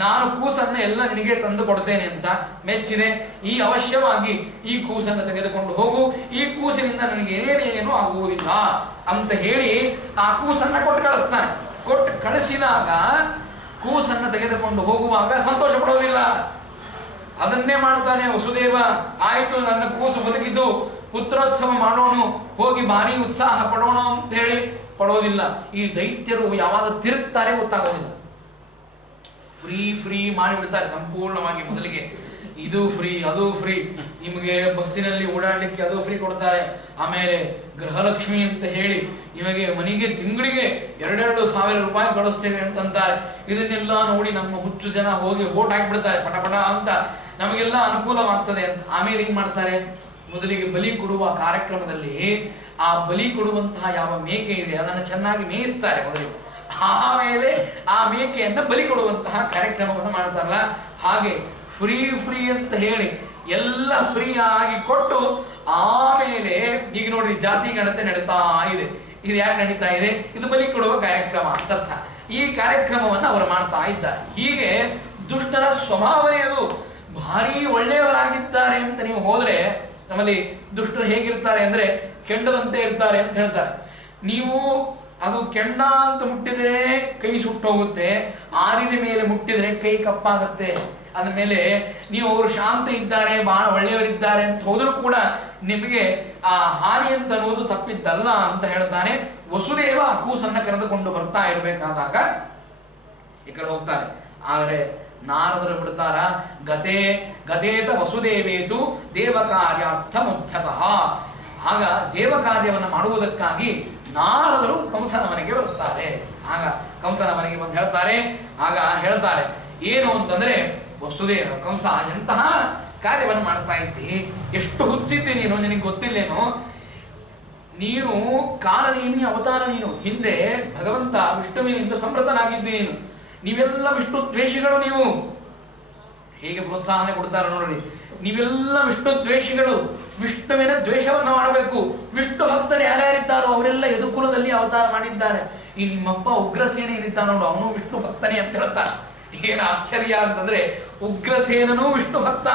ನಾನು ಕೂಸನ್ನ ಎಲ್ಲ ನಿನಗೆ ತಂದು ಕೊಡ್ತೇನೆ ಅಂತ ಮೆಚ್ಚಿದೆ. ಈ ಅವಶ್ಯವಾಗಿ ಈ ಕೂಸನ್ನು ತೆಗೆದುಕೊಂಡು ಹೋಗು, ಈ ಕೂಸಿನಿಂದ ನನಗೆ ಏನೇನೇನೂ ಆಗುವುದಿಲ್ಲ ಅಂತ ಹೇಳಿ ಆ ಕೂಸನ್ನ ಕೊಟ್ಟು ಕಳಿಸ್ತಾನೆ. ಕೊಟ್ಟು ಕಳಿಸಿದಾಗ ಕೂಸನ್ನ ತೆಗೆದುಕೊಂಡು ಹೋಗುವಾಗ ಸಂತೋಷ ಪಡೋದಿಲ್ಲ. ಅದನ್ನೇ ಮಾಡ್ತಾನೆ ವಸುದೇವ. ಆಯ್ತು, ನನ್ನ ಕೂಸು ಬದುಕಿದ್ದು, ಪುತ್ರೋತ್ಸವ ಮಾಡೋಣ, ಹೋಗಿ ಭಾರಿ ಉತ್ಸಾಹ ಪಡೋಣ ಅಂತ ಹೇಳಿ ಪಡೋದಿಲ್ಲ. ಈ ದೈತ್ಯರು ಯಾವಾಗ ತಿರುಗ್ತಾರೆ ಗೊತ್ತಾಗೋದಿಲ್ಲ. ಫ್ರೀ ಮಾಡಿಬಿಡ್ತಾರೆ ಸಂಪೂರ್ಣವಾಗಿ. ಮೊದಲಿಗೆ ಇದು ಫ್ರೀ, ಅದು ಫ್ರೀ, ನಿಮಗೆ ಬಸ್ಸಿನಲ್ಲಿ ಓಡಾಡ್ಲಿಕ್ಕೆ ಅದು ಫ್ರೀ ಕೊಡ್ತಾರೆ. ಆಮೇಲೆ ಗೃಹಲಕ್ಷ್ಮಿ ಅಂತ ಹೇಳಿ ನಿಮಗೆ ಮನೆಗೆ ತಿಂಗಳಿಗೆ 2,000 ರೂಪಾಯಿ ಕಳಿಸ್ತೇವೆ ಅಂತಂತಾರೆ. ಇದನ್ನೆಲ್ಲ ನೋಡಿ ನಮ್ಮ ಹುಚ್ಚು ಜನ ಹೋಗಿ ಓಟ್ ಹಾಕಿಬಿಡ್ತಾರೆ ಪಟ ಅಂತ, ನಮಗೆಲ್ಲ ಅನುಕೂಲವಾಗ್ತದೆ ಅಂತ. ಆಮೇಲೆ ಏನ್ ಮಾಡ್ತಾರೆ, ಮೊದಲಿಗೆ ಬಲಿ ಕೊಡುವ ಕಾರ್ಯಕ್ರಮದಲ್ಲಿ ಆ ಬಲಿ ಕೊಡುವಂತಹ ಯಾವ ಮೇಕೆ ಇದೆ ಅದನ್ನು ಚೆನ್ನಾಗಿ ಮೇಯಿಸ್ತಾರೆ ಮೊದಲಿಗೆ. ಆಮೇಲೆ ಆ ಮೇಕೆಯನ್ನ ಬಲಿ ಕೊಡುವಂತಹ ಕಾರ್ಯಕ್ರಮವನ್ನು ಮಾಡ್ತಾರಲ್ಲ, ಹಾಗೆ ಫ್ರೀ ಅಂತ ಹೇಳಿ ಎಲ್ಲ ಫ್ರೀ ಆಗಿ ಕೊಟ್ಟು ಆಮೇಲೆ ಈಗ ನೋಡ್ರಿ ಜಾತಿ ಗಣತೆ ನಡೀತಾ ಇದೆ. ಇದು ಯಾಕೆ ನಡೀತಾ ಇದೆ? ಇದು ಬಲಿ ಕೊಡುವ ಕಾರ್ಯಕ್ರಮ ಅಂತ ಅರ್ಥ. ಈ ಕಾರ್ಯಕ್ರಮವನ್ನು ಅವರು ಮಾಡ್ತಾ ಇದ್ದಾರೆ. ಹೀಗೆ ದುಷ್ಟರ ಸ್ವಭಾವನೇ ಅದು. ಭಾರಿ ಒಳ್ಳೆಯವರಾಗಿದ್ದಾರೆ ಅಂತ ನೀವು ಹೋದ್ರೆ, ನಮ್ಮಲ್ಲಿ ದುಷ್ಟರು ಹೇಗಿರ್ತಾರೆ ಅಂದ್ರೆ ಕೆಂಡದಂತೆ ಇರ್ತಾರೆ ಅಂತ ಹೇಳ್ತಾರೆ. ನೀವು ಅದು ಕೆಂಡ ಅಂತ ಮುಟ್ಟಿದ್ರೆ ಕೈ ಸುಟ್ಟೋಗುತ್ತೆ, ಆರಿದ ಮೇಲೆ ಮುಟ್ಟಿದ್ರೆ ಕೈ ಕಪ್ಪಾಗತ್ತೆ. ಅಂದಮೇಲೆ ನೀವು ಅವರು ಶಾಂತ ಇದ್ದಾರೆ, ಬಹಳ ಒಳ್ಳೆಯವರಿದ್ದಾರೆ ಅಂತ ಹೋದರೂ ಕೂಡ ನಿಮಗೆ ಆ ಹಾನಿ ಅಂತ ಅನ್ನೋದು ತಪ್ಪಿದ್ದಲ್ಲ ಅಂತ ಹೇಳ್ತಾನೆ. ವಸುದೇವ ಆ ಕೂಸನ್ನ ಕರೆದುಕೊಂಡು ಬರ್ತಾ ಇರಬೇಕಾದಾಗ ಈ ಕಡೆ ಹೋಗ್ತಾರೆ. ಆದರೆ ನಾರದರು ಬಿಡ್ತಾರ, ಗತೇತ ವಸುದೇವೇತು ದೇವ ಕಾರ್ಯಾರ್ಥ ಮುಖ್ಯತಃ. ಆಗ ದೇವ ಕಾರ್ಯವನ್ನು ಮಾಡುವುದಕ್ಕಾಗಿ ನಾರದರು ಕಂಸನ ಮನೆಗೆ ಬರುತ್ತಾರೆ. ಆಗ ಕಂಸನ ಮನೆಗೆ ಬಂದು ಹೇಳ್ತಾರೆ ಏನು ಅಂತಂದ್ರೆ, ವಸುದೇವ ಕಂಸ ಎಂತಹ ಕಾರ್ಯವನ್ನು ಮಾಡ್ತಾ ಇದ್ದಿ, ಎಷ್ಟು ಹುಚ್ಚಿದ್ದಿ ನೀನು, ನಿನಗೆ ಗೊತ್ತಿಲ್ಲೇನು? ನೀನು ಕಾಲನೇಮಿ ಅವತಾರ, ನೀನು ಹಿಂದೆ ಭಗವಂತ ವಿಷ್ಣುವಿನಿಂದ ಸಂಪ್ರತನಾಗಿದ್ದಿ ನೀವೆಲ್ಲ ವಿಷ್ಣು ದ್ವೇಷಿಗಳು. ನೀವು ಹೇಗೆ ಪ್ರೋತ್ಸಾಹನೆ ಕೊಡ್ತಾರೆ ನೋಡ್ರಿ. ನೀವೆಲ್ಲ ವಿಷ್ಣು ದ್ವೇಷಿಗಳು, ವಿಷ್ಣುವಿನ ದ್ವೇಷವನ್ನು ಮಾಡಬೇಕು. ವಿಷ್ಣು ಭಕ್ತರು ಯಾರ್ಯಾರಿದ್ದಾರೋ ಅವರೆಲ್ಲ ಯದುಕುಲದಲ್ಲಿ ಅವತಾರ ಮಾಡಿದ್ದಾರೆ. ಈ ನಿಮ್ಮಪ್ಪ ಉಗ್ರಸೇನ ಏನಿದ್ದ ನೋಡು, ಅವನು ವಿಷ್ಣು ಭಕ್ತನೇ ಅಂತ ಹೇಳ್ತಾರೆ. ಏನು ಆಶ್ಚರ್ಯ ಅಂತಂದ್ರೆ, ಉಗ್ರಸೇನನೂ ವಿಷ್ಣು ಭಕ್ತ,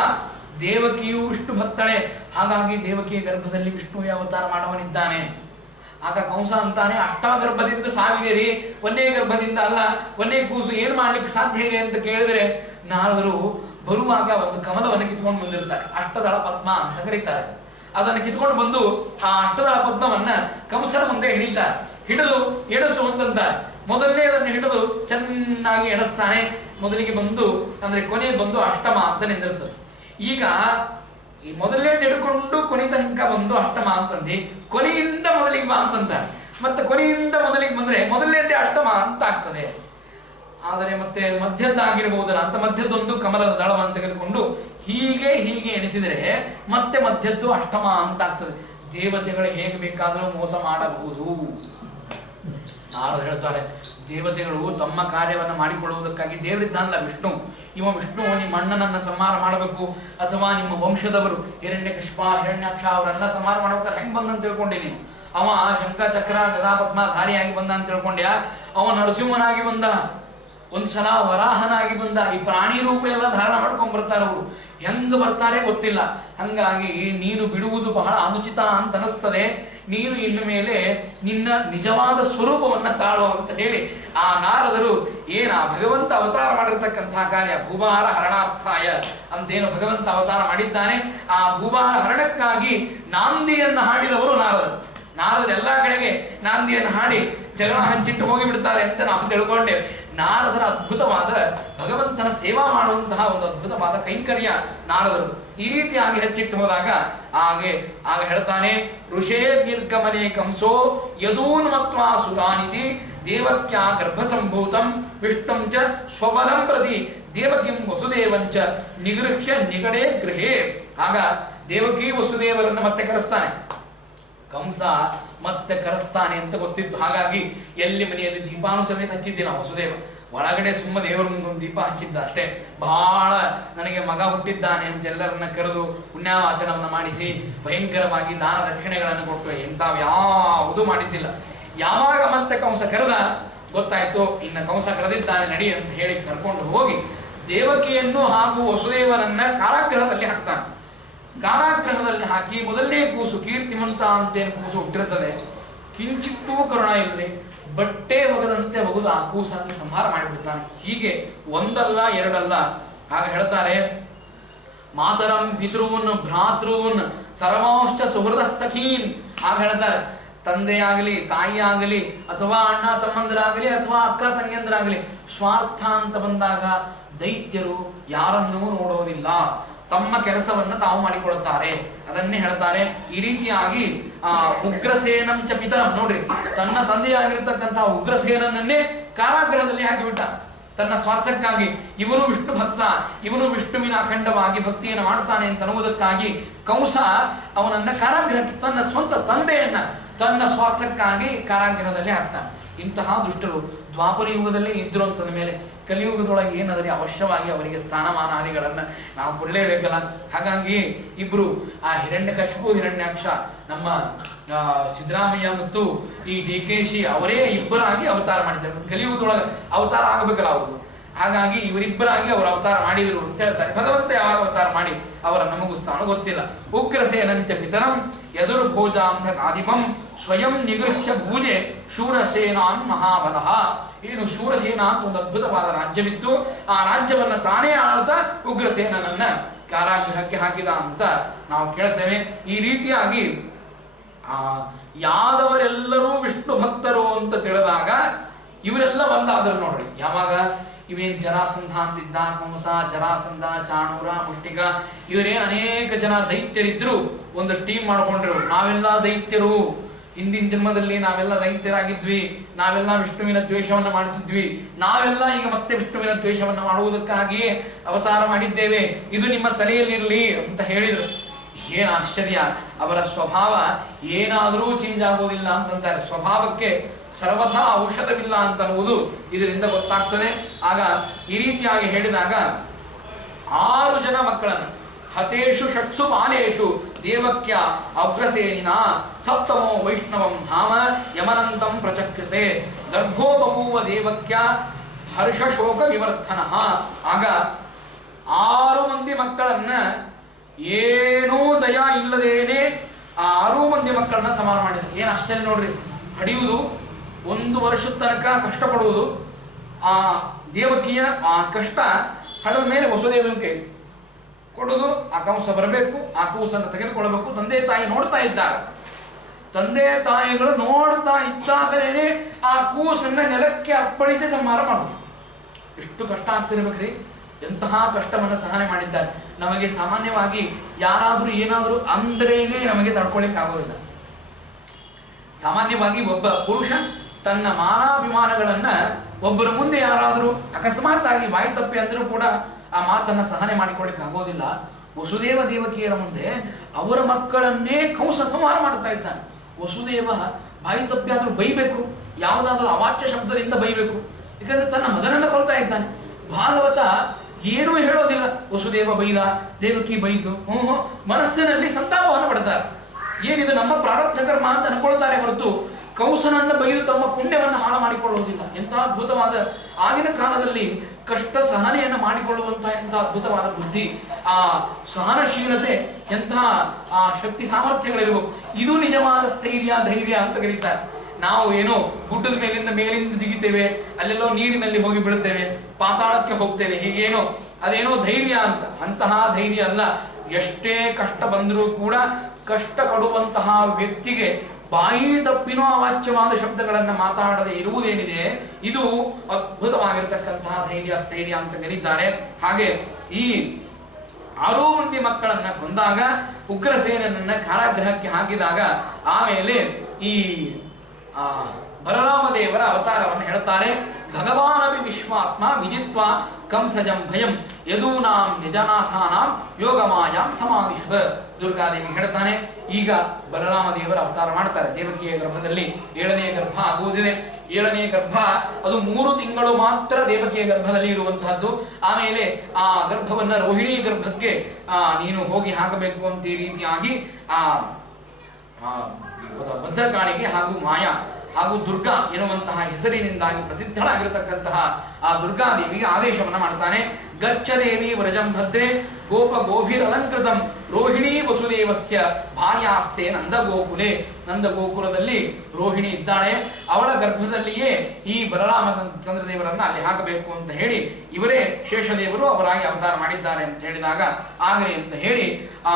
ದೇವಕಿಯೂ ವಿಷ್ಣು ಭಕ್ತಳೆ. ಹಾಗಾಗಿ ದೇವಕಿಯ ಗರ್ಭದಲ್ಲಿ ವಿಷ್ಣುವೇ ಅವತಾರ ಮಾಡುವನಿದ್ದಾನೆ. ಆಗ ಕಂಸ ಅಂತಾನೆ, ಅಷ್ಟಾಗರ್ಭದಿಂದ ಸಾವಿದಿರಿ, ಒಂದೇ ಗರ್ಭದಿಂದ ಅಲ್ಲ, ಒಂದೇ ಕೂಸು ಏನು ಮಾಡ್ಲಿಕ್ಕೆ ಸಾಧ್ಯ ಇದೆ ಅಂತ ಕೇಳಿದ್ರೆ, ನಾರದರು ಬರುವಾಗ ಒಂದು ಕಮಲವನ್ನು ಕಿತ್ಕೊಂಡು ಬಂದಿರ್ತಾರೆ. ಅಷ್ಟದಳ ಪದ್ಮ ಅಂತ ಕರೀತಾರೆ. ಅದನ್ನು ಕಿತ್ಕೊಂಡು ಬಂದು ಆ ಅಷ್ಟದಳ ಪದ್ಮವನ್ನ ಕಂಸನ ಮುಂದೆ ಹಿಡಿದು ಎಡಸು ಅಂತಂತಾರೆ. ಮೊದಲನೇ ಅದನ್ನು ಹಿಡಿದು ಚೆನ್ನಾಗಿ ಎಣಿಸ್ತಾನೆ. ಮೊದಲಿಗೆ ಬಂದು ಅಂದ್ರೆ ಕೊನೆ ಬಂದು ಅಷ್ಟಮ ಅಂತ ನಿಂದಿರ್ತದೆ. ಈಗ ಈ ಮೊದಲನೇ ಹಿಡ್ಕೊಂಡು ಕೊನೆ ತನಕ ಬಂದು ಅಷ್ಟಮ ಅಂತಂದು, ಕೊನೆಯಿಂದ ಮೊದಲಿಗೆ ಬಾ ಅಂತಂತಾರೆ. ಮತ್ತೆ ಕೊನೆಯಿಂದ ಮೊದಲಿಗೆ ಬಂದ್ರೆ ಮೊದಲನೇದೇ ಅಷ್ಟಮ ಅಂತ ಆಗ್ತದೆ. ಆದರೆ ಮತ್ತೆ ಮಧ್ಯದ್ದಾಗಿರಬಹುದಲ್ಲ ಅಂತ ಮಧ್ಯದೊಂದು ಕಮಲದ ದಳವನ್ನು ತೆಗೆದುಕೊಂಡು ಹೀಗೆ ಎಣಿಸಿದರೆ ಮತ್ತೆ ಮಧ್ಯದ್ದು ಅಷ್ಟಮ ಅಂತ ಆಗ್ತದೆ. ದೇವತೆಗಳು ಹೇಗೆ ಬೇಕಾದರೂ ಮೋಸ ಮಾಡಬಹುದು. ನಾರದು ಹೇಳ್ತಾರೆ, ದೇವತೆಗಳು ತಮ್ಮ ಕಾರ್ಯವನ್ನು ಮಾಡಿಕೊಳ್ಳುವುದಕ್ಕಾಗಿ ದೇವರಿದ್ದಾನಲ್ಲ ವಿಷ್ಣು, ವಿಷ್ಣು ನಿಮ್ಮ ಅಣ್ಣನನ್ನ ಸಂಹಾರ ಮಾಡಬೇಕು, ಅಥವಾ ನಿಮ್ಮ ವಂಶದವರು ಹಿರಣ್ಯಕಶಿಪ ಹಿರಣ್ಯಾಕ್ಷ ಅವರೆಲ್ಲ ಸಂಹಾರ ಮಾಡ್ಬೇಕಾದ್ರೆ ಹೆಂಗ್ ಬಂದಂತ ತಿಳ್ಕೊಂಡಿ ನೀವು? ಅವ ಶಂಖ ಚಕ್ರ ಗದಾ ಪದ್ಮಧಾರಿಯಾಗಿ ಬಂದ ಅಂತ ತಿಳ್ಕೊಂಡ್ಯಾ? ಅವ ನರಸಿಂಹನಾಗಿ ಬಂದ, ಒಂದ್ಸಲ ವರಾಹನಾಗಿ ಬಂದ. ಈ ಪ್ರಾಣಿ ರೂಪ ಎಲ್ಲ ಧಾರಣ ಮಾಡ್ಕೊಂಡ್ ಬರ್ತಾರೆ ಅವರು. ಹೆಂಗ್ ಬರ್ತಾರೆ ಗೊತ್ತಿಲ್ಲ. ಹಂಗಾಗಿ ನೀನು ಬಿಡುವುದು ಬಹಳ ಅನುಚಿತ ಅಂತ ಅನಿಸ್ತದೆ. ನೀನು ಇನ್ನು ಮೇಲೆ ನಿನ್ನ ನಿಜವಾದ ಸ್ವರೂಪವನ್ನ ತಾಳು ಅಂತ ಹೇಳಿ ಆ ನಾರದರು ಭಗವಂತ ಅವತಾರ ಮಾಡಿರ್ತಕ್ಕಂತಹ ಕಾರ್ಯ ಭೂಭಾರ ಹರಣಾರ್ಥಾಯ ಅಂತೇನು ಭಗವಂತ ಅವತಾರ ಮಾಡಿದ್ದಾನೆ. ಆ ಭೂಭಾರ ಹರಣಕ್ಕಾಗಿ ನಾಂದಿಯನ್ನ ಹಾಡಿದವರು ನಾರದರು. ಎಲ್ಲಾ ಕಡೆಗೆ ನಾಂದಿಯನ್ನು ಹಾಡಿ ಜಗಳ ಹಂಚಿಟ್ಟು ಹೋಗಿಬಿಡ್ತಾರೆ ಅಂತ ನಾವು ತಿಳ್ಕೊಂಡೇವೆ. ನಾರದರ ಅದ್ಭುತವಾದ ಭಗವಂತನ ಸೇವಾ ಮಾಡುವಂತಹ ಒಂದು ಅದ್ಭುತವಾದ ಕೈಂಕರ್ಯ ನಾರದರು. ಈ ರೀತಿಯಾಗಿ ಹಚ್ಚಿಟ್ಟು ಹೋದಾಗ ಆಗ ಹೇಳ್ತಾನೆ, ಋಷೇ ನಿರ್ಗಮನೆ ಕಂಸೋ ಯದೂನ್ಮತ್ವಾ ಸುರಾನಿತಿ ದೇವಕ್ಯ ಗರ್ಭಸಂಭೂತಂ ವಿಷ್ಣುಂ ಚ ಸ್ವಬಲಂ ಪ್ರತಿ ದೇವಕಿಂ ವಸುದೇವಂಚ ನಿಗೃಹ್ಯ ನಿಗಡೆ ಗೃಹೇ. ಆಗ ದೇವಕಿ ವಸುದೇವರನ್ನು ಮತ್ತೆ ಕರೆಸ್ತಾನೆ. ಕಂಸ ಮತ್ತೆ ಕರೆಸ್ತಾನೆ ಅಂತ ಗೊತ್ತಿತ್ತು. ಹಾಗಾಗಿ ಎಲ್ಲಿ ಮನೆಯಲ್ಲಿ ದೀಪಾನು ಸಮೇತ ಹಚ್ಚಿದ್ದೆ ನಾವು. ವಸುದೇವ ಒಳಗಡೆ ಸುಮ್ಮ ದೇವರ ಮುಂದೆ ಒಂದು ದೀಪ ಹಚ್ಚಿದ್ದ ಅಷ್ಟೇ. ಬಹಳ ನನಗೆ ಮಗ ಹುಟ್ಟಿದ್ದಾನೆ ಅಂತ ಎಲ್ಲರನ್ನ ಕರೆದು ಪುಣ್ಯವಾಚನವನ್ನು ಮಾಡಿಸಿ ಭಯಂಕರವಾಗಿ ದಾನ ದಕ್ಷಿಣೆಗಳನ್ನು ಕೊಟ್ಟು ಎಂಥವ್ಯಾವುದೂ ಮಾಡಿದ್ದಿಲ್ಲ. ಯಾವಾಗ ಮತ್ತೆ ಕಂಸ ಕರೆದ ಗೊತ್ತಾಯ್ತು, ಇನ್ನು ಕಂಸ ಕರೆದಿದ್ದಾನೆ ನಡಿ ಅಂತ ಹೇಳಿ ಕರ್ಕೊಂಡು ಹೋಗಿ ದೇವಕಿಯನ್ನು ಹಾಗೂ ವಸುದೇವರನ್ನ ಕಾರಾಗೃಹದಲ್ಲಿ ಹಾಕ್ತಾನೆ. ಕಾರಾಗೃಹದಲ್ಲಿ ಹಾಕಿ ಮೊದಲನೇ ಕೂಸು ಕೀರ್ತಿಮಂತ ಅಂತೇನು ಕೂಸು ಹುಟ್ಟಿರುತ್ತದೆ, ಕಿಂಚಿತ್ತೂ ಕರುಣ ಇಲ್ಲದೆ ಬಟ್ಟೆ ಒಗದಂತೆ ಒಗೆದು ಆ ಕೂಸನ್ನು ಸಂಹಾರ ಮಾಡಿಬಿಡ್ತಾನೆ. ಹೀಗೆ ಒಂದಲ್ಲ ಎರಡಲ್ಲ. ಆಗ ಹೇಳ್ತಾರೆ, ಮಾತರಂ ಪಿತೃನ್ ಭ್ರಾತೃನ್ ಸರ್ವಾಂಶ್ಚ ಸುಹೃದ ಸಖೀನ್. ಆಗ ಹೇಳ್ತಾರೆ, ತಂದೆಯಾಗಲಿ ತಾಯಿಯಾಗಲಿ ಅಥವಾ ಅಣ್ಣ ತಮ್ಮಂದರಾಗಲಿ ಅಥವಾ ಅಕ್ಕ ತಂಗಿಯಂದರಾಗಲಿ ಸ್ವಾರ್ಥ ಅಂತ ಬಂದಾಗ ದೈತ್ಯರು ಯಾರನ್ನೂ ನೋಡೋದಿಲ್ಲ, ತಮ್ಮ ಕೆಲಸವನ್ನ ತಾವು ಮಾಡಿಕೊಳ್ಳುತ್ತಾರೆ. ಅದನ್ನೇ ಹೇಳ್ತಾರೆ. ಈ ರೀತಿಯಾಗಿ ಉಗ್ರಸೇನಂ ಚ ಪಿತರಂ, ನೋಡ್ರಿ, ತನ್ನ ತಂದೆಯಾಗಿರ್ತಕ್ಕಂತಹ ಉಗ್ರಸೇನನ್ನೇ ಕಾರಾಗೃಹದಲ್ಲಿ ಹಾಕಿಬಿಟ್ಟ ತನ್ನ ಸ್ವಾರ್ಥಕ್ಕಾಗಿ. ಇವನು ವಿಷ್ಣು ಭಕ್ತ, ಇವನು ವಿಷ್ಣುವಿನ ಅಖಂಡವಾಗಿ ಭಕ್ತಿಯನ್ನು ಮಾಡುತ್ತಾನೆ ಅಂತ ಅನ್ನುವುದಕ್ಕಾಗಿ ಕಂಸ ಅವನನ್ನ ಕಾರಾಗೃಹಕ್ಕೆ, ತನ್ನ ಸ್ವಂತ ತಂದೆಯನ್ನ ತನ್ನ ಸ್ವಾರ್ಥಕ್ಕಾಗಿ ಕಾರಾಗೃಹದಲ್ಲಿ ಹಾಕ್ತಾನೆ. ಇಂತಹ ದುಷ್ಟರು ದ್ವಾಪರ ಯುಗದಲ್ಲೇ ಇದ್ರು ಅಂತಂದ ಮೇಲೆ ಕಲಿಯುಗದೊಳಗೆ ಏನಂದರೆ ಅವಶ್ಯವಾಗಿ ಅವರಿಗೆ ಸ್ಥಾನಮಾನಾದಿಗಳನ್ನು ನಾವು ಕೊಡಲೇಬೇಕಲ್ಲ. ಹಾಗಾಗಿ ಇಬ್ಬರು ಆ ಹಿರಣ್ಯಕಶಿಪು ಹಿರಣ್ಯಾಕ್ಷ ನಮ್ಮ ಸಿದ್ದರಾಮಯ್ಯ ಮತ್ತು ಈ DKಶಿ ಅವರೇ ಇಬ್ಬರಾಗಿ ಅವತಾರ ಮಾಡಿದ್ದಾರೆ. ಮತ್ತು ಕಲಿಯುಗದೊಳಗೆ ಅವತಾರ ಆಗಬೇಕಲ್ಲ ಅವ್ರದ್ದು. ಹಾಗಾಗಿ ಇವರಿಬ್ಬರಾಗಿ ಅವರು ಅವತಾರ ಮಾಡಿದರು ಅಂತ ಹೇಳ್ತಾರೆ. ಭಗವಂತ ಯಾವಾಗ ಅವತಾರ ಮಾಡಿ ಅವರ ನಮಗುಸ್ತಾನೋ ಗೊತ್ತಿಲ್ಲ. ಉಗ್ರಸೇನಂಚ ಪಿತರಂ ಎದುರು ಭೋಜಾಂಧಕಾಧಿಪಂ ಸ್ವಯಂ ನಿಗೃಹ್ಯ ಭೂಜೆ ಶೂರಸೇನಾನ್ ಮಹಾಬಲಃ. ಏನು ಶೂರಸೇನ ಅಂತ ಒಂದು ಅದ್ಭುತವಾದ ರಾಜ್ಯವಿತ್ತು. ಆ ರಾಜ್ಯವನ್ನ ತಾನೇ ಆಳ್ತಾ ಉಗ್ರಸೇನನನ್ನ ಕಾರಾಗೃಹಕ್ಕೆ ಹಾಕಿದ ಅಂತ ನಾವು ಕೇಳ್ತೇವೆ. ಈ ರೀತಿಯಾಗಿ ಯಾದವರೆಲ್ಲರೂ ವಿಷ್ಣು ಭಕ್ತರು ಅಂತ ತಿಳಿದಾಗ ಇವರೆಲ್ಲ ಒಂದಾದರು ನೋಡ್ರಿ. ಯಾವಾಗ ಇವೇನ್ ಜರಾಸಂಧ ಅಂತಿದ್ದ, ಕಂಸ, ಜರಾಸಂಧ, ಚಾಣೂರ, ಮುಷ್ಟಿಕ ಇವರೇನ್ ಅನೇಕ ಜನ ದೈತ್ಯರಿದ್ರು ಒಂದು ಟೀಮ್ ಮಾಡ್ಕೊಂಡ್ರು. ನಾವೆಲ್ಲ ದೈತ್ಯರು, ಹಿಂದಿನ ಜನ್ಮದಲ್ಲಿ ನಾವೆಲ್ಲ ದೈತ್ಯರಾಗಿದ್ವಿ, ನಾವೆಲ್ಲ ವಿಷ್ಣುವಿನ ದ್ವೇಷವನ್ನ ಮಾಡುತ್ತಿದ್ವಿ, ನಾವೆಲ್ಲ ಈಗ ಮತ್ತೆ ವಿಷ್ಣುವಿನ ದ್ವೇಷವನ್ನ ಮಾಡುವುದಕ್ಕಾಗಿಯೇ ಅವತಾರ ಮಾಡಿದ್ದೇವೆ, ಇದು ನಿಮ್ಮ ತಲೆಯಲ್ಲಿರಲಿ ಅಂತ ಹೇಳಿದ್ರು. ಏನ್ ಆಶ್ಚರ್ಯ, ಅವರ ಸ್ವಭಾವ ಏನಾದರೂ ಚೇಂಜ್ ಆಗೋದಿಲ್ಲ ಅಂತಂತಾರೆ. ಸ್ವಭಾವಕ್ಕೆ ಸರ್ವಥಾ ಔಷಧವಿಲ್ಲ ಅಂತ ಅನ್ನುವುದು ಇದರಿಂದ ಗೊತ್ತಾಗ್ತದೆ. ಆಗ ಈ ರೀತಿಯಾಗಿ ಹೇಳಿದಾಗ 6 ಜನ ಮಕ್ಕಳನ್ನು ಹತೇಶು ಷಟ್ಸು ಬಾಲೇಶು ದೇವಕ್ಯ ಅಗ್ರಸೇನಿನ ಸಪ್ತಮೋ ವೈಷ್ಣವಂ ಧಾಮ ಯಮನಂತಂ ಪ್ರಚಕ್ರತೆ ಗರ್ಭೋ ಬಭೂವ ದೇವಕ್ಯ ಹರ್ಷ ಶೋಕ ವಿವರ್ಧನ. ಆಗ 6 ಮಂದಿ ಮಕ್ಕಳನ್ನ ಏನೂ ದಯ ಇಲ್ಲದೇನೆ ಆ 6 ಮಂದಿ ಮಕ್ಕಳನ್ನ ಸಮಾನ ಮಾಡಿದ. ಏನ್ ಆಶ್ಚರ್ಯ ನೋಡ್ರಿ. ಹಡಿಯುವುದು 1 ವರ್ಷದ ತನಕ ಕಷ್ಟಪಡುವುದು, ಆ ದೇವಕಿಯ ಆ ಕಷ್ಟ ಹಡದ ಮೇಲೆ ವಸುದೇವನ ಕೈ ಕೊಡುವುದು, ಆ ಕಂಸ ಬರಬೇಕು, ಆ ಕೂಸನ್ನು ತೆಗೆದುಕೊಳ್ಳಬೇಕು. ತಂದೆ ತಾಯಿ ನೋಡ್ತಾ ಇದ್ದಾಗ, ತಂದೆ ತಾಯಿಗಳು ನೋಡ್ತಾ ಇದ್ದಾಗಲೇ ಆ ಕೂಸನ್ನ ನೆಲಕ್ಕೆ ಅಪ್ಪಳಿಸಿ ಸಂಹಾರ ಮಾಡುವುದು. ಎಷ್ಟು ಕಷ್ಟ ಆಗ್ತಿರ್ಬೇಕ್ರಿ. ಎಂತಹ ಕಷ್ಟವನ್ನು ಸಹನೆ ಮಾಡಿದ್ದಾರೆ. ನಮಗೆ ಸಾಮಾನ್ಯವಾಗಿ ಯಾರಾದರೂ ಏನಾದರೂ ಅಂದ್ರೇನೆ ನಮಗೆ ತಡ್ಕೊಳ್ಳಿಕ್ಕೆ ಆಗೋದಿಲ್ಲ. ಸಾಮಾನ್ಯವಾಗಿ ಒಬ್ಬ ಪುರುಷ ತನ್ನ ಮಾನಾಭಿಮಾನಗಳನ್ನ ಒಬ್ಬರ ಮುಂದೆ ಯಾರಾದರೂ ಅಕಸ್ಮಾತ್ ಆಗಿ ಬಾಯಿ ತಪ್ಪಿ ಅಂದರೂ ಕೂಡ ಆ ಮಾತನ್ನ ಸಹನೆ ಮಾಡಿಕೊಳ್ಳಿಕ್ಕೆ ಆಗೋದಿಲ್ಲ. ವಸುದೇವ ದೇವಕಿಯರ ಮುಂದೆ ಅವರ ಮಕ್ಕಳನ್ನೇ ಕಂಸ ಸಂಹಾರ ಮಾಡ್ತಾ ಇದ್ದಾನೆ. ವಸುದೇವ ಬಾಯಿ ತಪ್ಪಿ ಆದ್ರೂ ಬೈಬೇಕು, ಯಾವುದಾದ್ರೂ ಅವಾಚ್ಯ ಶಬ್ದದಿಂದ ಬೈಬೇಕು, ಯಾಕಂದ್ರೆ ತನ್ನ ಮಗನನ್ನ ಕೊಲ್ತಾ ಇದ್ದಾನೆ. ಭಾಗವತ ಏನೂ ಹೇಳೋದಿಲ್ಲ. ವಸುದೇವ ಬೈದ, ದೇವಕಿ ಬೈದು, ಮನಸ್ಸಿನಲ್ಲಿ ಸಂತಾಪವನ್ನು ಪಡ್ತಾರೆ. ಏನಿದು ನಮ್ಮ ಪ್ರಾರಬ್ಧ ಕರ್ಮ ಅಂತ ಅನ್ಕೊಳ್ತಾರೆ ಹೊರತು ಕಂಸನನ್ನ ಬೈದು ತಮ್ಮ ಪುಣ್ಯವನ್ನು ಹಾಳು ಮಾಡಿಕೊಳ್ಳುವುದಿಲ್ಲ. ಎಂತಹ ಅದ್ಭುತವಾದ ಆಗಿನ ಕಾಲದಲ್ಲಿ ಕಷ್ಟ ಸಹನೆಯನ್ನು ಮಾಡಿಕೊಳ್ಳುವಂತಹ ಎಂತಹ ಅದ್ಭುತವಾದ ಬುದ್ಧಿ, ಆ ಸಹನಶೀಲತೆ, ಎಂತಹ ಆ ಶಕ್ತಿ ಸಾಮರ್ಥ್ಯಗಳಿರಬೇಕು. ಇದು ನಿಜವಾದ ಸ್ಥೈರ್ಯ, ಧೈರ್ಯ ಅಂತ ಕರೀತಾರೆ. ನಾವು ಏನೋ ಗುಡ್ಡದ ಮೇಲಿಂದ ಜಿಗಿತೇವೆ, ಅಲ್ಲೆಲ್ಲೋ ನೀರಿನಲ್ಲಿ ಹೋಗಿ ಬೀಳುತ್ತೇವೆ, ಪಾತಾಳಕ್ಕೆ ಹೋಗ್ತೇವೆ, ಹೀಗೇನೋ ಅದೇನೋ ಧೈರ್ಯ ಅಂತ. ಅಂತಹ ಧೈರ್ಯ ಅಲ್ಲ. ಎಷ್ಟೇ ಕಷ್ಟ ಬಂದರೂ ಕೂಡ ಕಷ್ಟ ಕೊಡುವಂತಹ ವ್ಯಕ್ತಿಗೆ ಬಾಯಿ ತಪ್ಪಿನೋ ಅವಾಚ್ಯವಾದ ಶಬ್ದಗಳನ್ನು ಮಾತಾಡದೆ ಇರುವುದೇನಿದೆ, ಇದು ಅದ್ಭುತವಾಗಿರತಕ್ಕಂತಹ ಧೈರ್ಯ, ಸ್ಥೈರ್ಯ ಅಂತ ಕರೀತಾರೆ. ಹಾಗೆ ಈ 6 ಮಂದಿ ಮಕ್ಕಳನ್ನ ಕೊಂದಾಗ, ಉಗ್ರಸೇನನ್ನ ಕಾರಾಗೃಹಕ್ಕೆ ಹಾಕಿದಾಗ, ಆಮೇಲೆ ಈ ಬಲರಾಮ ದೇವರ ಅವತಾರವನ್ನು ಹೇಳ್ತಾರೆ. ಭಗವಾನಪಿ ವಿಶ್ವಾತ್ಮ ವಿಜಿತ್ವ ಕಂಸಜಂ ಭಯಂ ಯದೂನಾಂ ನಿಜನಾಥಾನಾಂ ಯೋಗಮಾಯಾಂ ಸಮಾಧಿಷದ. ದುರ್ಗಾದೇವಿ ಹೇಳ್ತಾನೆ. ಈಗ ಬಲರಾಮ ದೇವರ ಅವತಾರ ಮಾಡ್ತಾರೆ. ದೇವಕಿಯ ಗರ್ಭದಲ್ಲಿ 7ನೇ ಗರ್ಭ ಆಗುವುದಿದೆ. 7ನೇ ಗರ್ಭ ಅದು 3 ತಿಂಗಳು ಮಾತ್ರ ದೇವಕಿಯ ಗರ್ಭದಲ್ಲಿ ಇರುವಂತಹದ್ದು. ಆಮೇಲೆ ಆ ಗರ್ಭವನ್ನ ರೋಹಿಣಿ ಗರ್ಭಕ್ಕೆ ನೀನು ಹೋಗಿ ಹಾಕಬೇಕು ಅಂತ ಈ ರೀತಿಯಾಗಿ ಆ ಭದ್ರಕಾಳಿಗೆ ಹಾಗೂ ಮಾಯಾ ಹಾಗೂ ದುರ್ಗಾ ಎನ್ನುವಂತಹ ಹೆಸರಿನಿಂದಾಗಿ ಪ್ರಸಿದ್ಧಳಾಗಿರತಕ್ಕಂತಹ ಆ ದುರ್ಗಾದೇವಿಗೆ ಆದೇಶವನ್ನ ಮಾಡ್ತಾನೆ. ಗಚ್ಚದೇವಿ ವ್ರಜಂ ಭದ್ರೆ ಗೋಪ ಗೋಭಿರಲಂಕೃತಂ ರೋಹಿಣಿ ವಸುದೇವಸ್ಯ ಭಾರ್ಯಾಸ್ತೆ ನಂದಗೋಕುಲೆ. ನಂದಗೋಕುಲದಲ್ಲಿ ರೋಹಿಣಿ ಇದ್ದಾಳೆ, ಅವಳ ಗರ್ಭದಲ್ಲಿಯೇ ಈ ಬಲರಾಮಚಂದ್ರದೇವರನ್ನ ಅಲ್ಲಿ ಹಾಕಬೇಕು ಅಂತ ಹೇಳಿ ಇವರೇ ಶೇಷದೇವರು ಅವರಾಗಿ ಅವತಾರ ಮಾಡಿದ್ದಾರೆ ಅಂತ ಹೇಳಿದಾಗ ಆಗಲಿ ಅಂತ ಹೇಳಿ ಆ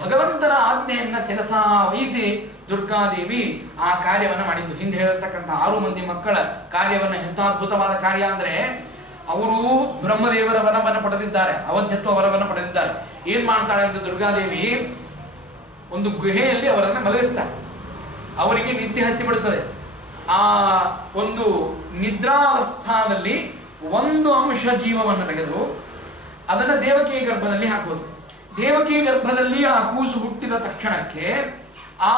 ಭಗವಂತನ ಆಜ್ಞೆಯನ್ನ ಶಿರಸ ವಹಿಸಿ ದುರ್ಗಾದೇವಿ ಆ ಕಾರ್ಯವನ್ನು ಮಾಡಿದ್ದು. ಹಿಂದೆ ಹೇಳಿರ್ತಕ್ಕಂಥ 6 ಮಂದಿ ಮಕ್ಕಳ ಕಾರ್ಯವನ್ನು ಎಂಥ ಅದ್ಭುತವಾದ ಕಾರ್ಯ ಅಂದ್ರೆ, ಅವರು ಬ್ರಹ್ಮದೇವರ ವರವನ್ನು ಪಡೆದಿದ್ದಾರೆ, ಅವಧ್ಯತ್ವ ವರವನ್ನು ಪಡೆದಿದ್ದಾರೆ. ಏನ್ ಮಾಡ್ತಾಳೆ ಅಂತ ದುರ್ಗಾದೇವಿ, ಒಂದು ಗುಹೆಯಲ್ಲಿ ಅವರನ್ನು ಮಲಗಿಸ್ತಾರೆ. ಅವರಿಗೆ ನಿದ್ದೆ ಹತ್ತಿ ಬಿಡುತ್ತದೆ. ಆ ಒಂದು ನಿದ್ರಾವಸ್ಥಾದಲ್ಲಿ ಒಂದು ಅಂಶ ಜೀವವನ್ನು ತೆಗೆದು ಅದನ್ನು ದೇವಕಿಯ ಗರ್ಭದಲ್ಲಿ ಹಾಕುವುದು. ದೇವಕಿ ಗರ್ಭದಲ್ಲಿ ಆ ಕೂಸು ಹುಟ್ಟಿದ ತಕ್ಷಣಕ್ಕೆ ಆ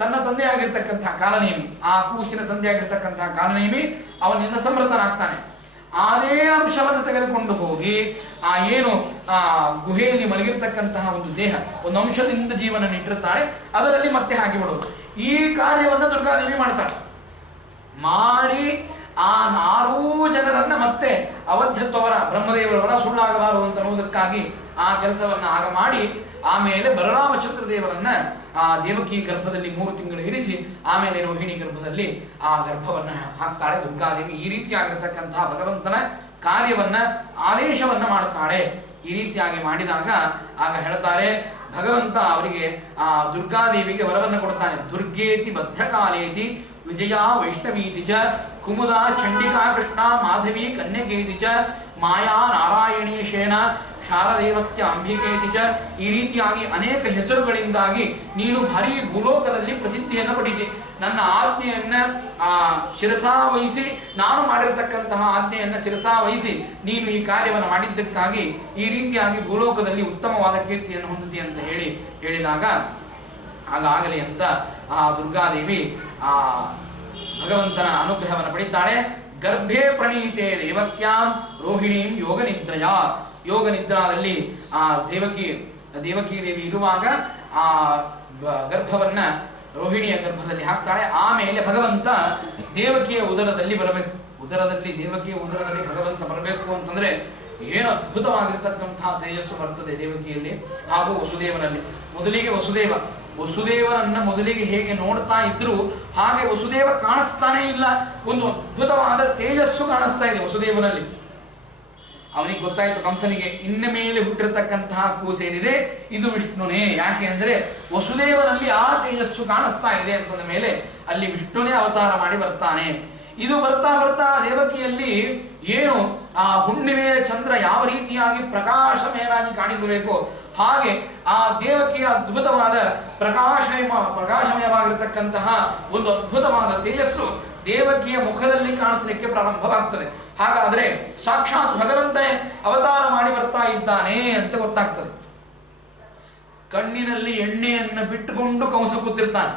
ತನ್ನ ತಂದೆಯಾಗಿರ್ತಕ್ಕಂತಹ ಕಾಲನೇಮಿ, ಆ ಕೂಸಿನ ತಂದೆಯಾಗಿರ್ತಕ್ಕಂತಹ ಕಾಲನೇಮಿ ಅವನಿಂದ ಸಮೃದ್ಧನಾಗ್ತಾನೆ. ಅದೇ ಅಂಶವನ್ನು ತೆಗೆದುಕೊಂಡು ಹೋಗಿ ಆ ಏನು ಆ ಗುಹೆಯಲ್ಲಿ ಮಲಗಿರ್ತಕ್ಕಂತಹ ಒಂದು ದೇಹ, ಒಂದು ಅಂಶದಿಂದ ಜೀವನ ಇಟ್ಟಿರ್ತಾಳೆ, ಅದರಲ್ಲಿ ಮತ್ತೆ ಹಾಕಿಬಿಡೋದು. ಈ ಕಾರ್ಯವನ್ನು ದುರ್ಗಾದೇವಿ ಮಾಡ್ತಾಳೆ. ಮಾಡಿ ಆ 6 ಜನರನ್ನ ಮತ್ತೆ ಅವಧ್ಯತ್ವವರ ಬ್ರಹ್ಮದೇವರವರ ಸುಳ್ಳಾಗಬಾರದು ಅಂತ ಅನ್ನುವುದಕ್ಕಾಗಿ ಆ ಕೆಲಸವನ್ನ ಆಗ ಮಾಡಿ, ಆಮೇಲೆ ಬಲರಾಮಚಂದ್ರ ದೇವರನ್ನ ಆ ದೇವಕಿ ಗರ್ಭದಲ್ಲಿ 3 ತಿಂಗಳು ಇರಿಸಿ, ಆಮೇಲೆ ರೋಹಿಣಿ ಗರ್ಭದಲ್ಲಿ ಆ ಗರ್ಭವನ್ನ ಹಾಕ್ತಾಳೆ ದುರ್ಗಾದೇವಿ. ಈ ರೀತಿಯಾಗಿರ್ತಕ್ಕಂತಹ ಭಗವಂತನ ಕಾರ್ಯವನ್ನ ಆದೇಶವನ್ನ ಮಾಡುತ್ತಾಳೆ. ಈ ರೀತಿಯಾಗಿ ಮಾಡಿದಾಗ ಆಗ ಹೇಳ್ತಾರೆ ಭಗವಂತ ಅವರಿಗೆ ಆ ದುರ್ಗಾದೇವಿಗೆ ವರವನ್ನು ಕೊಡ್ತಾನೆ. ದುರ್ಗೇತಿ ಭದ್ರಕಾಲೇತಿ ವಿಜಯ ವೈಷ್ಣವೀತಿ ಚ ಕುಮುದ ಚಂಡಿಕಾ ಕೃಷ್ಣ ಮಾಧವಿ ಕನ್ಯಕೇತಿ ಚ ಮಾಯಾ ನಾರಾಯಣೇಶೇನ ಶಾರದೇವತ್ಯ ಅಂಬಿಕೇತಿ ಚ. ಈ ರೀತಿಯಾಗಿ ಅನೇಕ ಹೆಸರುಗಳಿಂದಾಗಿ ನೀನು ಭಾರಿ ಭೂಲೋಕದಲ್ಲಿ ಪ್ರಸಿದ್ಧಿಯನ್ನು ಪಡೀತಿ. ನನ್ನ ಆಜ್ಞೆಯನ್ನ ಶಿರಸಾವಹಿಸಿ, ನಾನು ಮಾಡಿರತಕ್ಕಂತಹ ಆಜ್ಞೆಯನ್ನ ಶಿರಸಾವಹಿಸಿ ನೀನು ಈ ಕಾರ್ಯವನ್ನು ಮಾಡಿದ್ದಕ್ಕಾಗಿ ಈ ರೀತಿಯಾಗಿ ಭೂಲೋಕದಲ್ಲಿ ಉತ್ತಮವಾದ ಕೀರ್ತಿಯನ್ನು ಹೊಂದುತ್ತಿ ಅಂತ ಹೇಳಿದಾಗ ಹಾಗಾಗಲಿ ಅಂತ ಆ ದುರ್ಗಾದೇವಿ ಆ ಭಗವಂತನ ಅನುಗ್ರಹವನ್ನು ಪಡಿತಾಳೆ. ಗರ್ಭೆ ಪ್ರಣೀತೆ ದೇವಕ್ಯಾಂ ರೋಹಿಣೀಂ ಯೋಗ ನಿದ್ರಯ. ಯೋಗ ನಿದ್ರಾದಲ್ಲಿ ಆ ದೇವಕಿ ದೇವಿ ಇರುವಾಗ ಆ ಗರ್ಭವನ್ನ ರೋಹಿಣಿಯ ಗರ್ಭದಲ್ಲಿ ಹಾಕ್ತಾಳೆ. ಆಮೇಲೆ ಭಗವಂತ ದೇವಕಿಯ ಉದರದಲ್ಲಿ ಬರಬೇಕು. ದೇವಕಿಯ ಉದರದಲ್ಲಿ ಭಗವಂತ ಬರಬೇಕು ಅಂತಂದ್ರೆ ಏನು ಅದ್ಭುತವಾಗಿರ್ತಕ್ಕಂತಹ ತೇಜಸ್ಸು ಬರ್ತದೆ ದೇವಕಿಯಲ್ಲಿ ಹಾಗೂ ವಸುದೇವನಲ್ಲಿ. ಮೊದಲಿಗೆ ವಸುದೇವನನ್ನ ಮೊದಲಿಗೆ ಹೇಗೆ ನೋಡ್ತಾ ಇದ್ರು ಹಾಗೆ ವಸುದೇವ ಕಾಣಿಸ್ತಾನೇ ಇಲ್ಲ. ಒಂದು ಅದ್ಭುತವಾದ ತೇಜಸ್ಸು ಕಾಣಿಸ್ತಾ ಇದೆ ವಸುದೇವನಲ್ಲಿ. ಅವನಿಗೆ ಗೊತ್ತಾಯಿತು ಕಂಸನಿಗೆ, ಇನ್ನ ಮೇಲೆ ಹುಟ್ಟಿರತಕ್ಕಂತಹ ಕೂಸೇನಿದೆ ಇದು ವಿಷ್ಣುನೇ. ಯಾಕೆ ಅಂದ್ರೆ ವಸುದೇವನಲ್ಲಿ ಆ ತೇಜಸ್ಸು ಕಾಣಿಸ್ತಾ ಇದೆ ಅಂತಂದ ಮೇಲೆ ಅಲ್ಲಿ ವಿಷ್ಣುನೇ ಅವತಾರ ಮಾಡಿ ಬರ್ತಾನೆ. ಇದು ಬರ್ತಾ ದೇವಕಿಯಲ್ಲಿ ಏನು ಆ ಹುಣ್ಣಿಮೆಯ ಚಂದ್ರ ಯಾವ ರೀತಿಯಾಗಿ ಪ್ರಕಾಶಮಯನಾಗಿ ಕಾಣಿಸಬೇಕು ಹಾಗೆ ಆ ದೇವಕಿಯ ಅದ್ಭುತವಾದ ಪ್ರಕಾಶಮಯವಾಗಿರತಕ್ಕಂತಹ ಒಂದು ಅದ್ಭುತವಾದ ತೇಜಸ್ಸು ದೇವಕಿಯ ಮುಖದಲ್ಲಿ ಕಾಣಿಸಲಿಕ್ಕೆ ಪ್ರಾರಂಭವಾಗ್ತದೆ. ಹಾಗಾದ್ರೆ ಸಾಕ್ಷಾತ್ ಭಗವಂತನೇ ಅವತಾರ ಮಾಡಿ ಬರ್ತಾ ಇದ್ದಾನೆ ಅಂತ ಗೊತ್ತಾಗ್ತದೆ. ಕಣ್ಣಿನಲ್ಲಿ ಎಣ್ಣೆಯನ್ನು ಬಿಟ್ಟುಕೊಂಡು ಕಂಸ ಕೂತಿರ್ತಾನೆ.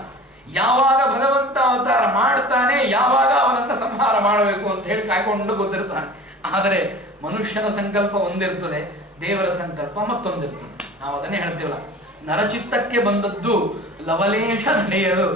ಯಾವಾಗ ಭಗವಂತ ಅವತಾರ ಮಾಡ್ತಾನೆ, ಯಾವಾಗ ಅವನನ್ನ ಸಂಹಾರ ಮಾಡಬೇಕು ಅಂತ ಹೇಳಿ ಕಾಯ್ಕೊಂಡು ಕೂತಿರ್ತಾನೆ. ಆದರೆ ಮನುಷ್ಯನ ಸಂಕಲ್ಪ ಒಂದಿರ್ತದೆ, ದೇವರ ಸಂಕಲ್ಪ ಮತ್ತೊಂದಿರ್ತದೆ. ನಾವು ಅದನ್ನೇ ಹೇಳ್ತೀವಲ್ಲ, ನರಚಿತ್ತಕ್ಕೆ ಬಂದದ್ದು ಲವಲೇಶ ನಡೆಯದು,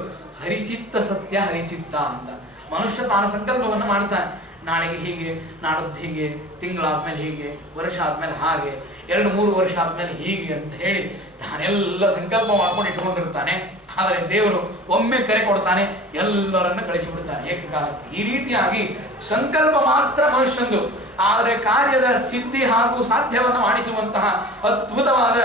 ಹರಿಚಿತ್ತ ಸತ್ಯ ಹರಿಚಿತ್ತ ಅಂತ. ಮನುಷ್ಯ ತಾನು ಸಂಕಲ್ಪವನ್ನು ಮಾಡ್ತಾನೆ. ನಾಳೆಗೆ ಹೀಗೆ, ನಾಡದ್ದು ಹೀಗೆ, ತಿಂಗಳಾದ್ಮೇಲೆ ಹೀಗೆ, ವರ್ಷ ಆದ್ಮೇಲೆ ಹಾಗೆ, 2-3 ವರ್ಷ ಆದ್ಮೇಲೆ ಹೀಗೆ ಅಂತ ಹೇಳಿ ತಾನೆಲ್ಲ ಸಂಕಲ್ಪ ಮಾಡ್ಕೊಂಡು ಇಟ್ಕೊಂಡಿರ್ತಾನೆ. ಆದರೆ ದೇವರು ಒಮ್ಮೆ ಕರೆ ಕೊಡ್ತಾನೆ, ಎಲ್ಲರನ್ನ ಕಳಿಸಿಬಿಡ್ತಾನೆ ಏಕಕಾಲಕ್ಕೆ. ಈ ರೀತಿಯಾಗಿ ಸಂಕಲ್ಪ ಮಾತ್ರ ಮನುಷ್ಯಂದು, ಆದರೆ ಕಾರ್ಯದ ಸಿದ್ಧಿ ಹಾಗೂ ಸಾಧ್ಯವನ್ನು ಮಾಡಿಸುವಂತಹ ಅದ್ಭುತವಾದ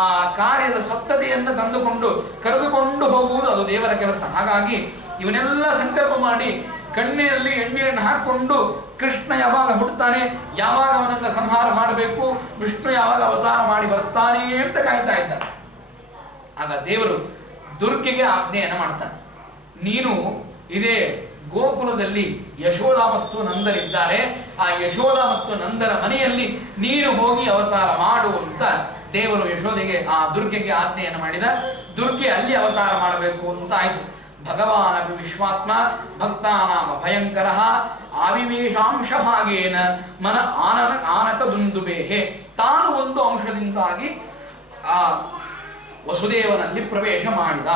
ಆ ಕಾರ್ಯದ ಸತ್ತತೆಯನ್ನು ತಂದುಕೊಂಡು ಕರೆದುಕೊಂಡು ಹೋಗುವುದು ಅದು ದೇವರ ಕೆಲಸ. ಹಾಗಾಗಿ ಇವನ್ನೆಲ್ಲ ಸಂಕಲ್ಪ ಮಾಡಿ ಕಣ್ಣಿನಲ್ಲಿ ಎಣ್ಣೆಯನ್ನು ಹಾಕೊಂಡು ಕೃಷ್ಣ ಯಾವಾಗ ಹುಟ್ಟುತ್ತಾನೆ, ಯಾವಾಗ ಅವನನ್ನ ಸಂಹಾರ ಮಾಡಬೇಕು, ವಿಷ್ಣು ಯಾವಾಗ ಅವತಾರ ಮಾಡಿ ಬರ್ತಾನೆ ಅಂತ ಕಾಯ್ತಾ ಇದ್ದ. ಆಗ ದೇವರು ದುರ್ಗೆಗೆ ಆಜ್ಞೆಯನ್ನು ಮಾಡ್ತಾನೆ. ನೀನು ಇದೇ ಗೋಕುಲದಲ್ಲಿ ಯಶೋಧ ಮತ್ತು ನಂದರಿದ್ದಾರೆ, ಆ ಯಶೋಧ ಮತ್ತು ನಂದರ ಮನೆಯಲ್ಲಿ ನೀನು ಹೋಗಿ ಅವತಾರ ಮಾಡು ಅಂತ ದೇವರು ಯಶೋಧೆಗೆ ಆ ದುರ್ಗೆಗೆ ಆಜ್ಞೆಯನ್ನು ಮಾಡಿದ. ದುರ್ಗೆ ಅಲ್ಲಿ ಅವತಾರ ಮಾಡಬೇಕು ಅಂತ ಆಯ್ತು. ಭಗವಾನಪಿ ವಿಶ್ವಾತ್ಮ ಭಕ್ತಾನಾಮ ಭಯಂಕರ ಆವಿವೇಶಾಂಶ ಭಾಗೇನ ಮನ ಆನಕ ದುಂದುಬೇಹೆ. ತಾನು ಒಂದು ಅಂಶದಿಂದಾಗಿ ಆ ವಸುದೇವನಲ್ಲಿ ಪ್ರವೇಶ ಮಾಡಿದ.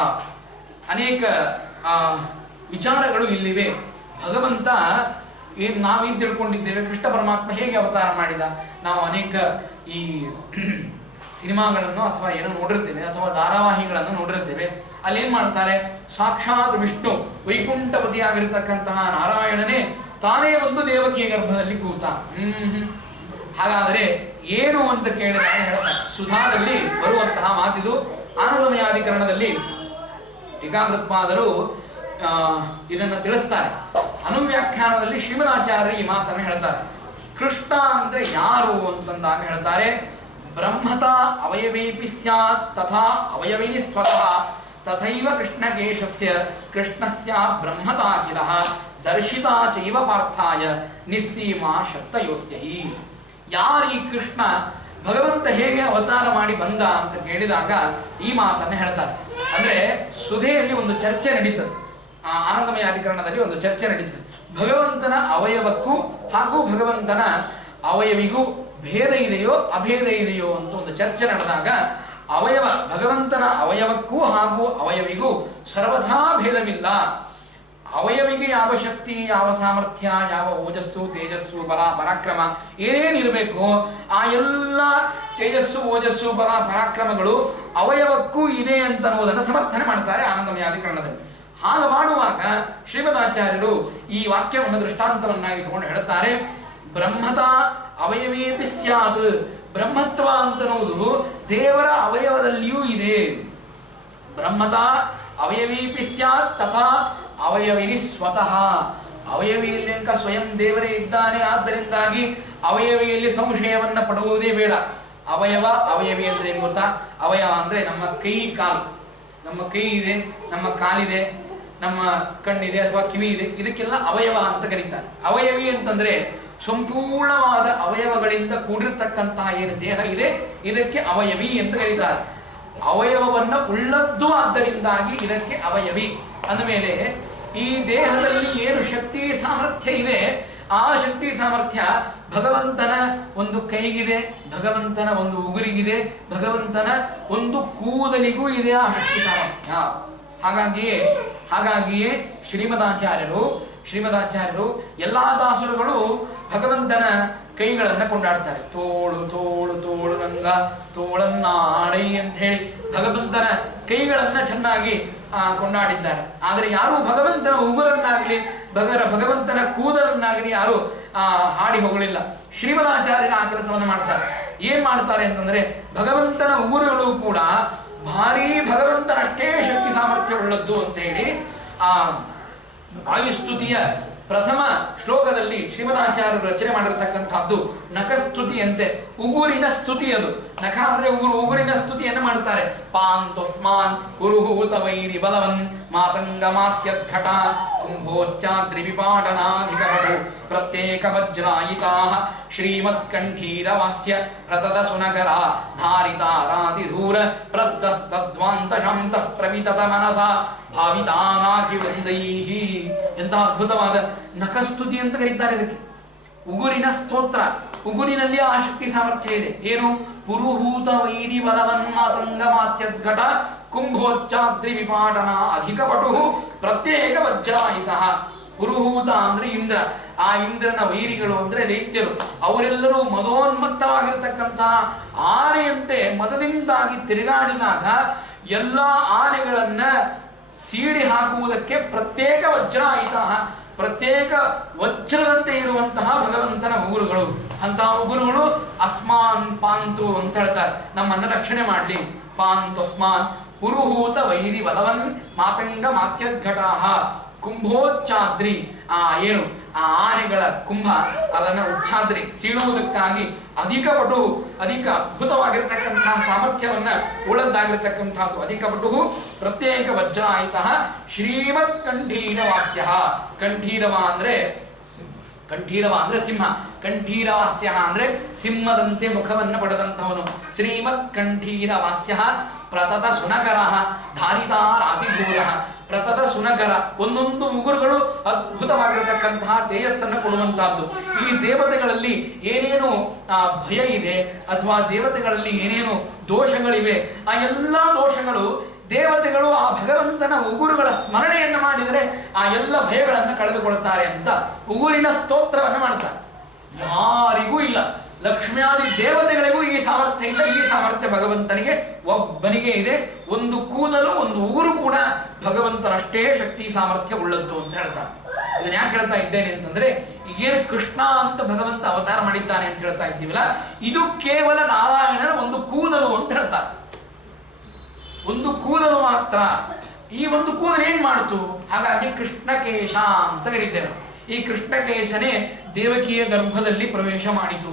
ಅನೇಕ ವಿಚಾರಗಳು ಇಲ್ಲಿವೆ. ಭಗವಂತ ನಾವೇನು ತಿಳ್ಕೊಂಡಿದ್ದೇವೆ, ಕೃಷ್ಣ ಪರಮಾತ್ಮ ಹೇಗೆ ಅವತಾರ ಮಾಡಿದ. ನಾವು ಅನೇಕ ಈ ಸಿನಿಮಾಗಳನ್ನು ಅಥವಾ ಏನೋ ನೋಡಿರ್ತೇವೆ, ಅಥವಾ ಧಾರಾವಾಹಿಗಳನ್ನು ನೋಡಿರ್ತೇವೆ. ಅಲ್ಲೇನ್ ಮಾಡ್ತಾರೆ, ಸಾಕ್ಷಾತ್ ವಿಷ್ಣು ವೈಕುಂಠಪತಿಯಾಗಿರ್ತಕ್ಕಂತಹ ನಾರಾಯಣನೇ ತಾನೇ ಒಂದು ದೇವಕಿಯ ಗರ್ಭದಲ್ಲಿ ಕೂತ. ಹಾಗಾದರೆ ಏನು ಅಂತ ಕೇಳಿದಾಗ ಹೇಳ್ತಾರೆ, ಸುಧಾದಲ್ಲಿ ಬರುವಂತಹ ಮಾತಿದು. ಆನಂದಮಯಾಧಿಕರಣದಲ್ಲಿ ಏಕಾಗ್ರತ್ಪಾದರು ಇದನ್ನು ತಿಳಿಸ್ತಾರೆ. ಅನುವ್ಯಾಖ್ಯಾನದಲ್ಲಿ ಶ್ರೀಮದಾಚಾರ್ಯ ಈ ಮಾತನ್ನು ಹೇಳ್ತಾರೆ. ಕೃಷ್ಣ ಅಂದ್ರೆ ಯಾರು ಅಂತಂದಾಗ ಹೇಳ್ತಾರೆ, ಬ್ರಹ್ಮತ ಅವಯವೈಪಿ ಸ್ಯಾತ್ ತಥಾ ಅವಯವಿನಿ ಸ್ವತಃ ತಥೈವ ಕೃಷ್ಣಕೇಶಸ್ಯ ಕೃಷ್ಣಸ್ಯ ಬ್ರಹ್ಮತಾಖಿಲಃ ದರ್ಶಿತಾ ಚೈವ ಪಾರ್ಥಾಯ ನಿಸ್ಸೀಮಾ ಶಕ್ತಯೋಸ್ಯ ಹಿ. ಯಾರೀ ಕೃಷ್ಣ ಭಗವಂತ ಹೇಗೆ ಅವತಾರ ಮಾಡಿ ಬಂದ ಅಂತ ಕೇಳಿದಾಗ ಈ ಮಾತನ್ನು ಹೇಳ್ತಾರೆ. ಅಂದ್ರೆ ಸುಧೆಯಲ್ಲಿ ಒಂದು ಚರ್ಚೆ ನಡೀತದೆ, ಆನಂದಮಯ ಅಧಿಕರಣದಲ್ಲಿ ಒಂದು ಚರ್ಚೆ ನಡೀತದೆ. ಭಗವಂತನ ಅವಯವಕ್ಕೂ ಹಾಗೂ ಭಗವಂತನ ಅವಯವಿಗೂ ಭೇದ ಇದೆಯೋ ಅಭೇದ ಇದೆಯೋ ಅಂತ ಒಂದು ಚರ್ಚೆ ನಡೆದಾಗ, ಭಗವಂತನ ಅವಯವಕ್ಕೂ ಹಾಗೂ ಅವಯವಿಗೂ ಸರ್ವಥಾ ಭೇದವಿಲ್ಲ. ಅವಯವಿಗೆ ಯಾವ ಶಕ್ತಿ, ಯಾವ ಸಾಮರ್ಥ್ಯ, ಯಾವ ಓಜಸ್ಸು, ತೇಜಸ್ಸು, ಬಲ, ಪರಾಕ್ರಮ ಏನೇನಿರಬೇಕು ಆ ಎಲ್ಲ ತೇಜಸ್ಸು, ಓಜಸ್ಸು, ಬಲ, ಪರಾಕ್ರಮಗಳು ಅವಯವಕ್ಕೂ ಇದೆ ಅಂತ ಅನ್ನೋದನ್ನು ಸಮರ್ಥನೆ ಮಾಡ್ತಾರೆ ಆನಂದಮಯಾಧಿಕರಣದಲ್ಲಿ. ಹಾಗೆ ಮಾಡುವಾಗ ಶ್ರೀಮದಾಚಾರ್ಯರು ಈ ವಾಕ್ಯವನ್ನು ದೃಷ್ಟಾಂತವನ್ನಾಗಿ ಇಟ್ಕೊಂಡು ಹೇಳ್ತಾರೆ. ಬ್ರಹ್ಮತ ಅವಯವೀಪಿ ಸ್ಯಾತ್. ಬ್ರಹ್ಮತ್ವ ಅಂತನ್ನುವುದು ದೇವರ ಅವಯವದಲ್ಲಿಯೂ ಇದೆ. ಬ್ರಹ್ಮತ ಅವಯವೀಪಿ ಸ್ಯಾತ್ ತಥಾ ಅವಯವಿನಿ ಸ್ವತಃ. ಅವಯವಿಯಲ್ಲಿ ಅಂಕ ಸ್ವಯಂ ದೇವರೇ ಇದ್ದಾನೆ. ಆದ್ದರಿಂದಾಗಿ ಅವಯವಿಯಲ್ಲಿ ಸಂಶಯವನ್ನ ಪಡುವುದೇ ಬೇಡ. ಅವಯವಿ ಅಂದ್ರೆ ಏನು ಗೊತ್ತಾ? ಅವಯವ ಅಂದ್ರೆ ನಮ್ಮ ಕೈ ಕಾಲು. ನಮ್ಮ ಕೈ ಇದೆ, ನಮ್ಮ ಕಾಲಿದೆ, ನಮ್ಮ ಕಣ್ಣಿದೆ ಅಥವಾ ಕಿವಿ ಇದೆ, ಇದಕ್ಕೆಲ್ಲ ಅವಯವ ಅಂತ ಕರೀತಾರೆ. ಅವಯವಿ ಅಂತಂದ್ರೆ ಸಂಪೂರ್ಣವಾದ ಅವಯವಗಳಿಂದ ಕೂಡಿರ್ತಕ್ಕಂತಹ ಏನು ದೇಹ ಇದೆ ಇದಕ್ಕೆ ಅವಯವಿ ಅಂತ ಕರೀತಾರೆ. ಅವಯವವನ್ನ ಉಳ್ಳದ್ದು, ಆದ್ದರಿಂದಾಗಿ ಇದಕ್ಕೆ ಅವಯವಿ ಅಂದಮೇಲೆ ಈ ದೇಹದಲ್ಲಿ ಏನು ಶಕ್ತಿ ಸಾಮರ್ಥ್ಯ ಇದೆ ಆ ಶಕ್ತಿ ಸಾಮರ್ಥ್ಯ ಭಗವಂತನ ಒಂದು ಕೈಗಿದೆ, ಭಗವಂತನ ಒಂದು ಉಗುರಿಗಿದೆ, ಭಗವಂತನ ಒಂದು ಕೂದಲಿಗೂ ಇದೆ ಆ ಶಕ್ತಿ ಸಾಮರ್ಥ್ಯ. ಹಾಗಾಗಿಯೇ ಶ್ರೀಮದಾಚಾರ್ಯರು ಎಲ್ಲಾ ದಾಸರುಗಳು ಭಗವಂತನ ಕೈಗಳನ್ನ ಕೊಂಡಾಡ್ತಾರೆ. ತೋಳು ನಂಗ ತೋಳನ್ನಾಡೈ ಅಂತ ಹೇಳಿ ಭಗವಂತನ ಕೈಗಳನ್ನ ಚೆನ್ನಾಗಿ ಕೊಂಡಾಡಿದ್ದಾರೆ. ಆದರೆ ಯಾರು ಭಗವಂತನ ಉಗುರನ್ನಾಗಲಿ ಭಗವಂತನ ಕೂದಲನ್ನಾಗಲಿ ಯಾರು ಹಾಡಿ ಹೋಗಲಿಲ್ಲ. ಶ್ರೀಮದಾಚಾರ್ಯರು ಆ ಕೆಲಸವನ್ನು ಮಾಡ್ತಾರೆ. ಏನ್ ಮಾಡ್ತಾರೆ ಅಂತಂದ್ರೆ ಭಗವಂತನ ಉಗುರುಗಳು ಕೂಡ ಭಾರೀ ಭಗವಂತನಷ್ಟೇ ಶಕ್ತಿ ಸಾಮರ್ಥ್ಯ ಉಳ್ಳದ್ದು ಅಂತ ಹೇಳಿ ಆ ಆಯುಸ್ತುತಿಯ ಪ್ರಥಮ ಶ್ಲೋಕದಲ್ಲಿ ಶ್ರೀಮದಾಚಾರ್ಯರು ರಚನೆ ಮಾಡಿರತಕ್ಕಂಥದ್ದು ನಖಸ್ತುತಿಯಂತೆ, ಉಗುರಿನ ಸ್ತುತಿ. ಅದು ನಖ ಅಂದ್ರೆ ಉಗುರಿನ ಸ್ತುತಿಯನ್ನು ಮಾಡ್ತಾರೆ. ಪಾಂತಸ್ಮಾನ್ ಕುರುಹೂತ ವೈರಿ ಬಲವನ್ ಮಾತಂಗ ಮಾತ್ಯದ್ಘಟ ಕುಂಭೋಚ್ಚಾದ್ರಿ ವಿಪಾಟನಾಧಿಕಪಟು ಪ್ರತ್ಯೇಕ ವಜ್ರಾಯಿತಾ ಶ್ರೀಮತ್ಕಂಠೀರ ವಾಸ್ಯ ಪ್ರತದ ಸುನಗರ ಧಾರಿತಾರಾತಿಧೂರ ಪ್ರದ್ದಸ್ತದ್ವಾಂತ ಶಾಂತ ಪ್ರವಿತತ ಮನಸ ಭಾವಿತಾನಾಕಿ ವೃಂದೈಹಿ. ಎಂತಹ ಅದ್ಭುತವಾದ ನಖಸ್ತುತಿ ಅಂತ ಕರೀತಾರೆ ಇದಕ್ಕೆ. ಉಗುರಿನ ಸ್ತೋತ್ರ, ಉಗುರಿನಲ್ಲಿ ಆ ಶಕ್ತಿ ಸಾಮರ್ಥ್ಯ ಇದೆ. ಏನು? ಪುರುಹೂತ ವೈರಿ ಬಲವನ್ ಮಾತಂಗ ಮಾತ್ಯದ್ಘಟ ಕುಂಭೋಚ್ಚಾದ್ರಿ ವಿಪಾಟನ ಅಧಿಕಪಟು ಪ್ರತ್ಯೇಕ ವಜ್ರಾಯಿತ. ಪುರುಹೂತ ಅಂದ್ರೆ ಇಂದ್ರ, ಆ ಇಂದ್ರನ ವೈರಿಗಳು ಅಂದ್ರೆ ದೈತ್ಯರು. ಅವರೆಲ್ಲರೂ ಮದೋನ್ಮತ್ತವಾಗಿರತಕ್ಕಂತಹ ಆನೆಯಂತೆ ಮದದಿಂದಾಗಿ ತಿರುಗಾಡಿದಾಗ ಎಲ್ಲ ಆನೆಗಳನ್ನ ಸೀಡಿ ಹಾಕುವುದಕ್ಕೆ ಪ್ರತ್ಯೇಕ ವಜ್ರಾಯಿತ, ಪ್ರತ್ಯೇಕ ವಜ್ರದಂತೆ ಇರುವಂತಹ ಭಗವಂತನ ಉಗುರುಗಳು. ಅಂತಹ ಉಗುರುಗಳು ಅಸ್ಮಾನ್ ಪಾಂತು ಅಂತ ಹೇಳ್ತಾರೆ, ನಮ್ಮನ್ನ ರಕ್ಷಣೆ ಮಾಡ್ಲಿ. ಪಾಂತಸ್ಮಾನ್ ಪುರುಹೂತ ವೈರಿ ಬಲವನ್ ಮಾತಂಗ ಮಾತ್ಯದ್ಘಟಾಹ ಕುಂಭೋಚ್ಚಾದ್ರಿ. ಏನು ಆ ಆನೆಗಳ ಕುಂಭ ಅದನ್ನ ಉಚ್ಛಾದ್ರಿ ಸೀಳುವುದಕ್ಕಾಗಿ ಅಧಿಕ ಅದ್ಭುತವಾಗಿರತಕ್ಕಂತಹ ಸಾಮರ್ಥ್ಯವನ್ನ ಉಳ್ಳದ್ದಾಗಿರತಕ್ಕಂಥದ್ದು ಅಧಿಕ ಪಟು ಪ್ರತ್ಯೇಕ ವಜ್ರಾಯಿತ ಶ್ರೀಮತ್ ಕಂಠೀರ ವಾಸ್ಯ. ಕಂಠೀರವ ಅಂದ್ರೆ ಸಿಂಹ. ಕಂಠೀರವಾಸ್ಯ ಅಂದ್ರೆ ಸಿಂಹದಂತೆ ಮುಖವನ್ನು ಪಡೆದಂಥವನು. ಶ್ರೀಮತ್ ಕಂಠೀರ ವಾಸ್ಯ ಪ್ರತತ ಸುನಗರ ಧಾರಿತಾರಾತಿಧೂರ. ಪ್ರತತ ಸುನಗರ, ಒಂದೊಂದು ಉಗುರುಗಳು ಅದ್ಭುತವಾಗಿರತಕ್ಕಂತಹ ತೇಜಸ್ಸನ್ನು ಕೊಡುವಂತಹದ್ದು. ಈ ದೇವತೆಗಳಲ್ಲಿ ಏನೇನು ಭಯ ಇದೆ ಅಥವಾ ದೇವತೆಗಳಲ್ಲಿ ಏನೇನು ದೋಷಗಳಿವೆ ಆ ಎಲ್ಲ ದೋಷಗಳು ದೇವತೆಗಳು ಆ ಭಗವಂತನ ಉಗುರುಗಳ ಸ್ಮರಣೆಯನ್ನು ಮಾಡಿದರೆ ಆ ಎಲ್ಲ ಭಯಗಳನ್ನು ಕಳೆದುಕೊಳ್ತಾರೆ ಅಂತ ಉಗುರಿನ ಸ್ತೋತ್ರವನ್ನು ಮಾಡ್ತಾರೆ. ಯಾರಿಗೂ ಇಲ್ಲ, ಲಕ್ಷ್ಮ್ಯಾದಿ ದೇವತೆಗಳಿಗೂ ಈ ಸಾಮರ್ಥ್ಯ ಇಲ್ಲ. ಈ ಸಾಮರ್ಥ್ಯ ಭಗವಂತನಿಗೆ ಒಬ್ಬನಿಗೆ ಇದೆ. ಒಂದು ಕೂದಲು ಒಂದು ಉಗುರು ಕೂಡ ಭಗವಂತನಷ್ಟೇ ಶಕ್ತಿ ಸಾಮರ್ಥ್ಯ ಉಳ್ಳದ್ದು ಅಂತ ಹೇಳ್ತಾರೆ. ಇದನ್ನ ಯಾಕೆ ಹೇಳ್ತಾ ಇದ್ದೇನೆ ಅಂತಂದ್ರೆ, ಈಗೇನು ಕೃಷ್ಣ ಅಂತ ಭಗವಂತ ಅವತಾರ ಮಾಡಿದ್ದಾನೆ ಅಂತ ಹೇಳ್ತಾ ಇದ್ದೀವಲ್ಲ, ಇದು ಕೇವಲ ನಾರಾಯಣನ ಒಂದು ಕೂದಲು ಅಂತ ಹೇಳ್ತಾರೆ. ಒಂದು ಕೂದಲು ಮಾತ್ರ. ಈ ಒಂದು ಕೂದಲು ಏನ್ ಮಾಡ್ತು? ಹಾಗಾಗಿ ಕೃಷ್ಣಕೇಶ ಅಂತ ಕರೀತೇವೆ. ಈ ಕೃಷ್ಣಕೇಶನೇ ದೇವಕಿಯ ಗರ್ಭದಲ್ಲಿ ಪ್ರವೇಶ ಮಾಡಿತು.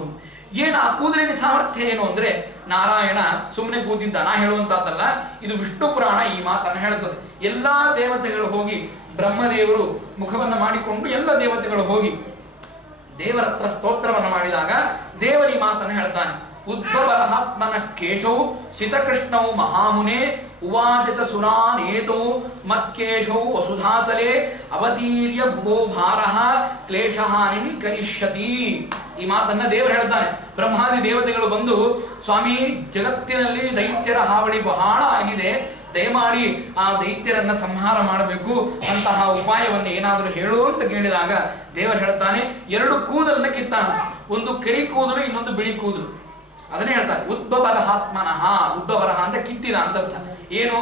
ಏನು ಆ ಕೂದಲಿನ ಸಾಮರ್ಥ್ಯ ಏನು ಅಂದ್ರೆ, ನಾರಾಯಣ ಸುಮ್ಮನೆ ಕೂತಿದ್ದ. ನಾ ಹೇಳುವಂತಹದ್ದಲ್ಲ, ಇದು ವಿಷ್ಣು ಪುರಾಣ ಈ ಮಾತನ್ನು ಹೇಳ್ತದೆ. ಎಲ್ಲಾ ದೇವತೆಗಳು ಹೋಗಿ, ಬ್ರಹ್ಮದೇವರು ಮುಖವನ್ನು ಮಾಡಿಕೊಂಡು ಎಲ್ಲ ದೇವತೆಗಳು ಹೋಗಿ ದೇವರ ಹತ್ರ ಸ್ತೋತ್ರವನ್ನು ಮಾಡಿದಾಗ ದೇವರಿ ಮಾತನ್ನು ಹೇಳ್ತಾನೆ. ಉದ್ಭವರಹಾತ್ಮನ ಕೇಶೌ ಶಿತಕೃಷ್ಣೌ ಮಹಾಮುನೆ ಉವಾಚ ಚ ಸುರಾನೇತೌ ಮತ್ಕೇಶೌ ವಸುಧಾತಲೆ ಅವತೀರ್ಯ ಭುವೋ ಭಾರಃ ಕ್ಲೇಶಹಾನಿಂ ಕರಿಷ್ಯತಿ. ಈ ಮಾತನ್ನ ದೇವರು ಹೇಳ್ತಾನೆ. ಬ್ರಹ್ಮಾದಿ ದೇವತೆಗಳು ಬಂದು, ಸ್ವಾಮಿ ಜಗತ್ತಿನಲ್ಲಿ ದೈತ್ಯರ ಹಾವಳಿ ಬಹಳ ಆಗಿದೆ, ದಯಮಾಡಿ ಆ ದೈತ್ಯರನ್ನ ಸಂಹಾರ ಮಾಡಬೇಕು, ಅಂತಹ ಉಪಾಯವನ್ನು ಏನಾದರೂ ಹೇಳು ಅಂತ ಕೇಳಿದಾಗ ದೇವರು ಹೇಳ್ತಾನೆ, ಎರಡು ಕೂದಲನ್ನ ಕಿತ್ತಾನ, ಒಂದು ಕರಿ ಕೂದಲು, ಇನ್ನೊಂದು ಬಿಳಿ ಕೂದಲು. ಅದನ್ನೇ ಹೇಳ್ತಾರೆ ಉದ್ಭವರಹಾತ್ಮನಃ. ಉದ್ಭವರಹ ಅಂತ ಕಿತ್ತಿದ ಅಂತರ್ಥ. ಏನು?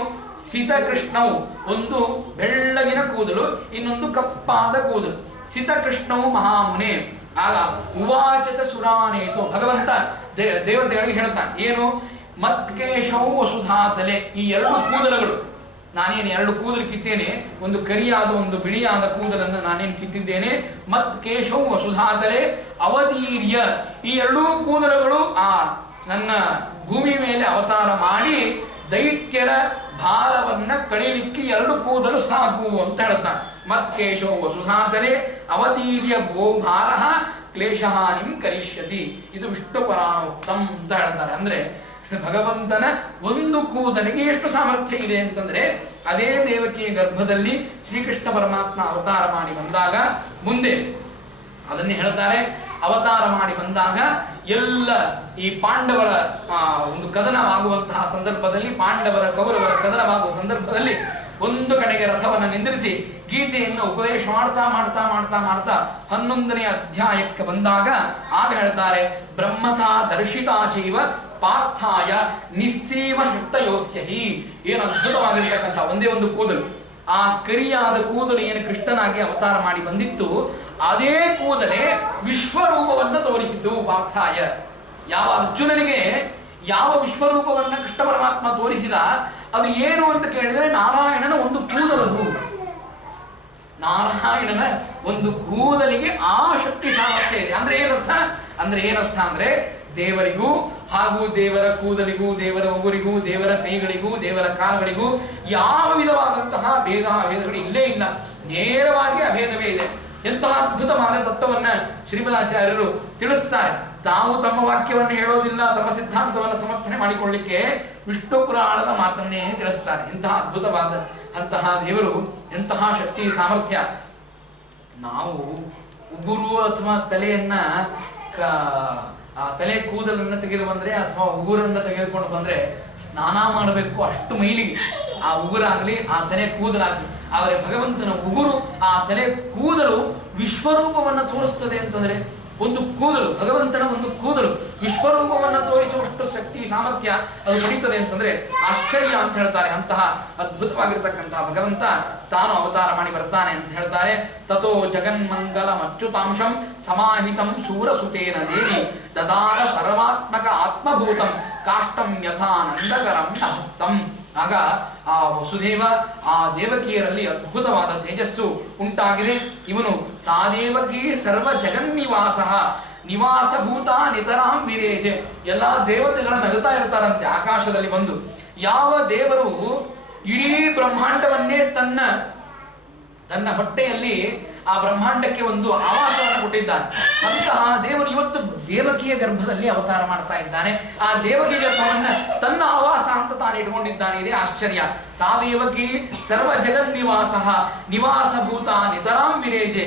ಸಿತಕೃಷ್ಣವು ಒಂದು ಬೆಳ್ಳಗಿನ ಕೂದಲು, ಇನ್ನೊಂದು ಕಪ್ಪಾದ ಕೂದಲು. ಸಿತಕೃಷ್ಣವು ಮಹಾಮುನೆ. ಆಗ ಉವಾಚ ಚ ಸುರಾನೇತು, ಭಗವಂತ ದೇವತೆಗಳಿಗೆ ಹೇಳ್ತಾನೆ ಏನು? ಮತ್ಕೇಶವು ವಸುಧಾತಲೆ. ಈ ಎರಡು ಕೂದಲುಗಳು, ನಾನೇನು ಎರಡು ಕೂದಲು ಕಿತ್ತೇನೆ, ಒಂದು ಕರಿಯಾದ ಒಂದು ಬಿಳಿಯಾದ ಕೂದಲನ್ನು ನಾನೇನು ಕಿತ್ತಿದ್ದೇನೆ. ಮತ್ಕೇಶವು ವಸುಧಾತಲೆ ಅವತೀರ್ಯ. ಈ ಎರಡೂ ಕೂದಲುಗಳು ಆ ನನ್ನ ಭೂಮಿ ಮೇಲೆ ಅವತಾರ ಮಾಡಿ ದೈತ್ಯರ ಭಾರವನ್ನ ಕಳೀಲಿಕ್ಕೆ ಎರಡು ಕೂದಲು ಸಾಕು ಅಂತ ಹೇಳ್ತಾನೆ. ಮತ್ಕೇಶವು ವಸುಧಾತಲೆ ಅವತೀರ್ಯ ಭೋ ಭಾರಃ ಕ್ಲೇಶಹಾನಿಂ ಕರಿಷ್ಯತಿ. ಇದು ವಿಷ್ಣು ಪರಾಣೋಕ್ತಂ ಅಂತ ಹೇಳ್ತಾರೆ. ಅಂದ್ರೆ ಭಗವಂತನ ಒಂದು ಕೂದಲಿಗೆ ಎಷ್ಟು ಸಾಮರ್ಥ್ಯ ಇದೆ ಅಂತಂದ್ರೆ, ಅದೇ ದೇವಕಿಯ ಗರ್ಭದಲ್ಲಿ ಶ್ರೀಕೃಷ್ಣ ಪರಮಾತ್ಮ ಅವತಾರ ಮಾಡಿ ಬಂದಾಗ, ಮುಂದೆ ಅದನ್ನೇ ಹೇಳ್ತಾರೆ, ಅವತಾರ ಮಾಡಿ ಬಂದಾಗ ಎಲ್ಲ ಈ ಪಾಂಡವರ ಒಂದು ಕದನವಾಗುವಂತಹ ಸಂದರ್ಭದಲ್ಲಿ, ಪಾಂಡವರ ಕೌರವರ ಕದನವಾಗುವ ಸಂದರ್ಭದಲ್ಲಿ ಒಂದು ಕಡೆಗೆ ರಥವನ್ನು ನಿಂದಿರಿಸಿ ಗೀತೆಯನ್ನು ಉಪದೇಶ ಮಾಡ್ತಾ ಮಾಡ್ತಾ ಮಾಡ್ತಾ ಮಾಡ್ತಾ 11ನೇ ಅಧ್ಯಾಯಕ್ಕೆ ಬಂದಾಗ ಆಗ ಹೇಳ್ತಾರೆ, ಬ್ರಹ್ಮತಾ ದರ್ಶಿತಾಚೈವ ಪಾರ್ಥಾಯ ನಿಸ್ಸೀಮ ಶಕ್ತಯೋಸ್ಯಹಿ. ಏನು ಅದ್ಭುತವಾಗಿರ್ತಕ್ಕಂಥ ಒಂದೇ ಒಂದು ಕೂದಲು, ಆ ಕರಿಯಾದ ಕೂದಲು ಏನು ಕೃಷ್ಣನಾಗಿ ಅವತಾರ ಮಾಡಿ ಬಂದಿತ್ತು, ಅದೇ ಕೂದಲೇ ವಿಶ್ವರೂಪವನ್ನು ತೋರಿಸಿದ್ದು ಪಾರ್ಥಾಯ. ಯಾವ ಅರ್ಜುನನಿಗೆ ಯಾವ ವಿಶ್ವರೂಪವನ್ನು ಕೃಷ್ಣ ಪರಮಾತ್ಮ ತೋರಿಸಿದ, ಅದು ಏನು ಅಂತ ಕೇಳಿದರೆ ನಾರಾಯಣನ ಒಂದು ಕೂದಲು. ನಾರಾಯಣನ ಒಂದು ಕೂದಲಿಗೆ ಆ ಶಕ್ತಿ ಸಾಮರ್ಥ್ಯ ಇದೆ. ಅಂದ್ರೆ ಏನರ್ಥ ಅಂದ್ರೆ ದೇವರಿಗೂ ಹಾಗೂ ದೇವರ ಕೂದಲಿಗೂ, ದೇವರ ಉಗುರಿಗೂ, ದೇವರ ಕೈಗಳಿಗೂ, ದೇವರ ಕಾಲುಗಳಿಗೂ ಯಾವ ವಿಧವಾದಂತಹ ಅಭೇದಗಳು ಇಲ್ಲೇ ಇಲ್ಲ, ನೇರವಾಗಿ ಅಭೇದವೇ ಇದೆ. ಎಂತಹ ಅದ್ಭುತವಾದ ತತ್ವವನ್ನ ಶ್ರೀಮದಾಚಾರ್ಯರು ತಿಳಿಸ್ತಾರೆ. ತಾವು ತಮ್ಮ ವಾಕ್ಯವನ್ನು ಹೇಳೋದಿಲ್ಲ, ತಮ್ಮ ಸಿದ್ಧಾಂತವನ್ನು ಸಮರ್ಥನೆ ಮಾಡಿಕೊಳ್ಳಿಕ್ಕೆ ವಿಷ್ಣು ಪುರಾಣದ ಮಾತನ್ನೇ ತಿಳಿಸ್ತಾರೆ. ಇಂತಹ ಅದ್ಭುತವಾದ ಅಂತಹ ದೇವರು, ಎಂತಹ ಶಕ್ತಿ ಸಾಮರ್ಥ್ಯ. ನಾವು ಉಗುರು ಅಥವಾ ತಲೆಯನ್ನ ತಲೆ ಕೂದಲನ್ನು ತೆಗೆದು ಬಂದ್ರೆ ಅಥವಾ ಉಗುರನ್ನ ತೆಗೆದುಕೊಂಡು ಬಂದ್ರೆ ಸ್ನಾನ ಮಾಡಬೇಕು, ಅಷ್ಟು ಮೈಲಿಗೆ ಆ ಉಗುರಾಗಲಿ ಆ ತಲೆ ಕೂದಲಾಗಲಿ. ಆದರೆ ಭಗವಂತನ ಉಗುರು, ಆ ತಲೆ ಕೂದಲು ವಿಶ್ವರೂಪವನ್ನು ತೋರಿಸ್ತದೆ ಅಂತಂದ್ರೆ, ಒಂದು ಕೂದಲು, ಭಗವಂತನ ಒಂದು ಕೂದಲು ವಿಶ್ವರೂಪವನ್ನು ತೋರಿಸುವಷ್ಟು ಶಕ್ತಿ ಸಾಮರ್ಥ್ಯ ಅದು ಪಡೀತದೆ ಅಂತಂದ್ರೆ ಆಶ್ಚರ್ಯ ಅಂತ ಹೇಳ್ತಾರೆ. ಅಂತಹ ಅದ್ಭುತವಾಗಿರ್ತಕ್ಕಂತಹ ಭಗವಂತ ತಾನು ಅವತಾರ ಮಾಡಿ ಬರ್ತಾನೆ ಅಂತ ಹೇಳ್ತಾರೆ. ತಥೋ ಜಗನ್ಮಂಗಲಂ ಅಚ್ಯುತಾಂಶಂ ಸಮಾಹಿತಂ ಸೂರಸುತೇನ ದೇವಿ ದದಾರ ಸರ್ವಾತ್ಮಕ ಆತ್ಮಭೂತಂ ಕಾಷ್ಟಂ ಯಥಾನಂದಕರಂ ನಹಸ್ತಂ. ಆಗ ಆ ವಸುದೇವ, ಆ ದೇವಕಿಯರಲ್ಲಿ ಅದ್ಭುತವಾದ ತೇಜಸ್ಸು ಉಂಟಾಗಿದೆ. ಇವನು ಸಾದೇವಕಿ ಸರ್ವ ಜಗನ್ನಿವಾಸ ನಿವಾಸಭೂತ ನಿತರಾಂ ವಿರೇಜೆ. ಎಲ್ಲಾ ದೇವತೆಗಳ ನಗುತ್ತಾ ಇರ್ತಾರಂತೆ ಆಕಾಶದಲ್ಲಿ ಬಂದು. ಯಾವ ದೇವರು ಇಡೀ ಬ್ರಹ್ಮಾಂಡವನ್ನೇ ತನ್ನ ಹೊಟ್ಟೆಯಲ್ಲಿ ಆ ಬ್ರಹ್ಮಾಂಡಕ್ಕೆ ಒಂದು ಆವಾಸವನ್ನು ಕೊಟ್ಟಿದ್ದಾನೆ, ಅಂತಹ ದೇವರು ಇವತ್ತು ದೇವಕಿಯ ಗರ್ಭದಲ್ಲಿ ಅವತಾರ ಮಾಡ್ತಾ ಇದ್ದಾನೆ. ಆ ದೇವಕಿ ಗರ್ಭವನ್ನ ತನ್ನ ಆವಾಸ ಅಂತ ತಾನು ಇಟ್ಕೊಂಡಿದ್ದಾನೆ. ಇದೆ ಆಶ್ಚರ್ಯ. ಸಾ ದೇವಕಿ ಸರ್ವ ಜಗನ್ನಿವಾಸ ನಿವಾಸಭೂತ ನಿತರಾಂ ವಿರೇಜೆ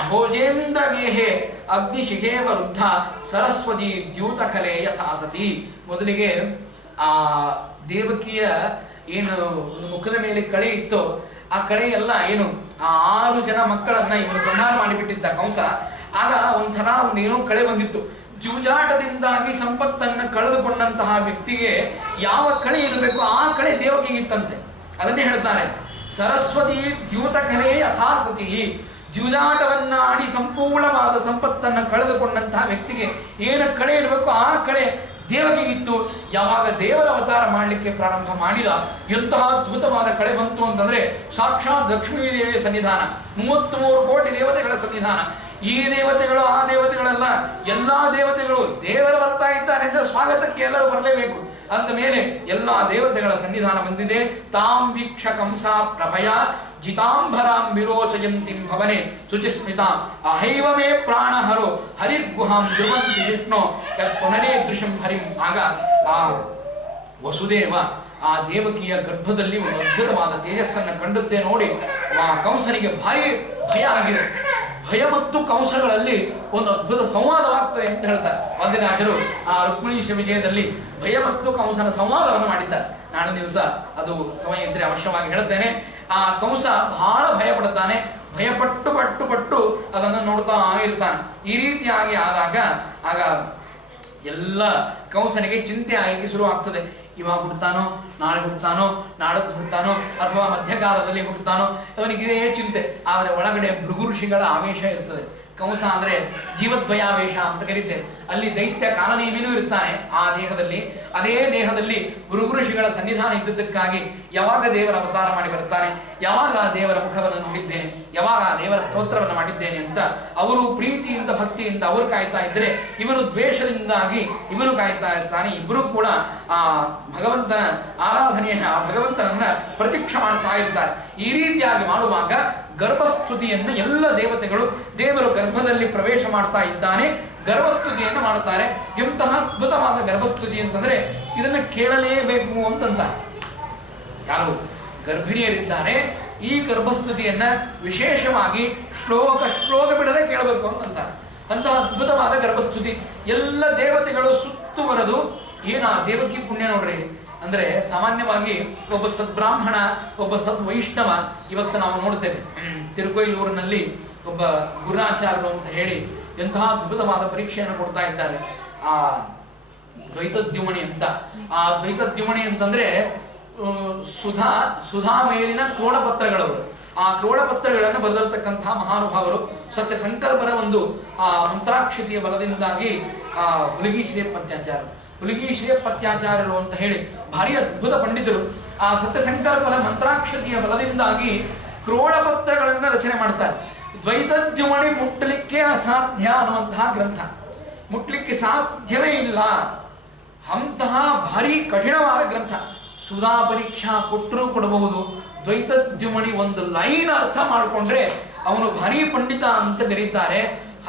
ಭೋಜೇಂದ್ರ ಗೇಹೆ ಅಗ್ನಿಶಿಖೇವ ವೃದ್ಧ ಸರಸ್ವತಿ ದ್ಯೂತಕಲೆ ಯಥಾಸತಿ. ಮೊದಲಿಗೆ ಆ ದೇವಕಿಯ ಏನು ಒಂದು ಮುಖದ ಮೇಲೆ ಕಳೆ ಇತ್ತೋ, ಆ ಕಡೆ ಎಲ್ಲ ಏನು ಆ 6 ಜನ ಮಕ್ಕಳನ್ನ ಇವನು ಸಂಹಾರ ಮಾಡಿಬಿಟ್ಟಿದ್ದ ಕಂಸ. ಆಗ ಒಂಥರ ಏನೋ ಕಳೆ ಬಂದಿತ್ತು. ಜೂಜಾಟದಿಂದಾಗಿ ಸಂಪತ್ತನ್ನು ಕಳೆದುಕೊಂಡಂತಹ ವ್ಯಕ್ತಿಗೆ ಯಾವ ಕಳೆ ಇರಬೇಕು ಆ ಕಳೆ ದೇವಕಿಗಿತ್ತಂತೆ. ಅದನ್ನೇ ಹೇಳ್ತಾರೆ, ಸರಸ್ವತಿ ದ್ಯೂತಕಲೆ ಯಥಾಸತಿ. ಜೂಜಾಟವನ್ನ ಆಡಿ ಸಂಪೂರ್ಣವಾದ ಸಂಪತ್ತನ್ನು ಕಳೆದುಕೊಂಡಂತಹ ವ್ಯಕ್ತಿಗೆ ಏನು ಕಳೆ ಇರಬೇಕು ಆ ಕಳೆ ದೇವಕಿಗಿತ್ತು. ಯಾವಾಗ ದೇವರ ಅವತಾರ ಮಾಡಲಿಕ್ಕೆ ಪ್ರಾರಂಭ ಮಾಡಿದ, ಎಂತಹ ಅದ್ಭುತವಾದ ಕಳೆ ಬಂತು ಅಂತಂದ್ರೆ ಸಾಕ್ಷಾತ್ ಲಕ್ಷ್ಮೀ ದೇವಿಯ ಸನ್ನಿಧಾನ, 33 ಕೋಟಿ ದೇವತೆಗಳ ಸನ್ನಿಧಾನ. ಈ ದೇವತೆಗಳು ಆ ದೇವತೆಗಳೆಲ್ಲ, ಎಲ್ಲಾ ದೇವತೆಗಳು ದೇವರು ಬರ್ತಾ ಇದ್ದಾರೆ ಅಂದ್ರೆ ಸ್ವಾಗತಕ್ಕೆ ಎಲ್ಲರೂ ಬರಲೇಬೇಕು. ಅಂದ ಮೇಲೆ ಎಲ್ಲಾ ದೇವತೆಗಳ ಸನ್ನಿಧಾನ ಬಂದಿದೆ. ತಾಂ ವೀಕ್ಷ ಕಂಸ ಪ್ರಭಯ ಜಿತಾಂಬರಾಂ ವಿರೋಚಯಂತಿಂ ಭವನೆ ಶುಚಿಸ್ಮಿತಾಂ ಅಹೈವ ಮೇ ಪ್ರಾಣಹರೋ ಹರಿರ್ಗುಹಾಂ ಧ್ರುವಂತಿ ವಿಷ್ಣು ಯತ್ ಪುನರೇದೃಶಂ ಹರಿಂ. ಆಗ ಆ ವಸುದೇವ ಆ ದೇವಕಿಯ ಗರ್ಭದಲ್ಲಿ ಒಂದು ಅದ್ಭುತವಾದ ತೇಜಸ್ಸನ್ನು ಕಂಡದ್ದೇ ನೋಡಿ ಆ ಕಂಸನಿಗೆ ಭಾರಿ ಭಯ ಆಗಿದೆ. ಭಯ ಮತ್ತು ಕಂಸಗಳಲ್ಲಿ ಒಂದು ಅದ್ಭುತ ಸಂವಾದವಾಗ್ತದೆ ಅಂತ ಹೇಳ್ತಾರೆ ವಾದಿರಾಜರು. ಆ ರುಕ್ಮಿಣೀಶ ವಿಜಯದಲ್ಲಿ ಭಯ ಮತ್ತು ಕಂಸನ ಸಂವಾದವನ್ನು ಮಾಡಿದ್ದಾರೆ. ನಾಳೆ ದಿವಸ ಅದು ಸಮಯ ಇದ್ರೆ ಅವಶ್ಯವಾಗಿ ಹೇಳುತ್ತೇನೆ. ಆ ಕಂಸ ಬಹಳ ಭಯ ಪಡುತ್ತಾನೆ. ಭಯಪಟ್ಟು ಪಟ್ಟು ಪಟ್ಟು ಅದನ್ನು ನೋಡ್ತಾ ಇರ್ತಾನೆ. ಈ ರೀತಿಯಾಗಿ ಆದಾಗ ಆಗ ಎಲ್ಲ ಕಂಸನಿಗೆ ಚಿಂತೆ ಆಗಲಿಕ್ಕೆ ಶುರು ಆಗ್ತದೆ. ಇವಾಗ ಹುಡ್ತಾನೋ, ನಾಳೆ ಹುಡ್ತಾನೋ, ನಾಡದ್ದು ಹುಡ್ತಾನೋ, ಅಥವಾ ಮಧ್ಯಕಾಲದಲ್ಲಿ ಹುಡ್ತಾನೋ, ಅವನಿಗಿದೇ ಚಿಂತೆ. ಆದರೆ ಒಳಗಡೆ ಭೃಗು ಋಷಿಗಳ ಆವೇಶ ಇರ್ತದೆ. ಕಂಸ ಅಂದ್ರೆ ಜೀವದ್ವಯಾವೇಶ ಅಂತ ಕರೀತೇವೆ. ಅಲ್ಲಿ ದೈತ್ಯ ಕಾಲನೇಮಿನೂ ಇರ್ತಾನೆ ಆ ದೇಹದಲ್ಲಿ. ಅದೇ ದೇಹದಲ್ಲಿ ಭೃಗು ಋಷಿಗಳ ಸನ್ನಿಧಾನ ಇದ್ದದ್ದಕ್ಕಾಗಿ ಯಾವಾಗ ದೇವರ ಅವತಾರ ಮಾಡಿ ಬರ್ತಾನೆ, ಯಾವಾಗ ದೇವರ ಮುಖವನ್ನು ನೋಡಿದ್ದೇನೆ, ಯಾವಾಗ ದೇವರ ಸ್ತೋತ್ರವನ್ನು ಮಾಡಿದ್ದೇನೆ ಅಂತ ಅವರು ಪ್ರೀತಿಯಿಂದ ಭಕ್ತಿಯಿಂದ ಅವರು ಕಾಯ್ತಾ ಇದ್ದರೆ, ಇವನು ದ್ವೇಷದಿಂದಾಗಿ ಇವನು ಕಾಯ್ತಾ ಇರ್ತಾನೆ. ಇಬ್ಬರು ಕೂಡ ಆ ಭಗವಂತನ ಆರಾಧನೆಯ ಆ ಭಗವಂತನನ್ನ ಪ್ರತೀಕ್ಷೆ ಮಾಡ್ತಾ ಇರ್ತಾರೆ. ಈ ರೀತಿಯಾಗಿ ಮಾಡುವಾಗ ಗರ್ಭಸ್ತುತಿಯನ್ನು ಎಲ್ಲ ದೇವತೆಗಳು ದೇವರು ಗರ್ಭದಲ್ಲಿ ಪ್ರವೇಶ ಮಾಡ್ತಾ ಇದ್ದಾನೆ ಗರ್ಭಸ್ತುತಿಯನ್ನು ಮಾಡುತ್ತಾರೆ. ಎಂತಹ ಅದ್ಭುತವಾದ ಗರ್ಭಸ್ತುತಿ ಅಂತಂದ್ರೆ ಇದನ್ನು ಕೇಳಲೇಬೇಕು ಅಂತಂತಾರೆ. ಯಾರು ಗರ್ಭಿಣಿಯರಿದ್ದಾರೆ ಈ ಗರ್ಭಸ್ತುತಿಯನ್ನ ವಿಶೇಷವಾಗಿ ಶ್ಲೋಕ ಬಿಡದೆ ಕೇಳಬೇಕು ಅಂತಂತಾರೆ. ಅಂತಹ ಅದ್ಭುತವಾದ ಗರ್ಭಸ್ತುತಿ ಎಲ್ಲ ದೇವತೆಗಳು ಸುತ್ತುವರೆದು ಏನು ಆ ದೇವಕಿ ಪುಣ್ಯ ನೋಡ್ರಿ. ಅಂದ್ರೆ ಸಾಮಾನ್ಯವಾಗಿ ಒಬ್ಬ ಸದ್ಬ್ರಾಹ್ಮಣ, ಒಬ್ಬ ಸದ್ವೈಷ್ಣವ ಇವತ್ತು ನಾವು ನೋಡ್ತೇವೆ. ತಿರುಕೊಯ್ಲೂರಿನಲ್ಲಿ ಒಬ್ಬ ಗುರುರಾಚಾರ್ಯರು ಅಂತ ಹೇಳಿ ಎಂತಹ ಅದ್ಭುತವಾದ ಪರೀಕ್ಷೆಯನ್ನು ಕೊಡ್ತಾ ಇದ್ದಾರೆ. ಆ ದ್ವೈತದ್ಯುಮಣಿ ಅಂತ. ಆ ದ್ವೈತದ್ಯುಮಣಿ ಅಂತಂದ್ರೆ ಸುಧಾ ಮೇಲಿನ ಕ್ರೋಢಪತ್ರಗಳವರು. ಆ ಕ್ರೋಢಪತ್ರಗಳನ್ನು ಬರೆದಿರ್ತಕ್ಕಂತಹ ಮಹಾನುಭಾವರು ಸತ್ಯ ಸಂಕಲ್ಪರ ಒಂದು ಆ ಮಂತ್ರಾಕ್ಷತಿಯ ಬಲದಿಂದಾಗಿ ಆ ಹುಲಿಗಿ ಶ್ರೀಪತ್ಯಾಚಾರ್ಯರು ಅಂತ ಹೇಳಿ ಭಾರಿ ಅದ್ಭುತ ಪಂಡಿತರು. ಆ ಸತ್ಯ ಸಂಕಲ್ಪದ ಮಂತ್ರಾಕ್ಷತಿಯ ಬಲದಿಂದಾಗಿ ಕ್ರೋಢಪತ್ರಗಳನ್ನು ರಚನೆ ಮಾಡ್ತಾರೆ. ದ್ವೈತದ್ಯುಮಣಿ ಮುಟ್ಟಲಿಕ್ಕೆ ಅಸಾಧ್ಯ ಅನ್ನುವಂತಹ ಗ್ರಂಥ, ಮುಟ್ಲಿಕ್ಕೆ ಸಾಧ್ಯವೇ ಇಲ್ಲ ಅಂತಹ ಭಾರಿ ಕಠಿಣವಾದ ಗ್ರಂಥ. ಸುಧಾ ಪರೀಕ್ಷಾ ಕೊಟ್ಟರೂ ಕೊಡಬಹುದು. ದ್ವೈತದ್ಯುಮಣಿ ಒಂದು ಲೈನ್ ಅರ್ಥ ಮಾಡಿಕೊಂಡ್ರೆ ಅವನು ಭಾರಿ ಪಂಡಿತ ಅಂತ ಕರೀತಾರೆ.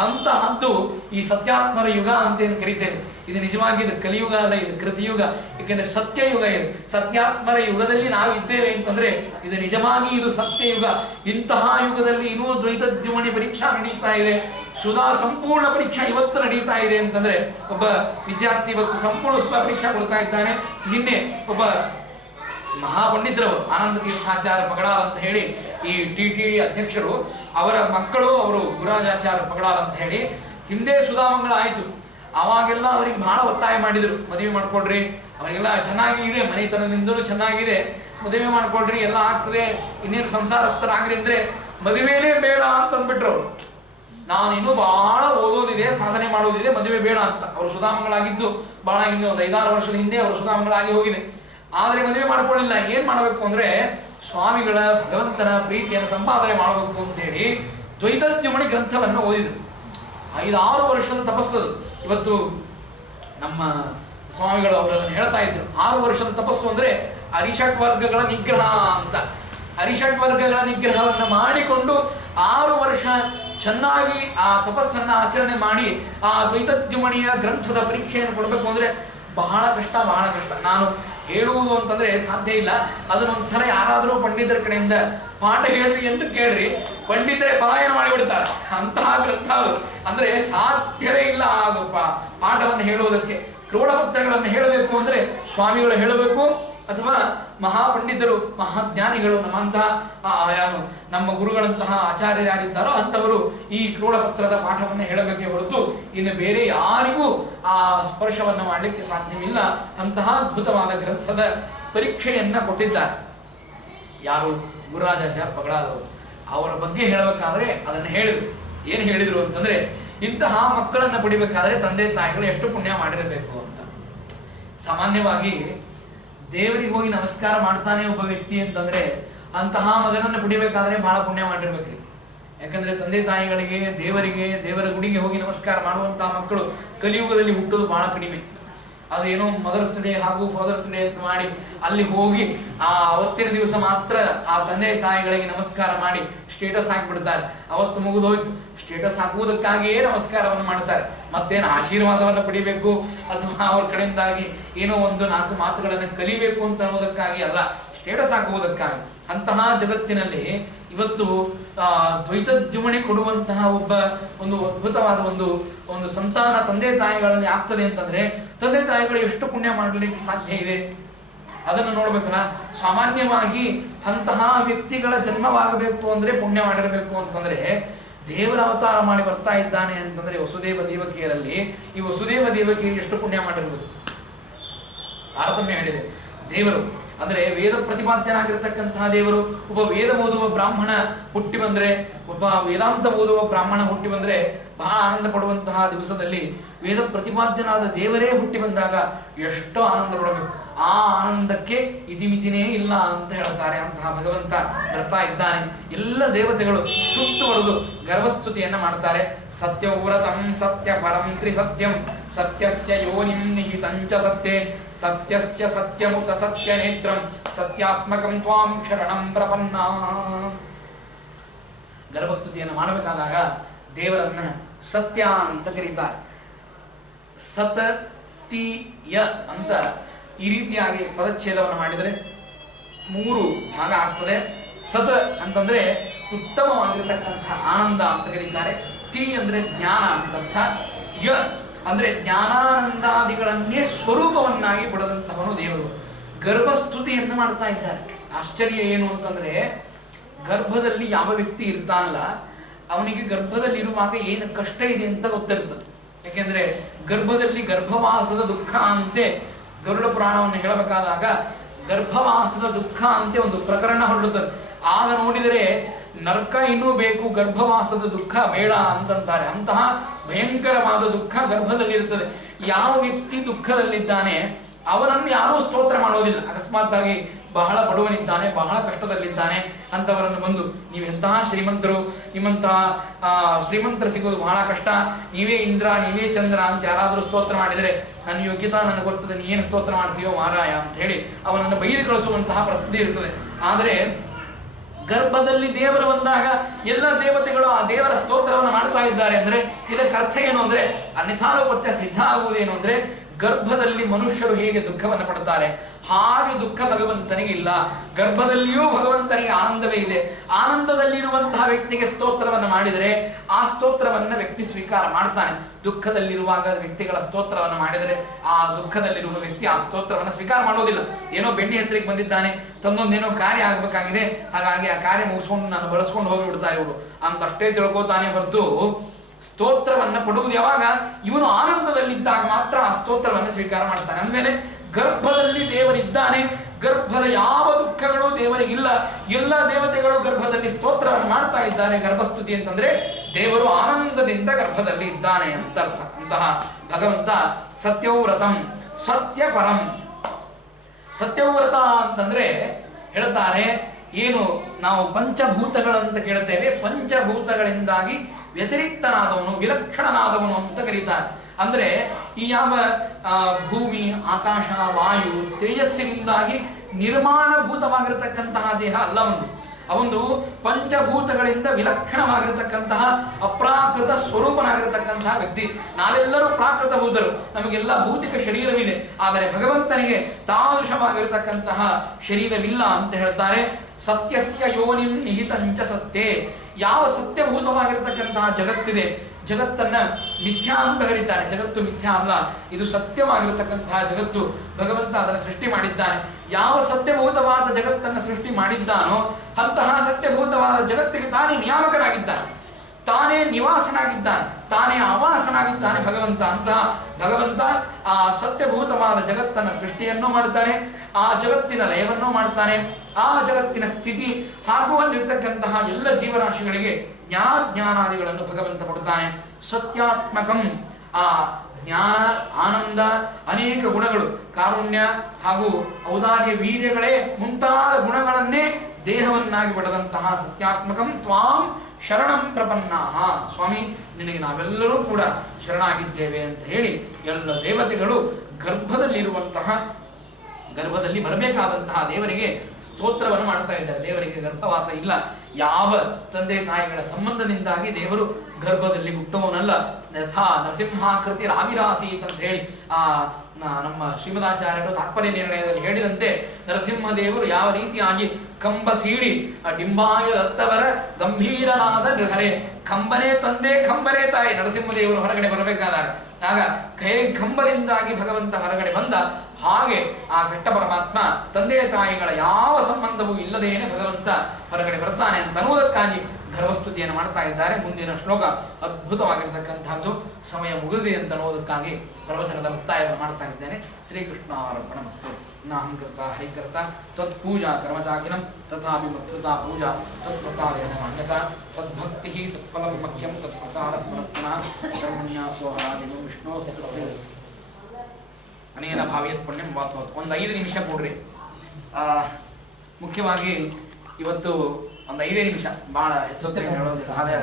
ಅಂತಹದ್ದು ಈ ಸತ್ಯಾತ್ಮರ ಯುಗ ಅಂತೇನು ಕರೀತೇವೆ. ಇದು ನಿಜವಾಗಿ ಇದು ಕಲಿಯುಗ ಅಲ್ಲ, ಇದು ಕೃತಿಯುಗ. ಏಕೆಂದ್ರೆ ಸತ್ಯಯುಗ ಇದು. ಸತ್ಯಾತ್ಮರ ಯುಗದಲ್ಲಿ ನಾವು ಇದ್ದೇವೆ ಅಂತಂದ್ರೆ ಇದು ನಿಜವಾಗಿ ಇದು ಸತ್ಯಯುಗ. ಇಂತಹ ಯುಗದಲ್ಲಿ ಇನ್ನೂ ದ್ವೈತದ್ಯುಮಣಿ ಪರೀಕ್ಷಾ ನಡೀತಾ ಇದೆ. ಸುಧಾ ಸಂಪೂರ್ಣ ಪರೀಕ್ಷಾ ಇವತ್ತು ನಡೀತಾ ಇದೆ ಅಂತಂದ್ರೆ ಒಬ್ಬ ವಿದ್ಯಾರ್ಥಿ ಇವತ್ತು ಸಂಪೂರ್ಣ ಸುಧಾ ಪರೀಕ್ಷಾ ಕೊಡ್ತಾ ಇದ್ದಾನೆ. ನಿನ್ನೆ ಒಬ್ಬ ಮಹಾಪಂಡಿತರವರು ಆನಂದ ತೀರ್ಥಾಚಾರ್ಯ ಪಗಡಾಲ್ ಅಂತ ಹೇಳಿ ಈ TTD ಅಧ್ಯಕ್ಷರು, ಅವರ ಮಕ್ಕಳು ಅವರು ಗುರುರಾಜಾಚಾರ್ಯ ಪಗಡಾಲ್ ಅಂತ ಹೇಳಿ ಹಿಂದೆ ಸುಧಾಮಂಗಳ ಆಯಿತು. ಅವಾಗೆಲ್ಲ ಅವರಿಗೆ ಬಹಳ ಒತ್ತಾಯ ಮಾಡಿದರು, ಮದುವೆ ಮಾಡ್ಕೊಡ್ರಿ, ಅವರಿಗೆಲ್ಲ ಚೆನ್ನಾಗಿ ಇದೆ, ಮನೆತನದಿಂದಲೂ ಚೆನ್ನಾಗಿದೆ, ಮದುವೆ ಮಾಡ್ಕೊಡ್ರಿ, ಎಲ್ಲ ಆಗ್ತದೆ, ಇನ್ನೇನು ಸಂಸಾರಸ್ಥರಾಗ್ರಿ ಅಂದ್ರೆ ಮದುವೆನೇ ಬೇಡ ಅಂತ ಅಂದ್ಬಿಟ್ರು. ನಾನು ಇನ್ನೂ ಬಹಳ ಓದೋದಿದೆ, ಸಾಧನೆ ಮಾಡೋದಿದೆ, ಮದುವೆ ಬೇಡ ಅಂತ. ಅವರು ಸುಧಾಮಂಗಳಾಗಿದ್ದು ಬಹಳ ಹಿಂದೆ, ಒಂದು 5-6 ವರ್ಷದ ಹಿಂದೆ ಅವರು ಸುಧಾಮಂಗಳಾಗಿ ಹೋಗಿದೆ. ಆದರೆ ಮದುವೆ ಮಾಡ್ಕೊಳ್ಳಿಲ್ಲ. ಏನ್ ಮಾಡಬೇಕು ಅಂದ್ರೆ ಸ್ವಾಮಿಗಳ ಭಗವಂತನ ಪ್ರೀತಿಯನ್ನು ಸಂಪಾದನೆ ಮಾಡಬೇಕು ಅಂತ ಹೇಳಿ ದ್ವೈತದ್ಯುಮಣಿ ಗ್ರಂಥವನ್ನು ಓದಿದರು. 5-6 ವರ್ಷದ ತಪಸ್ಸು. ಇವತ್ತು ನಮ್ಮ ಸ್ವಾಮಿಗಳು ಅವರು ಅದನ್ನು ಹೇಳ್ತಾ ಇದ್ರು. 6 ವರ್ಷದ ತಪಸ್ಸು ಅಂದ್ರೆ ಅರಿಷಟ್ ವರ್ಗಗಳ ನಿಗ್ರಹ ಅಂತ. ಅರಿಷಟ್ ವರ್ಗಗಳ ನಿಗ್ರಹವನ್ನು ಮಾಡಿಕೊಂಡು 6 ವರ್ಷ ಚೆನ್ನಾಗಿ ಆ ತಪಸ್ಸನ್ನ ಆಚರಣೆ ಮಾಡಿ ಆ ದ್ವೈತದ್ಯುಮಣಿಯ ಗ್ರಂಥದ ಪರೀಕ್ಷೆಯನ್ನು ಕೊಡಬೇಕು ಅಂದ್ರೆ ಬಹಳ ಕಷ್ಟ. ನಾನು ಹೇಳುವುದು ಅಂತಂದ್ರೆ ಸಾಧ್ಯ ಇಲ್ಲ. ಅದನ್ನೊಂದ್ಸಲ ಯಾರಾದರೂ ಪಂಡಿತರ ಕಡೆಯಿಂದ ಪಾಠ ಹೇಳ್ರಿ ಅಂತ ಕೇಳ್ರಿ, ಪಂಡಿತರೇ ಪಲಾಯನ ಮಾಡಿಬಿಡ್ತಾರೆ. ಅಂತಹ ಗ್ರಂಥ ಅದು. ಅಂದ್ರೆ ಸಾಧ್ಯವೇ ಇಲ್ಲ ಆ ಪಾಠವನ್ನು ಹೇಳುವುದಕ್ಕೆ. ಕ್ರೋಢಪತ್ರಗಳನ್ನು ಹೇಳಬೇಕು ಅಂದ್ರೆ ಸ್ವಾಮಿಗಳು ಹೇಳಬೇಕು, ಅಥವಾ ಮಹಾಪಂಡಿತರು ಮಹಾಜ್ಞಾನಿಗಳು ನಮ್ಮ ಗುರುಗಳಂತಹ ಆಚಾರ್ಯರು ಯಾರಿದ್ದಾರೋ ಅಂಥವರು ಈ ಕ್ರೋಢಪತ್ರದ ಪಾಠವನ್ನು ಹೇಳಬೇಕೇ ಹೊರತು ಇನ್ನು ಬೇರೆ ಯಾರಿಗೂ ಆ ಸ್ಪರ್ಶವನ್ನು ಮಾಡಲಿಕ್ಕೆ ಸಾಧ್ಯವಿಲ್ಲ. ಅಂತಹ ಅದ್ಭುತವಾದ ಗ್ರಂಥದ ಪರೀಕ್ಷೆಯನ್ನ ಕೊಟ್ಟಿದ್ದಾರೆ ಯಾರು? ಗುರುರಾಜಾಚಾರ್ಯ ಪಗಡಾದವರು. ಅವರ ಬಗ್ಗೆ ಹೇಳಬೇಕಾದ್ರೆ ಅದನ್ನು ಹೇಳಿದ್ರು. ಏನು ಹೇಳಿದ್ರು ಅಂತಂದ್ರೆ, ಇಂತಹ ಮಕ್ಕಳನ್ನು ಪಡಿಬೇಕಾದ್ರೆ ತಂದೆ ತಾಯಿಗಳು ಎಷ್ಟು ಪುಣ್ಯ ಮಾಡಿರಬೇಕು ಅಂತ. ಸಾಮಾನ್ಯವಾಗಿ ದೇವರಿಗೆ ಹೋಗಿ ನಮಸ್ಕಾರ ಮಾಡ್ತಾನೆ ಒಬ್ಬ ವ್ಯಕ್ತಿ ಅಂತಂದ್ರೆ ಅಂತಹ ಮಗನನ್ನು ಪಡಿಬೇಕಾದ್ರೆ ಬಹಳ ಪುಣ್ಯ ಮಾಡಿರ್ಬೇಕ್ರಿ. ಯಾಕಂದ್ರೆ ತಂದೆ ತಾಯಿಗಳಿಗೆ, ದೇವರಿಗೆ, ದೇವರ ಗುಡಿಗೆ ಹೋಗಿ ನಮಸ್ಕಾರ ಮಾಡುವಂತಹ ಮಕ್ಕಳು ಕಲಿಯುಗದಲ್ಲಿ ಹುಟ್ಟೋದು ಬಹಳ ಕಡಿಮೆ. ಅದೇನೋ ಮದರ್ಸ್ ಡೇ ಹಾಗೂ ಫಾದರ್ಸ್ ಡೇ ಅಂತ ಮಾಡಿ ಅಲ್ಲಿ ಹೋಗಿ ಆ ಅವತ್ತಿನ ದಿವಸ ಮಾತ್ರ ಆ ತಂದೆ ತಾಯಿಗಳಿಗೆ ನಮಸ್ಕಾರ ಮಾಡಿ ಸ್ಟೇಟಸ್ ಹಾಕಿಬಿಡ್ತಾರೆ. ಅವತ್ತು ಮುಗಿದೋಯ್ತು. ಸ್ಟೇಟಸ್ ಹಾಕುವುದಕ್ಕಾಗಿಯೇ ನಮಸ್ಕಾರವನ್ನು ಮಾಡ್ತಾರೆ. ಮತ್ತೇನು ಆಶೀರ್ವಾದವನ್ನು ಪಡಿಬೇಕು ಅಥವಾ ಅವ್ರ ಕಡೆಯಿಂದಾಗಿ ಏನೋ ಒಂದು 4 ಮಾತುಗಳನ್ನು ಕಲಿಬೇಕು ಅಂತ ಅನ್ನೋದಕ್ಕಾಗಿ ಅಲ್ಲ, ಸ್ಟೇಟಸ್ ಹಾಕುವುದಕ್ಕಾಗಿ. ಅಂತಹ ಜಗತ್ತಿನಲ್ಲಿ ಇವತ್ತು ದ್ವೈತದ್ಯುಮಣಿ ಕೊಡುವಂತಹ ಒಂದು ಅದ್ಭುತವಾದ ಒಂದು ಸಂತಾನ ತಂದೆ ತಾಯಿಗಳಲ್ಲಿ ಆಗ್ತದೆ ಅಂತಂದ್ರೆ ತಂದೆ ತಾಯಿಗಳು ಎಷ್ಟು ಪುಣ್ಯ ಮಾಡಲಿಕ್ಕೆ ಸಾಧ್ಯ ಇದೆ ಅದನ್ನು ನೋಡ್ಬೇಕಲ್ಲ. ಸಾಮಾನ್ಯವಾಗಿ ಅಂತಹ ವ್ಯಕ್ತಿಗಳ ಜನ್ಮವಾಗಬೇಕು ಅಂದ್ರೆ ಪುಣ್ಯ ಮಾಡಿರಬೇಕು ಅಂತಂದ್ರೆ ದೇವರ ಅವತಾರ ಮಾಡಿ ಬರ್ತಾ ಇದ್ದಾನೆ ಅಂತಂದ್ರೆ ವಸುದೇವ ದೇವಕಿಯರಲ್ಲಿ ಈ ವಸುದೇವ ದೇವಕಿ ಎಷ್ಟು ಪುಣ್ಯ ಮಾಡಿರ್ಬೋದು. ತಾರತಮ್ಯ ಹೇಳಿದೆ. ದೇವರು ಅಂದ್ರೆ ವೇದ ಪ್ರತಿಪಾದ್ಯನಾಗಿರತಕ್ಕಂತಹ ದೇವರು ಒಬ್ಬ ವೇದ ಓದುವ ಬ್ರಾಹ್ಮಣ ಹುಟ್ಟಿ ಬಂದ್ರೆ, ಒಬ್ಬ ವೇದಾಂತ ಓದುವ ಬ್ರಾಹ್ಮಣ ಹುಟ್ಟಿ ಬಂದ್ರೆ ಬಹಳ ಆನಂದ ಪಡುವಂತಹ ದಿವಸದಲ್ಲಿ ವೇದ ಪ್ರತಿಪಾದ್ಯನಾದ ದೇವರೇ ಹುಟ್ಟಿ ಬಂದಾಗ ಎಷ್ಟೋ ಆನಂದ ಪಡಬೇಕು. ಆ ಆನಂದಕ್ಕೆ ಇತಿಮಿತಿನೇ ಇಲ್ಲ ಅಂತ ಹೇಳ್ತಾರೆ. ಅಂತಹ ಭಗವಂತ ಬರ್ತಾ ಇದ್ದಾನೆ. ಎಲ್ಲ ದೇವತೆಗಳು ಸುತ್ತುವರೆದು ಗರ್ವಸ್ತುತಿಯನ್ನ ಮಾಡ್ತಾರೆ. ಸತ್ಯವ್ರತಂ ಸತ್ಯ ಪರಂ ತ್ರಿಸತ್ಯಂ ಸತ್ಯಸ್ಯ ಯೋನಿಂ ನಿಹಿತಂಚ ಸತ್ಯೇ ಸತ್ಯಸ್ಯ ಸತ್ಯಮುತ ಸತ್ಯ ನೇತ್ರಂ ಸತ್ಯಾತ್ಮಕಂ ತ್ವಾಂ ಶರಣಂ ಪ್ರಪನ್ನಾ. ಗರ್ಭಸ್ತುತಿಯನ್ನು ಮಾಡಬೇಕಾದಾಗ ದೇವರನ್ನ ಸತ್ಯ ಅಂತ ಕರೀತಾರೆ. ಸತತಿಯ ಅಂತ ಈ ರೀತಿಯಾಗಿ ಪದಚ್ಛೇದವನ್ನು ಮಾಡಿದರೆ 3 ಭಾಗ ಆಗ್ತದೆ. ಸತ್ ಅಂತಂದ್ರೆ ಉತ್ತಮವಾಗಿರತಕ್ಕಂಥ ಆನಂದ ಅಂತ ಕರೀತಾರೆ. ತಿ ಅಂದ್ರೆ ಜ್ಞಾನ ಅಂತರ್ಥ. ಯ ಅಂದ್ರೆ ಜ್ಞಾನಾನಂದಾದಿಗಳನ್ನೇ ಸ್ವರೂಪವನ್ನಾಗಿ ಪಡೆದಂಥವನು ದೇವರು. ಗರ್ಭಸ್ತುತಿಯನ್ನು ಮಾಡ್ತಾ ಇದ್ದಾರೆ. ಆಶ್ಚರ್ಯ ಏನು ಅಂತಂದ್ರೆ ಗರ್ಭದಲ್ಲಿ ಯಾವ ವ್ಯಕ್ತಿ ಇರ್ತಾನಲ್ಲ ಅವನಿಗೆ ಗರ್ಭದಲ್ಲಿರುವಾಗ ಏನು ಕಷ್ಟ ಇದೆ ಅಂತ ಗೊತ್ತಿರ್ತದೆ. ಯಾಕೆಂದ್ರೆ ಗರ್ಭದಲ್ಲಿ ಗರ್ಭವಾಸದ ದುಃಖ ಅಂತೆ ಗರುಡ ಪುರಾಣವನ್ನು ಹೇಳಬೇಕಾದಾಗ ಗರ್ಭವಾಸದ ದುಃಖ ಅಂತೆ ಒಂದು ಪ್ರಕರಣ ಹೊರಡುತ್ತದೆ. ಆಗ ನೋಡಿದರೆ ನರ್ಕ ಇನ್ನೂ ಬೇಕು, ಗರ್ಭವಾಸದ ದುಃಖ ಬೇಡ ಅಂತಂತಾರೆ. ಅಂತಹ ಭಯಂಕರವಾದ ದುಃಖ ಗರ್ಭದಲ್ಲಿರುತ್ತದೆ. ಯಾವ ವ್ಯಕ್ತಿ ದುಃಖದಲ್ಲಿದ್ದಾನೆ ಅವನನ್ನು ಯಾರೂ ಸ್ತೋತ್ರ ಮಾಡೋದಿಲ್ಲ. ಅಕಸ್ಮಾತ್ ಆಗಿ ಬಹಳ ಬಡವನಿದ್ದಾನೆ, ಬಹಳ ಕಷ್ಟದಲ್ಲಿದ್ದಾನೆ ಅಂತವರನ್ನು ಬಂದು ನೀವು ಎಂತಹ ಶ್ರೀಮಂತರು, ನಿಮ್ಮಂತಹ ಶ್ರೀಮಂತರು ಸಿಗೋದು ಬಹಳ ಕಷ್ಟ, ನೀವೇ ಇಂದ್ರ ನೀವೇ ಚಂದ್ರ ಅಂತ ಯಾರಾದರೂ ಸ್ತೋತ್ರ ಮಾಡಿದರೆ ನನ್ನ ಯೋಗ್ಯತಾ ನನಗೆ ಗೊತ್ತದೆ, ನೀ ಏನು ಸ್ತೋತ್ರ ಮಾಡ್ತೀಯೋ ಮಾರಾಯ ಅಂತ ಹೇಳಿ ಅವನನ್ನು ಬೈದು ಕಳಿಸುವಂತಹ ಪರಿಸ್ಥಿತಿ ಇರ್ತದೆ. ಆದರೆ ಗರ್ಭದಲ್ಲಿ ದೇವರು ಬಂದಾಗ ಎಲ್ಲ ದೇವತೆಗಳು ಆ ದೇವರ ಸ್ತೋತ್ರವನ್ನು ಮಾಡ್ತಾ ಇದ್ದಾರೆ ಅಂದ್ರೆ ಇದಕ್ಕೆ ಅರ್ಥ ಏನು ಅಂದ್ರೆ ಅನ್ಯಥಾನುಪತ್ಯ ಸಿದ್ಧ ಆಗುವುದೇನು ಅಂದ್ರೆ ಗರ್ಭದಲ್ಲಿ ಮನುಷ್ಯರು ಹೇಗೆ ದುಃಖವನ್ನು ಪಡ್ತಾರೆ ಹಾಗೆ ದುಃಖ ಭಗವಂತನಿಗೆ ಇಲ್ಲ. ಗರ್ಭದಲ್ಲಿಯೂ ಭಗವಂತನಿಗೆ ಆನಂದವೇ ಇದೆ. ಆನಂದದಲ್ಲಿರುವಂತಹ ವ್ಯಕ್ತಿಗೆ ಸ್ತೋತ್ರವನ್ನು ಮಾಡಿದರೆ ಆ ಸ್ತೋತ್ರವನ್ನು ವ್ಯಕ್ತಿ ಸ್ವೀಕಾರ ಮಾಡ್ತಾನೆ. ದುಃಖದಲ್ಲಿರುವಾಗ ವ್ಯಕ್ತಿಗಳ ಸ್ತೋತ್ರವನ್ನು ಮಾಡಿದರೆ ಆ ದುಃಖದಲ್ಲಿರುವ ವ್ಯಕ್ತಿ ಆ ಸ್ತೋತ್ರವನ್ನು ಸ್ವೀಕಾರ ಮಾಡೋದಿಲ್ಲ. ಏನೋ ಬೆಣ್ಣೆ ಹತ್ತಿರಕ್ಕೆ ಬಂದಿದ್ದಾನೆ, ತನ್ನೊಂದೇನೋ ಕಾರ್ಯ ಆಗಬೇಕಾಗಿದೆ, ಹಾಗಾಗಿ ಆ ಕಾರ್ಯ ಮುಗಿಸ್ಕೊಂಡು ನಾನು ಬಳಸ್ಕೊಂಡು ಹೋಗಿಬಿಡ್ತಾರೆ ಇವರು ಅಂತಷ್ಟೇ ತಿಳ್ಕೋತಾನೆ ಹೊರತು ಸ್ತೋತ್ರವನ್ನ ಪಡುವುದು ಯಾವಾಗ ಇವನು ಆನಂದದಲ್ಲಿದ್ದಾಗ ಮಾತ್ರ ಆ ಸ್ತೋತ್ರವನ್ನು ಸ್ವೀಕಾರ ಮಾಡ್ತಾನೆ. ಅಂದ್ಮೇಲೆ ಗರ್ಭದಲ್ಲಿ ದೇವರಿದ್ದಾನೆ. ಗರ್ಭದ ಯಾವ ದುಃಖಗಳು ದೇವರಿಗಿಲ್ಲ. ಎಲ್ಲ ದೇವತೆಗಳು ಗರ್ಭದಲ್ಲಿ ಸ್ತೋತ್ರವನ್ನು ಮಾಡ್ತಾ ಇದ್ದಾರೆ. ಗರ್ಭಸ್ತುತಿ ಅಂತಂದ್ರೆ ದೇವರು ಆನಂದದಿಂದ ಗರ್ಭದಲ್ಲಿ ಇದ್ದಾನೆ ಅಂತ ಅರ್ಥ. ಅಂತಹ ಭಗವಂತ ಸತ್ಯವ್ರತಂ ಸತ್ಯ ಪರಂ. ಸತ್ಯವ್ರತ ಅಂತಂದ್ರೆ ಹೇಳ್ತಾರೆ ಏನು ನಾವು ಪಂಚಭೂತಗಳಂತ ಕೇಳ್ತೇವೆ, ಪಂಚಭೂತಗಳಿಂದಾಗಿ ವ್ಯತಿರಿಕ್ತನಾದವನು ವಿಲಕ್ಷಣನಾದವನು ಅಂತ ಕರೀತಾರೆ. ಅಂದ್ರೆ ಈ ಯಾವ ಭೂಮಿ ಆಕಾಶ ವಾಯು ತೇಜಸ್ಸಿನಿಂದಾಗಿ ನಿರ್ಮಾಣಭೂತವಾಗಿರತಕ್ಕಂತಹ ದೇಹ ಅಲ್ಲ ಅವನು ಪಂಚಭೂತಗಳಿಂದ ವಿಲಕ್ಷಣವಾಗಿರತಕ್ಕಂತಹ ಅಪ್ರಾಕೃತ ಸ್ವರೂಪನಾಗಿರತಕ್ಕಂತಹ ವ್ಯಕ್ತಿ. ನಾವೆಲ್ಲರೂ ಪ್ರಾಕೃತ ಭೂತರು, ನಮಗೆಲ್ಲ ಭೌತಿಕ ಶರೀರವಿದೆ. ಆದರೆ ಭಗವಂತನಿಗೆ ತಾದೃಶವಾಗಿರತಕ್ಕಂತಹ ಶರೀರವಿಲ್ಲ ಅಂತ ಹೇಳ್ತಾರೆ. ಸತ್ಯಸ್ಯ ಯೋನಿಂ ನಿಹಿತಂಚ ಸತ್ಯೇ. ಯಾವ ಸತ್ಯಭೂತವಾಗಿರತಕ್ಕಂತಹ ಜಗತ್ತಿದೆ, ಜಗತ್ತನ್ನ ಮಿಥ್ಯಾ ಅಂತ ಕರೀತಾರೆ. ಜಗತ್ತು ಮಿಥ್ಯಾ ಅಲ್ಲ, ಇದು ಸತ್ಯವಾಗಿರತಕ್ಕಂತಹ ಜಗತ್ತು. ಭಗವಂತ ಅದನ್ನು ಸೃಷ್ಟಿ ಮಾಡಿದ್ದಾನೆ. ಯಾವ ಸತ್ಯಭೂತವಾದ ಜಗತ್ತನ್ನು ಸೃಷ್ಟಿ ಮಾಡಿದ್ದಾನೋ ಅಂತಹ ಸತ್ಯಭೂತವಾದ ಜಗತ್ತಿಗೆ ತಾನೇ ನಿಯಾಮಕನಾಗಿದ್ದಾನೆ, ತಾನೇ ನಿವಾಸನಾಗಿದ್ದಾನೆ, ತಾನೇ ಆವಾಸನಾಗಿದ್ದಾನೆ ಭಗವಂತ. ಅಂತಹ ಭಗವಂತ ಆ ಸತ್ಯಭೂತವಾದ ಜಗತ್ತನ್ನ ಸೃಷ್ಟಿಯನ್ನು ಮಾಡ್ತಾನೆ, ಆ ಜಗತ್ತಿನ ಲಯವನ್ನು ಮಾಡ್ತಾನೆ, ಆ ಜಗತ್ತಿನ ಸ್ಥಿತಿ ಹಾಗೂ ಅಲ್ಲಿರ್ತಕ್ಕಂತಹ ಎಲ್ಲ ಜೀವರಾಶಿಗಳಿಗೆ ಜ್ಞಾನಾದಿಗಳನ್ನು ಭಗವಂತ ಕೊಡ್ತಾನೆ. ಸತ್ಯಾತ್ಮಕಂ ಆ ಜ್ಞಾನ ಆನಂದ ಅನೇಕ ಗುಣಗಳು, ಕಾರುಣ್ಯ ಹಾಗೂ ಔದಾರ್ಯ ವೀರ್ಯಗಳೇ ಮುಂತಾದ ಗುಣಗಳನ್ನೇ ದೇಹವನ್ನಾಗಿ ಪಡೆದಂತಹ ಸತ್ಯಾತ್ಮಕಂ ತ್ವಾಂ ಶರಣಂ ಪ್ರಪನ್ನಾಹ. ಸ್ವಾಮಿ ನಿನಗೆ ನಾವೆಲ್ಲರೂ ಕೂಡ ಶರಣಾಗಿದ್ದೇವೆ ಅಂತ ಹೇಳಿ ಎಲ್ಲ ದೇವತೆಗಳು ಗರ್ಭದಲ್ಲಿ ಬರಬೇಕಾದಂತಹ ದೇವರಿಗೆ ಸ್ತೋತ್ರವನ್ನು ಮಾಡ್ತಾ ಇದ್ದಾರೆ. ದೇವರಿಗೆ ಗರ್ಭವಾಸ ಇಲ್ಲ. ಯಾವ ತಂದೆ ತಾಯಿಗಳ ಸಂಬಂಧದಿಂದಾಗಿ ದೇವರು ಗರ್ಭದಲ್ಲಿ ಹುಟ್ಟುವವನಲ್ಲ. ಯಥಾ ನರಸಿಂಹಾಕೃತಿ ರಾವಿರಾಸೀತ್ ಅಂತ ಹೇಳಿ ನಮ್ಮ ಶ್ರೀಮದಾಚಾರ್ಯರು ತಾತ್ಪರ್ಯ ನಿರ್ಣಯದಲ್ಲಿ ಹೇಳಿದಂತೆ ನರಸಿಂಹದೇವರು ಯಾವ ರೀತಿಯಾಗಿ ಕಂಬ ಸೀಡಿ ಡಿಂಬಾಯ ದತ್ತವರ ಗಂಭೀರನಾದ ನೃಹರೆ, ಕಂಬನೇ ತಂದೆ ಕಂಬನೇ ತಾಯಿ ನರಸಿಂಹದೇವರು ಹೊರಗಡೆ ಬರಬೇಕಾದಾಗ ಆಗ ಕೈ ಕಂಬದಿಂದಾಗಿ ಭಗವಂತ ಹೊರಗಡೆ ಬಂದ ಹಾಗೆ ಆ ಕೃಷ್ಣ ಪರಮಾತ್ಮ ತಂದೆ ತಾಯಿಗಳ ಯಾವ ಸಂಬಂಧವೂ ಇಲ್ಲದೇನೆ ಭಗವಂತ ಹೊರಗಡೆ ಬರ್ತಾನೆ ಅಂತ ಅನ್ನುವುದಕ್ಕಾಗಿ ಗರ್ಭಸ್ತುತಿಯನ್ನು ಮಾಡ್ತಾ ಇದ್ದಾರೆ. ಮುಂದಿನ ಶ್ಲೋಕ ಅದ್ಭುತವಾಗಿರ್ತಕ್ಕಂಥದ್ದು. ಸಮಯ ಮುಗಿದಿದೆ ಅಂತ ಅನ್ನೋದಕ್ಕಾಗಿ ಪ್ರವಚನದ ಮುಕ್ತಾಯವನ್ನು ಮಾಡ್ತಾ ಇದ್ದೇನೆ. ಶ್ರೀಕೃಷ್ಣ ಅರ್ಪಣಮಸ್ತು. ನಾಹಂಕೃತ ಹರಿಕರ್ತ ತತ್ಪೂಜಾ ಕರ್ಮಚಾಕಿನಂ ತಥಾಪಿ ಮತ್ಕೃತಾ ಪೂಜಾ ತತ್ಪ್ರಸಾದೇನ ಮಾನ್ಯತಾ ತದ್ಭಕ್ತಿ ತತ್ಫಲಂ ಮಖ್ಯಂ ತತ್ಪ್ರಸಾದ ಪುನಃ ಕರ್ಮಣ್ಯಾಸೋಹಾದಿನು ವಿಷ್ಣು ಅನೇನ ಭಾವಿಯತ್ ಪುಣ್ಯಂ ವಾತ್ವತ್. ಒಂದು 5 ನಿಮಿಷ ಕೊಡ್ರಿ. ಮುಖ್ಯವಾಗಿ ಇವತ್ತು ಒಂದು 5 ನಿಮಿಷ, ಬಹಳ ಹೆಚ್ಚೊತ್ತಿಗೆ ಹೇಳೋದಿಲ್ಲ. ಅದೇ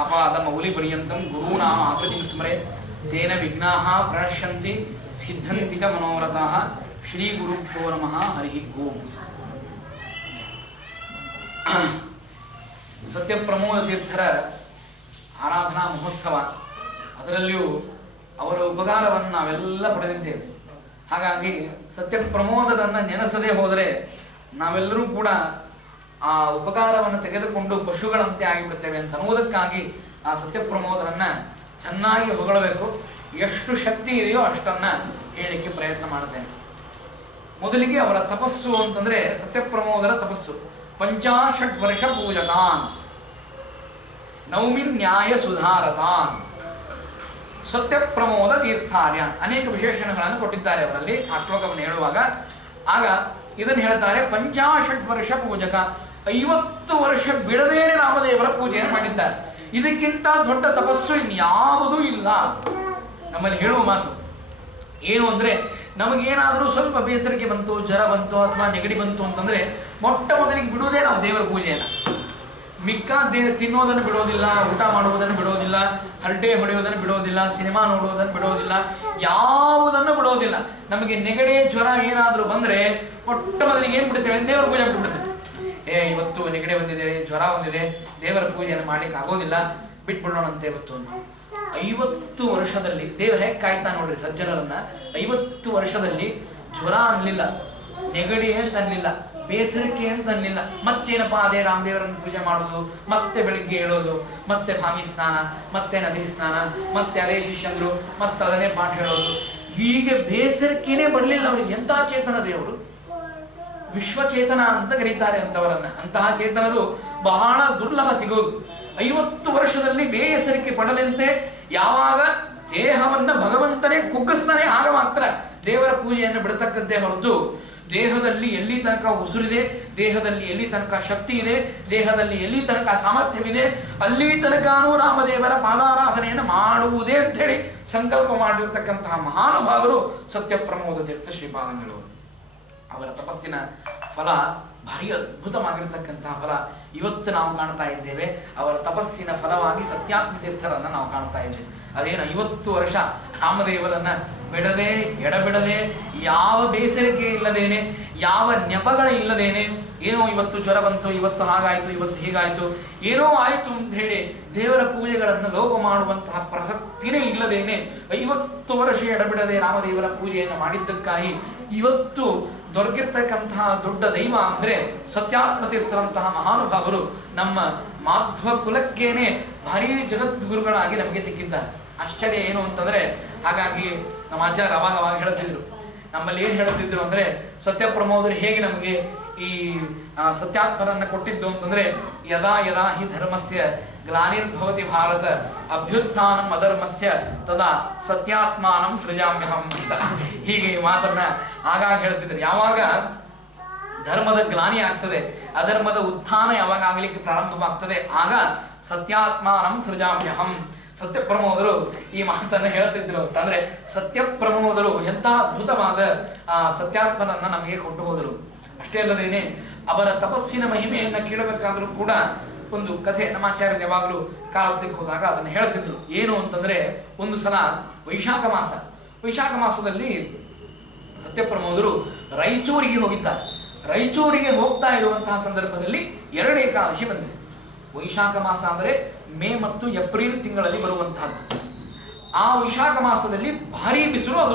ಆಪಾದ ಮೌಲಿ ಪರ್ಯಂತಂ ಗುರುನಾಮ ಆಕೃತಿ ಸ್ಮರೆ ತೇನ ವಿಘ್ನಾಃ ಪ್ರಣಶ್ಯಂತಿ ಸಿದ್ಧಂತಿ ಚ ಮನೋರಥಾಃ. ಶ್ರೀ ಗುರುಭ್ಯೋ ನಮಃ. ಹರಿ ಓಂ. ಸತ್ಯಪ್ರಮೋದ ತೀರ್ಥರ ಆರಾಧನಾ ಮಹೋತ್ಸವ, ಅದರಲ್ಲಿಯೂ ಅವರ ಉಪಕಾರವನ್ನು ನಾವೆಲ್ಲ ಪಡೆದಿದ್ದೇವೆ. ಹಾಗಾಗಿ ಸತ್ಯಪ್ರಮೋದರನ್ನು ನೆನೆಸದೇ ಹೋದರೆ ನಾವೆಲ್ಲರೂ ಕೂಡ ಆ ಉಪಕಾರವನ್ನು ತೆಗೆದುಕೊಂಡು ಪಶುಗಳಂತೆ ಆಗಿಬಿಡ್ತೇವೆ ಅಂತ ಅನ್ನುವುದಕ್ಕಾಗಿ ಆ ಸತ್ಯಪ್ರಮೋದರನ್ನು ಚೆನ್ನಾಗಿ ಹೊಗಳಬೇಕು. ಎಷ್ಟು ಶಕ್ತಿ ಇದೆಯೋ ಅಷ್ಟನ್ನು ಹೇಳಲಿಕ್ಕೆ ಪ್ರಯತ್ನ ಮಾಡ್ತೇನೆ. ಮೊದಲಿಗೆ ಅವರ ತಪಸ್ಸು ಅಂತಂದರೆ ಸತ್ಯಪ್ರಮೋದರ ತಪಸ್ಸು. 50 ವರ್ಷ ಪೂಜಕಾನ್ ನೌಮಿ ನ್ಯಾಯ ಸುಧಾರತಾನ್ ಸತ್ಯಪ್ರಮೋದ ತೀರ್ಥಾರ್ಯ. ಅನೇಕ ವಿಶೇಷಣಗಳನ್ನು ಕೊಟ್ಟಿದ್ದಾರೆ ಅವರಲ್ಲಿ ಆ ಶ್ಲೋಕವನ್ನು ಹೇಳುವಾಗ. ಆಗ ಇದನ್ನು ಹೇಳ್ತಾರೆ, 50 ವರ್ಷ ಪೂಜಕ, 50 ವರ್ಷ ಬಿಡದೇನೆ ರಾಮದೇವರ ಪೂಜೆಯನ್ನು ಮಾಡಿದ್ದಾರೆ. ಇದಕ್ಕಿಂತ ದೊಡ್ಡ ತಪಸ್ಸು ಇನ್ಯಾವುದೂ ಇಲ್ಲ. ನಮ್ಮಲ್ಲಿ ಹೇಳುವ ಮಾತು ಏನು ಅಂದರೆ, ನಮಗೇನಾದರೂ ಸ್ವಲ್ಪ ಬೇಸರಿಕೆ ಬಂತು, ಜ್ವರ ಬಂತು ಅಥವಾ ನೆಗಡಿ ಬಂತು ಅಂತಂದರೆ ಮೊಟ್ಟ ಮೊದಲಿಗೆ ಬಿಡುವುದೇ ನಾವು ದೇವರ ಪೂಜೆಯನ್ನು. ಮಿಕ್ಕ ತಿನ್ನೋದನ್ನು ಬಿಡೋದಿಲ್ಲ, ಊಟ ಮಾಡುವುದನ್ನು ಬಿಡೋದಿಲ್ಲ, ಹರಟೆ ಹೊಡೆಯೋದನ್ನು ಬಿಡೋದಿಲ್ಲ, ಸಿನಿಮಾ ನೋಡುವುದನ್ನು ಬಿಡೋದಿಲ್ಲ, ಯಾವುದನ್ನು ಬಿಡೋದಿಲ್ಲ. ನಮಗೆ ನೆಗಡಿ ಜ್ವರ ಏನಾದರೂ ಬಂದರೆ ಮೊಟ್ಟ ಮೊದಲಿಗೆ ಏನು ಬಿಡ್ತೇವೆ? ದೇವರ ಪೂಜೆ ಬಿಟ್ಬಿಡ್ತೇವೆ. ಇವತ್ತು ನೆಗಡಿ ಬಂದಿದೆ, ಜ್ವರ ಬಂದಿದೆ, ದೇವರ ಪೂಜೆಯನ್ನು ಮಾಡ್ಲಿಕ್ಕೆ ಆಗೋದಿಲ್ಲ, ಬಿಟ್ಬಿಡೋಣಂತೆ ಇವತ್ತು. 50 ವರ್ಷದಲ್ಲಿ ದೇವರು ಹೇಗೆ ಕಾಯ್ತಾ ನೋಡ್ರಿ ಸಜ್ಜನರನ್ನ. 50 ವರ್ಷದಲ್ಲಿ ಜ್ವರ ಅನ್ನಲಿಲ್ಲ, ನೆಗಡಿ ಅಂತ ಅನ್ನಲಿಲ್ಲ, ಬೇಸರಿಕೆ ಅಂತ ಅನ್ನಲಿಲ್ಲ. ಮತ್ತೇನಪ್ಪ ಅದೇ ರಾಮದೇವರನ್ನು ಪೂಜೆ ಮಾಡೋದು, ಮತ್ತೆ ಬೆಳಿಗ್ಗೆ ಹೇಳೋದು, ಮತ್ತೆ ಭಾಮಿ ಸ್ನಾನ, ಮತ್ತೆ ನದಿ ಸ್ನಾನ, ಮತ್ತೆ ಅದೇ ಶಿಷ್ಯಂದ್ರು, ಮತ್ತೆ ಅದನ್ನೇ ಪಾಠ ಹೇಳೋದು. ಹೀಗೆ ಬೇಸರಿಕೆನೇ ಬರಲಿಲ್ಲ ಅವರಿಗೆ. ಎಂತಹ ಚೇತನರೇ ಅವರು, ವಿಶ್ವಚೇತನ ಅಂತ ಕರೀತಾರೆ ಅಂತವರನ್ನ. ಅಂತಹ ಚೇತನರು ಬಹಳ ದುರ್ಲಭ ಸಿಗೋದು. 50 ವರ್ಷದಲ್ಲಿ ಬೇಸರಿಕೆ ಪಡದಂತೆ ಯಾವಾಗ ದೇಹವನ್ನ ಭಗವಂತನೇ ಕುಗ್ಗಿಸ್ತಾನೆ ಆಗ ಮಾತ್ರ ದೇವರ ಪೂಜೆಯನ್ನು ಬಿಡತಕ್ಕಂತೆ ಹೊರತು, ದೇಹದಲ್ಲಿ ಎಲ್ಲಿ ತನಕ ಉಸಿರಿದೆ, ದೇಹದಲ್ಲಿ ಎಲ್ಲಿ ತನಕ ಶಕ್ತಿ ಇದೆ, ದೇಹದಲ್ಲಿ ಎಲ್ಲಿ ತನಕ ಸಾಮರ್ಥ್ಯವಿದೆ, ಅಲ್ಲಿ ತನಕನೂ ರಾಮದೇವರ ಪಾದಾರಾಧನೆಯನ್ನು ಮಾಡುವುದೇ ಅಂತ ಹೇಳಿ ಸಂಕಲ್ಪ ಮಾಡಿರ್ತಕ್ಕಂತಹ ಮಹಾನುಭಾವರು ಸತ್ಯಪ್ರಮೋದ ತೀರ್ಥ ಶ್ರೀಪಾದಂಗಳು. ಅವರ ತಪಸ್ಸಿನ ಫಲ ಭಾರಿ ಅದ್ಭುತವಾಗಿರ್ತಕ್ಕಂತಹ ಫಲ ಇವತ್ತು ನಾವು ಕಾಣ್ತಾ ಇದ್ದೇವೆ. ಅವರ ತಪಸ್ಸಿನ ಫಲವಾಗಿ ಸತ್ಯಾತ್ಮ ತೀರ್ಥರನ್ನ ನಾವು ಕಾಣ್ತಾ ಇದ್ದೇವೆ. ಅದೇನು 50 ವರ್ಷ ರಾಮದೇವರನ್ನ ಬಿಡದೆ ಎಡಬಿಡದೆ, ಯಾವ ಬೇಸರಿಕೆ ಇಲ್ಲದೇನೆ, ಯಾವ ನೆಪಗಳ ಇಲ್ಲದೇನೆ, ಏನೋ ಇವತ್ತು ಜ್ವರ ಬಂತು, ಇವತ್ತು ಹಾಗಾಯ್ತು, ಇವತ್ತು ಹೀಗಾಯ್ತು, ಏನೋ ಆಯ್ತು ಅಂತ ಹೇಳಿ ದೇವರ ಪೂಜೆಗಳನ್ನು ಲೋಪ ಮಾಡುವಂತಹ ಪ್ರಸಕ್ತಿನೇ ಇಲ್ಲದೇನೆ 50 ವರ್ಷ ಎಡಬಿಡದೆ ರಾಮದೇವರ ಪೂಜೆಯನ್ನು ಮಾಡಿದ್ದಕ್ಕಾಗಿ ಇವತ್ತು ದೊರಕಿರ್ತಕ್ಕಂತಹ ದೊಡ್ಡ ದೈವ ಅಂದ್ರೆ ಸತ್ಯಾತ್ಮ ತೀರ್ಥರಂತಹ ಮಹಾನುಭಾವರು ನಮ್ಮ ಮಾಧ್ವ ಕುಲಕ್ಕೇನೆ ಭಾರೀ ಜಗದ್ಗುರುಗಳಾಗಿ ನಮಗೆ ಸಿಕ್ಕಿದ್ದಾರೆ. ಆಶ್ಚರ್ಯ ಏನು ಅಂತಂದ್ರೆ, ಹಾಗಾಗಿ ನಮ್ಮ ಆಚಾರ್ಯ ಅವಾಗ ಹೇಳುತ್ತಿದ್ರು, ನಮ್ಮಲ್ಲಿ ಏನು ಹೇಳುತ್ತಿದ್ರು ಅಂದ್ರೆ, ಸತ್ಯಪ್ರಮೋದರು ಹೇಗೆ ನಮಗೆ ಈ ಸತ್ಯಾತ್ಮರನ್ನ ಕೊಟ್ಟಿದ್ದು ಅಂತಂದ್ರೆ, ಯದಾ ಯದಾ ಹಿ ಧರ್ಮಸ್ಯ ಗ್ಲಾನಿರ್ಭವತಿ ಭಾರತ ಅಭ್ಯುತ್ಥಾನಂ ಅಧರ್ಮಸ್ಯ ತದಾ ಸತ್ಯಾತ್ಮಾನಂ ಸೃಜಾಮ್ಯಹಂ ಅಂತ ಹೀಗೆ ಮಾತನ್ನ ಆಗಾಗ ಹೇಳ್ತಿದ್ರು. ಯಾವಾಗ ಧರ್ಮದ ಗ್ಲಾನಿ ಆಗ್ತದೆ, ಅಧರ್ಮದ ಉತ್ಥಾನ ಯಾವಾಗ ಆಗಲಿಕ್ಕೆ ಪ್ರಾರಂಭವಾಗ್ತದೆ, ಆಗ ಸತ್ಯಾತ್ಮಾನಂ ಸೃಜಾಮ್ಯಹಂ. ಸತ್ಯಪ್ರಮೋದರು ಈ ಮಾತನ್ನು ಹೇಳ್ತಿದ್ರು ಅಂತಂದ್ರೆ, ಸತ್ಯಪ್ರಮೋದರು ಎಂಥ ಅದ್ಭುತವಾದ ಸತ್ಯಾತ್ಮನನ್ನ ನಮಗೆ ಕೊಟ್ಟು ಹೋದರು. ಅಷ್ಟೇ ಅಲ್ಲದೇನೆ ಅವರ ತಪಸ್ಸಿನ ಮಹಿಮೆಯನ್ನ ಕೇಳಬೇಕಾದ್ರೂ ಕೂಡ ಒಂದು ಕಥೆ ನಮ್ಮ ಆಚಾರ್ಯರು ಯಾವಾಗಲೂ ಕಾಲೋಕ್ತಿಗೆ ಹೋದಾಗ ಅದನ್ನು ಹೇಳ್ತಿದ್ರು. ಏನು ಅಂತಂದ್ರೆ, ಒಂದು ಸಲ ವೈಶಾಖ ಮಾಸದಲ್ಲಿ ಸತ್ಯಪ್ರಮೋದರು ರಾಯಚೂರಿಗೆ ಹೋಗಿದ್ದಾರೆ. ರಾಯಚೂರಿಗೆ ಹೋಗ್ತಾ ಇರುವಂತಹ ಸಂದರ್ಭದಲ್ಲಿ 2 ಏಕಾದಶಿ ಬಂದಿದೆ. ವೈಶಾಖ ಮಾಸ ಅಂದರೆ ಮೇ ಮತ್ತು ಏಪ್ರಿಲ್ ತಿಂಗಳಲ್ಲಿ ಬರುವಂತಹದ್ದು. ಆ ವೈಶಾಖ ಮಾಸದಲ್ಲಿ ಭಾರೀ ಬಿಸಿಲು. ಅದು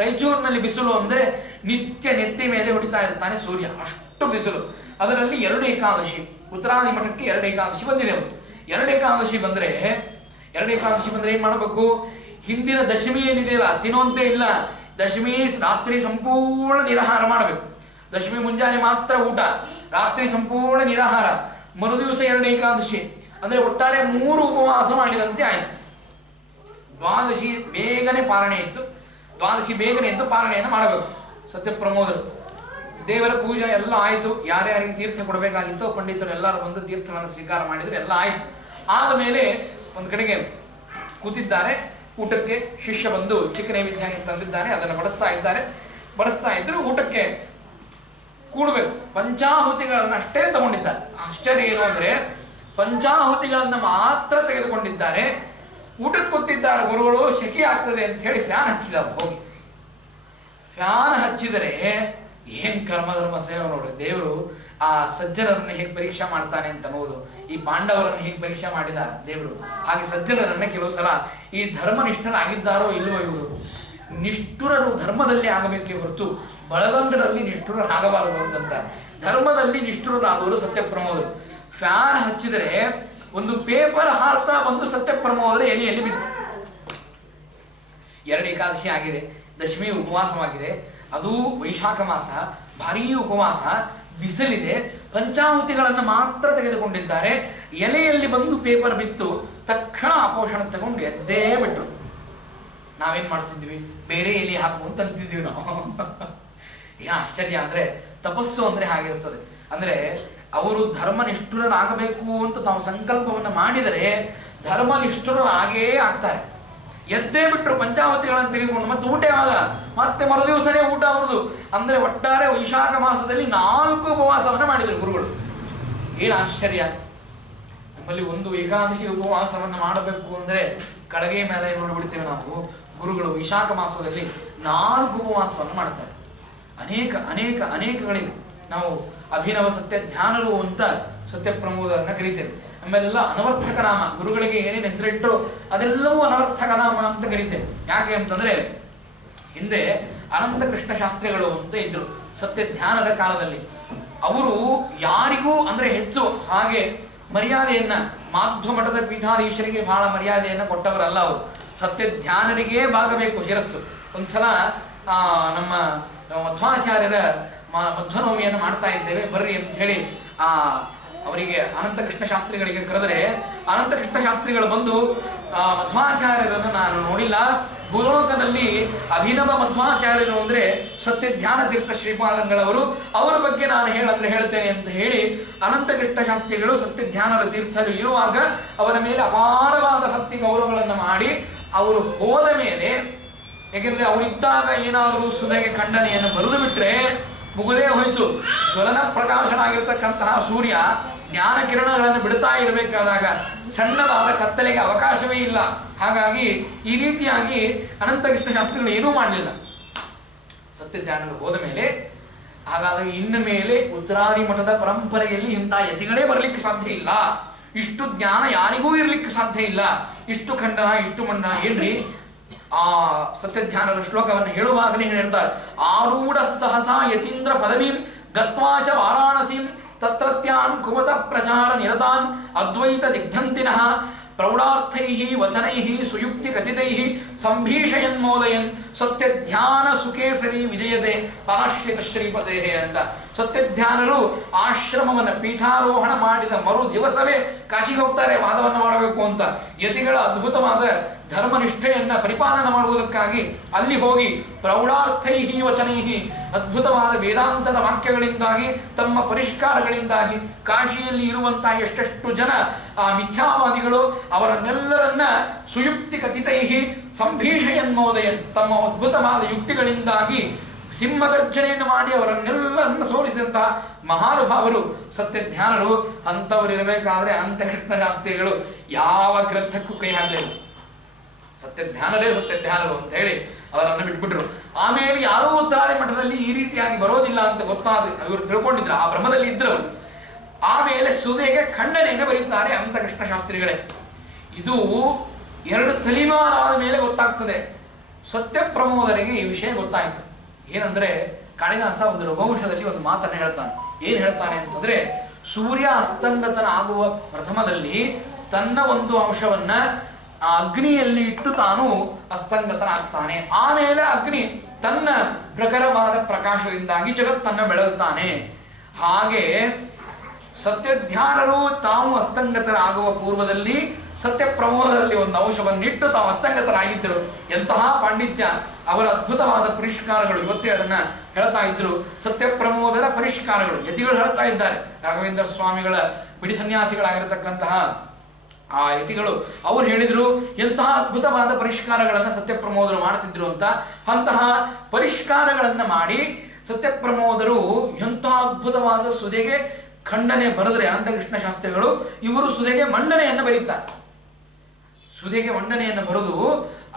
ರಾಯಚೂರಿನಲ್ಲಿ ಬಿಸಿಲು ಅಂದರೆ ನಿತ್ಯ ನೆತ್ತಿ ಮೇಲೆ ಹೊಡಿತಾ ಇರ್ತಾನೆ ಸೂರ್ಯ, ಅಷ್ಟು ಬಿಸಿಲು. ಅದರಲ್ಲಿ 2 ಏಕಾದಶಿ, ಉತ್ತರಾದಿ ಮಠಕ್ಕೆ 2 ಏಕಾದಶಿ ಬಂದಿದೆ. ಅವತ್ತು 2 ಏಕಾದಶಿ ಬಂದ್ರೆ ಏನ್ ಮಾಡಬೇಕು? ಹಿಂದಿನ ದಶಮಿ ಏನಿದೆಯಲ್ಲ, ತಿನ್ನುವಂತೆ ಇಲ್ಲ. ದಶಮಿ ರಾತ್ರಿ ಸಂಪೂರ್ಣ ನಿರಾಹಾರ ಮಾಡಬೇಕು. ದಶಮಿ ಮುಂಜಾನೆ ಮಾತ್ರ ಊಟ, ರಾತ್ರಿ ಸಂಪೂರ್ಣ ನಿರಾಹಾರ. ಮರುದಿವಸ 2 ಏಕಾದಶಿ ಅಂದ್ರೆ ಒಟ್ಟಾರೆ 3 ಉಪವಾಸ ಮಾಡಿದಂತೆ ಆಯ್ತು. ದ್ವಾದಶಿ ಬೇಗನೆ ಪಾಲನೆ ಇತ್ತು. ದ್ವಾದಶಿ ಬೇಗನೆ ಎದ್ದು ಪಾಲನೆಯನ್ನು ಮಾಡಬೇಕು. ಸತ್ಯಪ್ರಮೋದರು ದೇವರ ಪೂಜೆ ಎಲ್ಲ ಆಯಿತು. ಯಾರ್ಯಾರಿಗೆ ತೀರ್ಥ ಕೊಡಬೇಕಾಗಿತ್ತು ಪಂಡಿತರು ಎಲ್ಲರೂ ಬಂದು ತೀರ್ಥವನ್ನು ಸ್ವೀಕಾರ ಮಾಡಿದ್ರು. ಎಲ್ಲ ಆಯಿತು. ಆದ ಮೇಲೆ ಒಂದು ಕಡೆಗೆ ಕೂತಿದ್ದಾರೆ. ಊಟಕ್ಕೆ ಶಿಷ್ಯ ಬಂದು ಚಿಕ್ಕ ನೈವೇದ್ಯ ತಂದಿದ್ದಾನೆ, ಅದನ್ನು ಬಡಿಸ್ತಾ ಇದ್ರು. ಊಟಕ್ಕೆ ಕೂಡಬೇಕು. ಪಂಚಾಹುತಿಗಳನ್ನು ಅಷ್ಟೇ ತಗೊಂಡಿದ್ದಾರೆ. ಆಶ್ಚರ್ಯ ಏನು ಅಂದ್ರೆ, ಪಂಚಾಹುತಿಗಳನ್ನು ಮಾತ್ರ ತೆಗೆದುಕೊಂಡಿದ್ದಾರೆ. ಊಟಕ್ಕೆ ಕೂತಿದ್ದಾರೆ ಗುರುಗಳು. ಶೆಕೆ ಆಗ್ತದೆ ಅಂತ ಹೇಳಿ ಫ್ಯಾನ್ ಹಚ್ಚಿದ್ದಾರೆ. ಹೋಗಿ ಫ್ಯಾನ್ ಹಚ್ಚಿದರೆ ಏನ್ ಕರ್ಮಧರ್ಮ ಸೇವೆ ನೋಡ್ರಿ. ದೇವರು ಆ ಸಜ್ಜನರನ್ನು ಹೇಗೆ ಪರೀಕ್ಷೆ ಮಾಡ್ತಾನೆ ಅಂತ ನೋಡು. ಈ ಪಾಂಡವರನ್ನು ಹೇಗೆ ಪರೀಕ್ಷೆ ಮಾಡಿದ ದೇವರು, ಹಾಗೆ ಸಜ್ಜನರನ್ನ ಕೆಲವು ಸಲ ಈ ಧರ್ಮನಿಷ್ಠರಾಗಿದ್ದಾರೋ ಇಲ್ಲವೋ ಇವರು. ನಿಷ್ಠುರರು ಧರ್ಮದಲ್ಲಿ ಆಗಬೇಕೇ ಹೊರತು ಬಳಗಂದರಲ್ಲಿ ನಿಷ್ಠುರರಾಗಬಾರದು ಅಂತ. ಧರ್ಮದಲ್ಲಿ ನಿಷ್ಠುರರಾದವರು ಸತ್ಯಪ್ರಮೋದರು. ಫ್ಯಾನ್ ಹಚ್ಚಿದರೆ ಒಂದು ಪೇಪರ್ ಹಾರ್ತಾ ಬಂದು ಸತ್ಯಪ್ರಮೋದರ ಎಲೆಯಲ್ಲಿ ಬಿತ್ತು. 2 ಏಕಾದಶಿ ಆಗಿದೆ, ದಶಮಿ ಉಪವಾಸವಾಗಿದೆ. ಅದು ವೈಶಾಖ ಮಾಸ, ಭಾರೀ ಉಪವಾಸ, ಬಿಸಿಲಿದೆ. ಪಂಚಾಹುತಿಗಳನ್ನು ಮಾತ್ರ ತೆಗೆದುಕೊಂಡಿದ್ದಾರೆ. ಎಲೆಯಲ್ಲಿ ಬಂದು ಪೇಪರ್ ಬಿತ್ತು. ತಕ್ಷಣ ಅಪೋಷಣ ತಗೊಂಡು ಎದ್ದೇ ಬಿಟ್ರು. ನಾವೇನ್ ಮಾಡ್ತಿದ್ವಿ? ಬೇರೆ ಎಲೆ ಹಾಕು ಅಂತ ಅಂತಿದ್ವಿ ನಾವು. ಏನು ಆಶ್ಚರ್ಯ ಅಂದ್ರೆ, ತಪಸ್ಸು ಅಂದ್ರೆ ಹಾಗಿರ್ತದೆ. ಅಂದ್ರೆ ಅವರು ಧರ್ಮನಿಷ್ಠುರರಾಗಬೇಕು ಅಂತ ತಾವು ಸಂಕಲ್ಪವನ್ನು ಮಾಡಿದರೆ ಧರ್ಮನಿಷ್ಠರು ಆಗೇ ಆಗ್ತಾರೆ. ಎದ್ದೇ ಬಿಟ್ಟರು ಪಂಚಾವತಿಗಳನ್ನು ತೆಗೆದುಕೊಂಡು. ಮತ್ತೆ ಊಟ ಯಾವಾಗ? ಮತ್ತೆ ಮರುದಿವಸನೇ ಊಟ ಅವ್ರದು. ಅಂದ್ರೆ ಒಟ್ಟಾರೆ ವೈಶಾಖ ಮಾಸದಲ್ಲಿ 4 ಉಪವಾಸವನ್ನು ಮಾಡಿದರು ಗುರುಗಳು. ಏನು ಆಶ್ಚರ್ಯ! ನಮ್ಮಲ್ಲಿ ಒಂದು ಏಕಾದಶಿ ಉಪವಾಸವನ್ನು ಮಾಡಬೇಕು ಅಂದ್ರೆ ಕಳಗೆ ಮೇಲೆ ನೋಡಿಬಿಡ್ತೇವೆ ನಾವು. ಗುರುಗಳು ವೈಶಾಖ ಮಾಸದಲ್ಲಿ 4 ಉಪವಾಸವನ್ನು ಮಾಡ್ತಾರೆ. ಅನೇಕಗಳಿವೆ. ನಾವು ಅಭಿನವ ಸತ್ಯ ಧ್ಯಾನರು ಅಂತ ಸತ್ಯಪ್ರಮೋದರನ್ನ ಕರಿತೇವೆ. ಆಮೇಲೆಲ್ಲ ಅನವರ್ಥಕ ನಾಮ, ಗುರುಗಳಿಗೆ ಏನೇನು ಹೆಸರಿಟ್ಟರು ಅದೆಲ್ಲವೂ ಅನವರ್ಥಕ ನಾಮ ಅಂತ ಕರಿತೇವೆ. ಯಾಕೆ ಅಂತಂದ್ರೆ, ಹಿಂದೆ ಅನಂತ ಕೃಷ್ಣ ಶಾಸ್ತ್ರಿಗಳು ಅಂತ ಇದ್ರು ಸತ್ಯ ಧ್ಯಾನದ ಕಾಲದಲ್ಲಿ. ಅವರು ಯಾರಿಗೂ ಅಂದ್ರೆ ಹೆಚ್ಚು ಹಾಗೆ ಮರ್ಯಾದೆಯನ್ನ, ಮಾಧ್ವ ಮಠದ ಪೀಠಾಧೀಶರಿಗೆ ಬಹಳ ಮರ್ಯಾದೆಯನ್ನ ಕೊಟ್ಟವರಲ್ಲ ಅವರು. ಸತ್ಯ ಧ್ಯಾನರಿಗೇ ಭಾಗಬೇಕು ಶಿರಸ್ಸು. ಒಂದ್ಸಲ ನಮ್ಮ ಮಧ್ವಾಚಾರ್ಯರ ಮಧ್ವನವಮಿಯನ್ನು ಮಾಡ್ತಾ ಇದ್ದೇವೆ ಬರ್ರಿ ಅಂತ ಹೇಳಿ ಅವರಿಗೆ ಅನಂತಕೃಷ್ಣ ಶಾಸ್ತ್ರಿಗಳಿಗೆ ಕರೆದರೆ, ಅನಂತಕೃಷ್ಣ ಶಾಸ್ತ್ರಿಗಳು ಬಂದು ಮಧ್ವಾಚಾರ್ಯರನ್ನು ನಾನು ನೋಡಿಲ್ಲ, ಭೂಲೋಕದಲ್ಲಿ ಅಭಿನವ ಮಧ್ವಾಚಾರ್ಯರು ಅಂದ್ರೆ ಸತ್ಯ ಧ್ಯಾನ ತೀರ್ಥ ಶ್ರೀಪಾದಂಗಳವರು, ಅವರ ಬಗ್ಗೆ ನಾನು ಹೇಳ್ತೇನೆ ಅಂತ ಹೇಳಿ ಅನಂತಕೃಷ್ಣ ಶಾಸ್ತ್ರಿಗಳು ಸತ್ಯ ಧ್ಯಾನದ ತೀರ್ಥರು ಇರುವಾಗ ಅವರ ಮೇಲೆ ಅಪಾರವಾದ ಭಕ್ತಿ ಗೌರವಗಳನ್ನು ಮಾಡಿ ಅವರು ಹೋದ ಮೇಲೆ, ಯಾಕೆಂದ್ರೆ ಅವರಿದ್ದಾಗ ಏನಾದರೂ ಸುಧೆಗೆ ಖಂಡನೆಯನ್ನು ಬರೆದು ಬಿಟ್ರೆ ಮುಗುದೇ ಹೋಯ್ತು. ಜ್ವಲನ ಪ್ರಕಾಶನಾಗಿರ್ತಕ್ಕಂತಹ ಸೂರ್ಯ ಜ್ಞಾನ ಕಿರಣಗಳನ್ನು ಬಿಡ್ತಾ ಇರಬೇಕಾದಾಗ ಸಣ್ಣದಾದ ಕತ್ತಲೆಗೆ ಅವಕಾಶವೇ ಇಲ್ಲ. ಹಾಗಾಗಿ ಈ ರೀತಿಯಾಗಿ ಅನಂತಕೃಷ್ಣ ಶಾಸ್ತ್ರಿಗಳು ಏನೂ ಮಾಡಲಿಲ್ಲ. ಸತ್ಯ ಧ್ಯಾನಗಳು ಹೋದ ಮೇಲೆ, ಹಾಗಾದರೆ ಇನ್ನು ಮೇಲೆ ಉತ್ತರಾದಿ ಮಠದ ಪರಂಪರೆಯಲ್ಲಿ ಇಂಥ ಯತಿಗಳೇ ಬರಲಿಕ್ಕೆ ಸಾಧ್ಯ ಇಲ್ಲ. ಇಷ್ಟು ಜ್ಞಾನ ಯಾರಿಗೂ ಇರಲಿಕ್ಕೆ ಸಾಧ್ಯ ಇಲ್ಲ. ಇಷ್ಟು ಖಂಡನ, ಇಷ್ಟು ಮಂಡನ ಏನ್ರಿ? ಆ ಸತ್ಯ ಧ್ಯಾನದ ಶ್ಲೋಕವನ್ನು ಹೇಳುವಾಗಲೇ ಹೇಳ್ತಾರೆ, ಆರೂಢ ಸಹಸಾ ಯತೀಂದ್ರ ಪದವೀಂ ಗತ್ವಾಚ ವಾರಾಣಸೀಂ ತತ್ರತ್ಯಾನ್ ಕುಮತ ಪ್ರಚಾರ ನಿರತಾನ್ ಅದ್ವೈತ ದಿಗ್ಧಂತಿನಃ ಪ್ರೌಢಾರ್ಥೈಃ ವಚನೈಃ ಸುಯುಕ್ತಿ ಕಥಿತೈಃ ಸಂಭೀಷಯನ್ಮೋದಯನ್ ಸತ್ಯ ಧ್ಯಾನ ಸುಕೇಸರಿ ವಿಜಯತೆ ಪರಾಶ್ರಿತ ಶ್ರೀಪದೇ ಅಂತ. ಸತ್ಯಧ್ಯಾನರು ಆಶ್ರಮವನ್ನು ಪೀಠಾರೋಹಣ ಮಾಡಿದ ಮರು ದಿವಸವೇ ಕಾಶಿಗೆ ಹೋಗ್ತಾರೆ ವಾದವನ್ನು ಮಾಡಬೇಕು ಅಂತ. ಯತಿಗಳ ಅದ್ಭುತವಾದ ಧರ್ಮನಿಷ್ಠೆಯನ್ನ ಪರಿಪಾಲನೆ ಮಾಡುವುದಕ್ಕಾಗಿ ಅಲ್ಲಿ ಹೋಗಿ ಪ್ರೌಢಾರ್ಥೈಹಿ ವಚನೈಹಿ ಅದ್ಭುತವಾದ ವೇದಾಂತದ ವಾಕ್ಯಗಳಿಂದಾಗಿ ತಮ್ಮ ಪರಿಷ್ಕಾರಗಳಿಂದಾಗಿ ಕಾಶಿಯಲ್ಲಿ ಇರುವಂತಹ ಎಷ್ಟೆಷ್ಟು ಜನ ಆ ಮಿಥ್ಯಾವಾದಿಗಳು ಅವರನ್ನೆಲ್ಲರನ್ನ ಸುಯುಕ್ತಿ ಕಥಿತೈಹಿ ಸಂಭೀಷಯನ್ಮೋದಯ ತಮ್ಮ ಅದ್ಭುತವಾದ ಯುಕ್ತಿಗಳಿಂದಾಗಿ ಸಿಂಹಗರ್ಜನೆಯನ್ನು ಮಾಡಿ ಅವರನ್ನೆಲ್ಲರನ್ನು ಸೋಲಿಸಿದಂತಹ ಮಹಾನುಭಾವರು ಸತ್ಯ ಧ್ಯಾನರು. ಅಂಥವ್ರು ಇರಬೇಕಾದ್ರೆ ಅಂತಕೃಷ್ಣ ಶಾಸ್ತ್ರಿಗಳು ಯಾವ ಗ್ರಂಥಕ್ಕೂ ಕೈ ಹಾಕಲಿಲ್ಲ. ಸತ್ಯ ಧ್ಯಾನರು ಅಂತ ಹೇಳಿ ಅವರನ್ನು ಬಿಟ್ಬಿಟ್ರು. ಆಮೇಲೆ ಯಾರೂ ಉತ್ತರಾದಿ ಮಠದಲ್ಲಿ ಈ ರೀತಿಯಾಗಿ ಬರೋದಿಲ್ಲ ಅಂತ ಗೊತ್ತಾದ ಇವರು ತಿಳ್ಕೊಂಡಿದ್ರು, ಆ ಭ್ರಮದಲ್ಲಿ ಇದ್ರು. ಆಮೇಲೆ ಸುಧೆಗೆ ಖಂಡನೆಯನ್ನು ಬರೀತಾರೆ ಅಂತಕೃಷ್ಣ ಶಾಸ್ತ್ರಿಗಳೇ. ಇದು 2 ತಲೆಮಾರಾದ ಮೇಲೆ ಗೊತ್ತಾಗ್ತದೆ. ಸತ್ಯ ಪ್ರಮೋದರಿಗೆ ಈ ವಿಷಯ ಗೊತ್ತಾಯಿತು. ಏನಂದ್ರೆ ಕಾಳಿದಾಸ ಒಂದು ರಘುವಂಶದಲ್ಲಿ ಒಂದು ಮಾತನ್ನು ಹೇಳ್ತಾನೆ. ಏನ್ ಹೇಳ್ತಾನೆ ಅಂತಂದ್ರೆ, ಸೂರ್ಯ ಅಸ್ತಂಗತನಾಗುವ ಪ್ರಥಮದಲ್ಲಿ ತನ್ನ ಒಂದು ಅಂಶವನ್ನ ಆ ಅಗ್ನಿಯಲ್ಲಿ ಇಟ್ಟು ತಾನು ಅಸ್ತಂಗತನಾಗ್ತಾನೆ. ಆಮೇಲೆ ಅಗ್ನಿ ತನ್ನ ಪ್ರಖರವಾದ ಪ್ರಕಾಶದಿಂದಾಗಿ ಜಗತ್ತನ್ನು ಬೆಳಗುತ್ತಾನೆ. ಹಾಗೆ ಸತ್ಯಧ್ಯಾನರು ತಾವು ಅಸ್ತಂಗತರಾಗುವ ಪೂರ್ವದಲ್ಲಿ ಸತ್ಯ ಪ್ರಮೋದರಲ್ಲಿ ಒಂದು ಅಂಶವನ್ನಿಟ್ಟು ತಾವು ಅಸ್ತಂಗತರಾಗಿದ್ದರು. ಎಂತಹ ಪಾಂಡಿತ್ಯ, ಅವರ ಅದ್ಭುತವಾದ ಪರಿಷ್ಕಾರಗಳು. ಇವತ್ತೇ ಅದನ್ನ ಹೇಳ್ತಾ ಇದ್ರು. ಸತ್ಯ ಪ್ರಮೋದರ ಪರಿಷ್ಕಾರಗಳು ಯತಿಗಳು ಹೇಳ್ತಾ ಇದ್ದಾರೆ. ರಾಘವೇಂದ್ರ ಸ್ವಾಮಿಗಳ ಬಿಡಿ ಸನ್ಯಾಸಿಗಳಾಗಿರತಕ್ಕಂತಹ ಆ ಯತಿಗಳು ಅವರು ಹೇಳಿದ್ರು, ಎಂತಹ ಅದ್ಭುತವಾದ ಪರಿಷ್ಕಾರಗಳನ್ನು ಸತ್ಯಪ್ರಮೋದರು ಮಾಡುತ್ತಿದ್ರು ಅಂತ. ಅಂತಹ ಪರಿಷ್ಕಾರಗಳನ್ನು ಮಾಡಿ ಸತ್ಯಪ್ರಮೋದರು ಎಂತಹ ಅದ್ಭುತವಾದ ಸುಧೆಗೆ ಖಂಡನೆ ಬರೆದ್ರೆ ಅನಂತಕೃಷ್ಣ ಶಾಸ್ತ್ರಿಗಳು, ಇವರು ಸುಧೆಗೆ ಮಂಡನೆಯನ್ನು ಬರೀತಾರೆ. ಸುಧೆಗೆ ಮಂಡನೆಯನ್ನು ಬರೆದು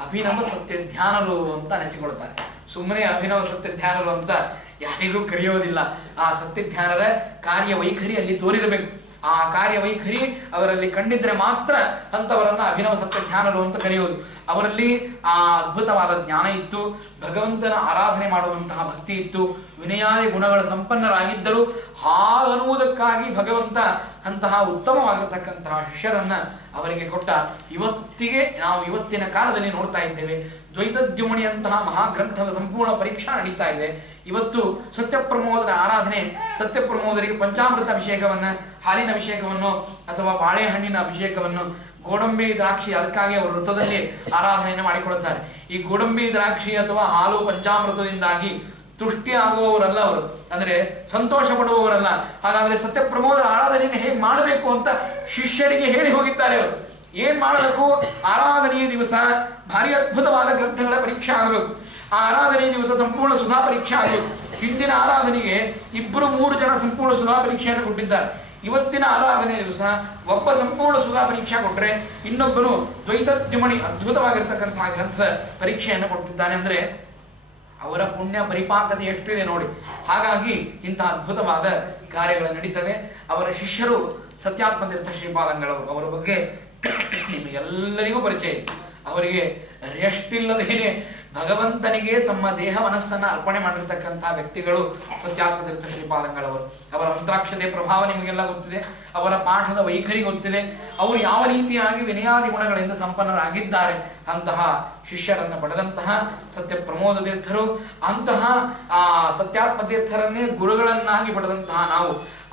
ಅಭಿನವ ಸತ್ಯ ಧ್ಯಾನರು ಅಂತ ಅನಿಸಿಕೊಳ್ತಾರೆ. ಸುಮ್ಮನೆ ಅಭಿನವ ಸತ್ಯ ಧ್ಯಾನರು ಅಂತ ಯಾರಿಗೂ ಕರೆಯೋದಿಲ್ಲ. ಆ ಸತ್ಯ ಧ್ಯಾನರ ಕಾರ್ಯವೈಖರಿ ಅಲ್ಲಿ ತೋರಿರಬೇಕು. ಆ ಕಾರ್ಯವೈಖರಿ ಅವರಲ್ಲಿ ಕಂಡಿದ್ರೆ ಮಾತ್ರ ಅಂತವರನ್ನ ಅಭಿನವ ಸತ್ಯ ಧ್ಯಾನರು ಅಂತ ಕರೆಯೋದು. ಅವರಲ್ಲಿ ಆ ಅದ್ಭುತವಾದ ಜ್ಞಾನ ಇತ್ತು, ಭಗವಂತನ ಆರಾಧನೆ ಮಾಡುವಂತಹ ಭಕ್ತಿ ಇತ್ತು, ವಿನಯಾದಿ ಗುಣಗಳ ಸಂಪನ್ನರಾಗಿದ್ದರು. ಹಾಗನ್ನುವುದಕ್ಕಾಗಿ ಭಗವಂತ ಅಂತಹ ಉತ್ತಮವಾಗಿರತಕ್ಕಂತಹ ಶಿಷ್ಯರನ್ನ ಅವರಿಗೆ ಕೊಟ್ಟ. ನಾವು ಇವತ್ತಿನ ಕಾಲದಲ್ಲಿ ನೋಡ್ತಾ ಇದ್ದೇವೆ. ದ್ವೈತದ್ಯುಮಣಿಯಂತಹ ಮಹಾಗ್ರಂಥದ ಸಂಪೂರ್ಣ ಪರೀಕ್ಷಾ ನಡೀತಾ ಇದೆ. ಇವತ್ತು ಸತ್ಯಪ್ರಮೋದರ ಆರಾಧನೆ, ಸತ್ಯಪ್ರಮೋದರಿಗೆ ಪಂಚಾಮೃತ ಅಭಿಷೇಕವನ್ನ, ಹಾಲಿನ ಅಭಿಷೇಕವನ್ನು ಅಥವಾ ಬಾಳೆಹಣ್ಣಿನ ಅಭಿಷೇಕವನ್ನು, ಗೋಡಂಬಿ ದ್ರಾಕ್ಷಿ, ಅದಕ್ಕಾಗಿ ಅವರು ವೃತ್ತದಲ್ಲಿ ಆರಾಧನೆಯನ್ನು ಮಾಡಿಕೊಳ್ಳುತ್ತಾರೆ. ಈ ಗೋಡಂಬಿ ದ್ರಾಕ್ಷಿ ಅಥವಾ ಹಾಲು ಪಂಚಾಮೃತದಿಂದಾಗಿ ತುಷ್ಟಿ ಆಗುವವರಲ್ಲ ಅವರು, ಅಂದ್ರೆ ಸಂತೋಷ ಪಡುವವರಲ್ಲ. ಹಾಗಾದ್ರೆ ಸತ್ಯಪ್ರಮೋದರ ಆರಾಧನೆಯನ್ನು ಹೇಗೆ ಮಾಡಬೇಕು ಅಂತ ಶಿಷ್ಯರಿಗೆ ಹೇಳಿ ಹೋಗಿದ್ದಾರೆ ಅವರು. ಏನ್ ಮಾಡಬೇಕು? ಆರಾಧನೆಯ ದಿವಸ ಭಾರಿ ಅದ್ಭುತವಾದ ಗ್ರಂಥಗಳ ಪರೀಕ್ಷೆ ಆಗಬೇಕು. ಆ ಆರಾಧನೆಯ ದಿವಸ ಸಂಪೂರ್ಣ ಸುಧಾ ಪರೀಕ್ಷೆ ಆಗಬೇಕು. ಹಿಂದಿನ ಆರಾಧನೆಗೆ 2-3 ಜನ ಸಂಪೂರ್ಣ ಸುಧಾ ಪರೀಕ್ಷೆಯನ್ನು ಕೊಟ್ಟಿದ್ದಾರೆ. ಇವತ್ತಿನ ಆರಾಧನೆ ದಿವಸ ಒಬ್ಬ ಸಂಪೂರ್ಣ ಸುಧಾ ಪರೀಕ್ಷೆ ಕೊಟ್ಟರೆ ಇನ್ನೊಬ್ಬನು ದ್ವೈತದ್ಯುಮಣಿ ಅದ್ಭುತವಾಗಿರ್ತಕ್ಕಂತಹ ಗ್ರಂಥದ ಪರೀಕ್ಷೆಯನ್ನು ಕೊಟ್ಟಿದ್ದಾನೆ. ಅಂದ್ರೆ ಅವರ ಪುಣ್ಯ ಪರಿಪಾಕತೆ ಎಷ್ಟಿದೆ ನೋಡಿ. ಹಾಗಾಗಿ ಇಂತಹ ಅದ್ಭುತವಾದ ಕಾರ್ಯಗಳು ನಡೀತವೆ. ಅವರ ಶಿಷ್ಯರು ಸತ್ಯಾತ್ಮತೀರ್ಥ ಶ್ರೀಪಾದಂಗಳವರು. ಅವರ ಬಗ್ಗೆ ನಿಮಗೆಲ್ಲರಿಗೂ ಪರಿಚಯ. ಅವರಿಗೆ ರೆಸ್ಟ್ ಇಲ್ಲದೇನೆ ಭಗವಂತನಿಗೆ ತಮ್ಮ ದೇಹ ಮನಸ್ಸನ್ನು ಅರ್ಪಣೆ ಮಾಡಿರ್ತಕ್ಕಂತಹ ವ್ಯಕ್ತಿಗಳು ಸತ್ಯಾತ್ಮತೀರ್ಥ ಶ್ರೀಪಾದಂಗಳವರು. ಅವರ ಮಂತ್ರಾಕ್ಷತೆ ಪ್ರಭಾವ ನಿಮಗೆಲ್ಲ ಗೊತ್ತಿದೆ. ಅವರ ಪಾಠದ ವೈಖರಿ ಗೊತ್ತಿದೆ. ಅವರು ಯಾವ ರೀತಿಯಾಗಿ ವಿನಯಾದಿ ಗುಣಗಳಿಂದ ಸಂಪನ್ನರಾಗಿದ್ದಾರೆ. ಅಂತಹ ಶಿಷ್ಯರನ್ನು ಪಡೆದಂತಹ ಸತ್ಯ ಪ್ರಮೋದ ತೀರ್ಥರು, ಅಂತಹ ಆ ಸತ್ಯಾತ್ಮತೀರ್ಥರನ್ನೇ ಗುರುಗಳನ್ನಾಗಿ ಪಡೆದಂತಹ ನಾವು,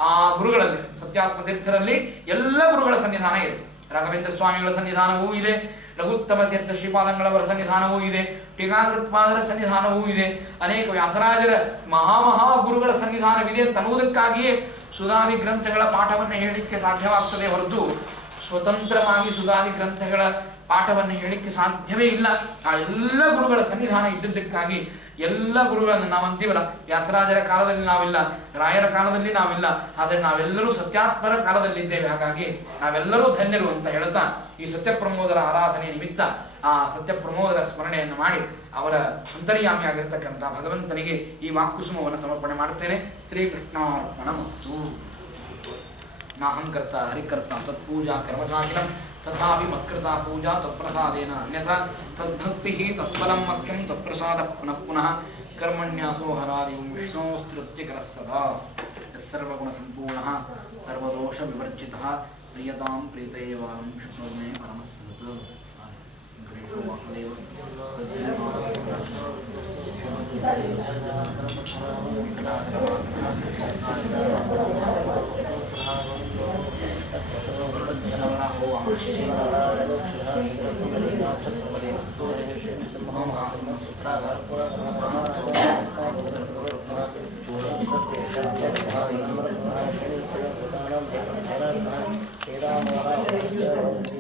ಆ ಗುರುಗಳಲ್ಲಿ ಸತ್ಯಾತ್ಮತೀರ್ಥರಲ್ಲಿ ಎಲ್ಲ ಗುರುಗಳ ಸನ್ನಿಧಾನ ಇದೆ. ರಾಘವೇಂದ್ರ ಸ್ವಾಮಿಗಳ ಸನ್ನಿಧಾನವೂ ಇದೆ, ರಘುತ್ತಮ ತೀರ್ಥ ಶ್ರೀಪಾದಂಗಳವರ ಸನ್ನಿಧಾನವೂ ಇದೆ, ಟೀಕಾಕೃತ್ಪಾದರ ಸನ್ನಿಧಾನವೂ ಇದೆ, ಅನೇಕ ವ್ಯಾಸರಾಜರ ಮಹಾಮಹಾ ಗುರುಗಳ ಸನ್ನಿಧಾನವಿದೆ ಅಂತನ್ನುವುದಕ್ಕಾಗಿಯೇ ಸುಧಾದಿ ಗ್ರಂಥಗಳ ಪಾಠವನ್ನು ಹೇಳಲಿಕ್ಕೆ ಸಾಧ್ಯವಾಗ್ತದೆ ಹೊರತು ಸ್ವತಂತ್ರವಾಗಿ ಸುಧಾದಿ ಗ್ರಂಥಗಳ ಪಾಠವನ್ನು ಹೇಳಲಿಕ್ಕೆ ಸಾಧ್ಯವೇ ಇಲ್ಲ. ಆ ಎಲ್ಲ ಗುರುಗಳ ಸನ್ನಿಧಾನ ಇದ್ದದ್ದಕ್ಕಾಗಿ ಎಲ್ಲ ಗುರುಗಳನ್ನು ನಾವು ಅಂತೀವಲ್ಲ, ವ್ಯಾಸರಾಜರ ಕಾಲದಲ್ಲಿ ನಾವಿಲ್ಲ, ರಾಯರ ಕಾಲದಲ್ಲಿ ನಾವಿಲ್ಲ, ಆದರೆ ನಾವೆಲ್ಲರೂ ಸತ್ಯಾತ್ಮರ ಕಾಲದಲ್ಲಿದ್ದೇವೆ. ಹಾಗಾಗಿ ನಾವೆಲ್ಲರೂ ಧನ್ಯರು ಅಂತ ಹೇಳ್ತಾ ಈ ಸತ್ಯಪ್ರಮೋದರ ಆರಾಧನೆ ನಿಮಿತ್ತ ಆ ಸತ್ಯಪ್ರಮೋದರ ಸ್ಮರಣೆಯನ್ನು ಮಾಡಿ ಅವರ ಅಂತರ್ಯಾಮಿಯಾಗಿರ್ತಕ್ಕಂಥ ಭಗವಂತನಿಗೆ ಈ ವಾಕ್ಕುಸುಮವನ್ನು ಸಮರ್ಪಣೆ ಮಾಡುತ್ತೇನೆ. ಶ್ರೀಕೃಷ್ಣಾರ್ಪಣಮಸ್ತು. ನಾಹಂಕರ್ತ ಹರಿಕರ್ತ ತತ್ಪೂಜಾ ಕರ್ಮಚಾಖಿಲಂ ತಥಾಪಿ ಮತ್ಕೃತಾ ಪೂಜಾ ತತ್ಪ್ರಸಾದೇನ ಅನ್ಯಥಾ ತದ್ಭಕ್ತಿ ತತ್ಫಲಂ ಮಖ್ಯಂ ತತ್ಪ್ರಸಾದ ಪುನಃ ಪುನಃ ಕರ್ಮಣ್ಯಾಸೋ ಹರಾದಿಂ ವಿಷ್ಣೋಸ್ತೃತ್ಯಕರಃ ಸದಾ ಯಸ್ಸರ್ವಗುಣ ಸಂಪೂರ್ಣಃ ಸರ್ವದೋಷ ವಿವರ್ಜಿತಃ ಪ್ರಿಯತಾಂ ಪ್ರೀತಯೇವಾಂ ವಿಷ್ಣುರ್ಮೇ ಪರಮಸ್ಸತ್. ಗಣೇಶೋ ವಾಸುದೇವ ಶ್ರೀರಾಮ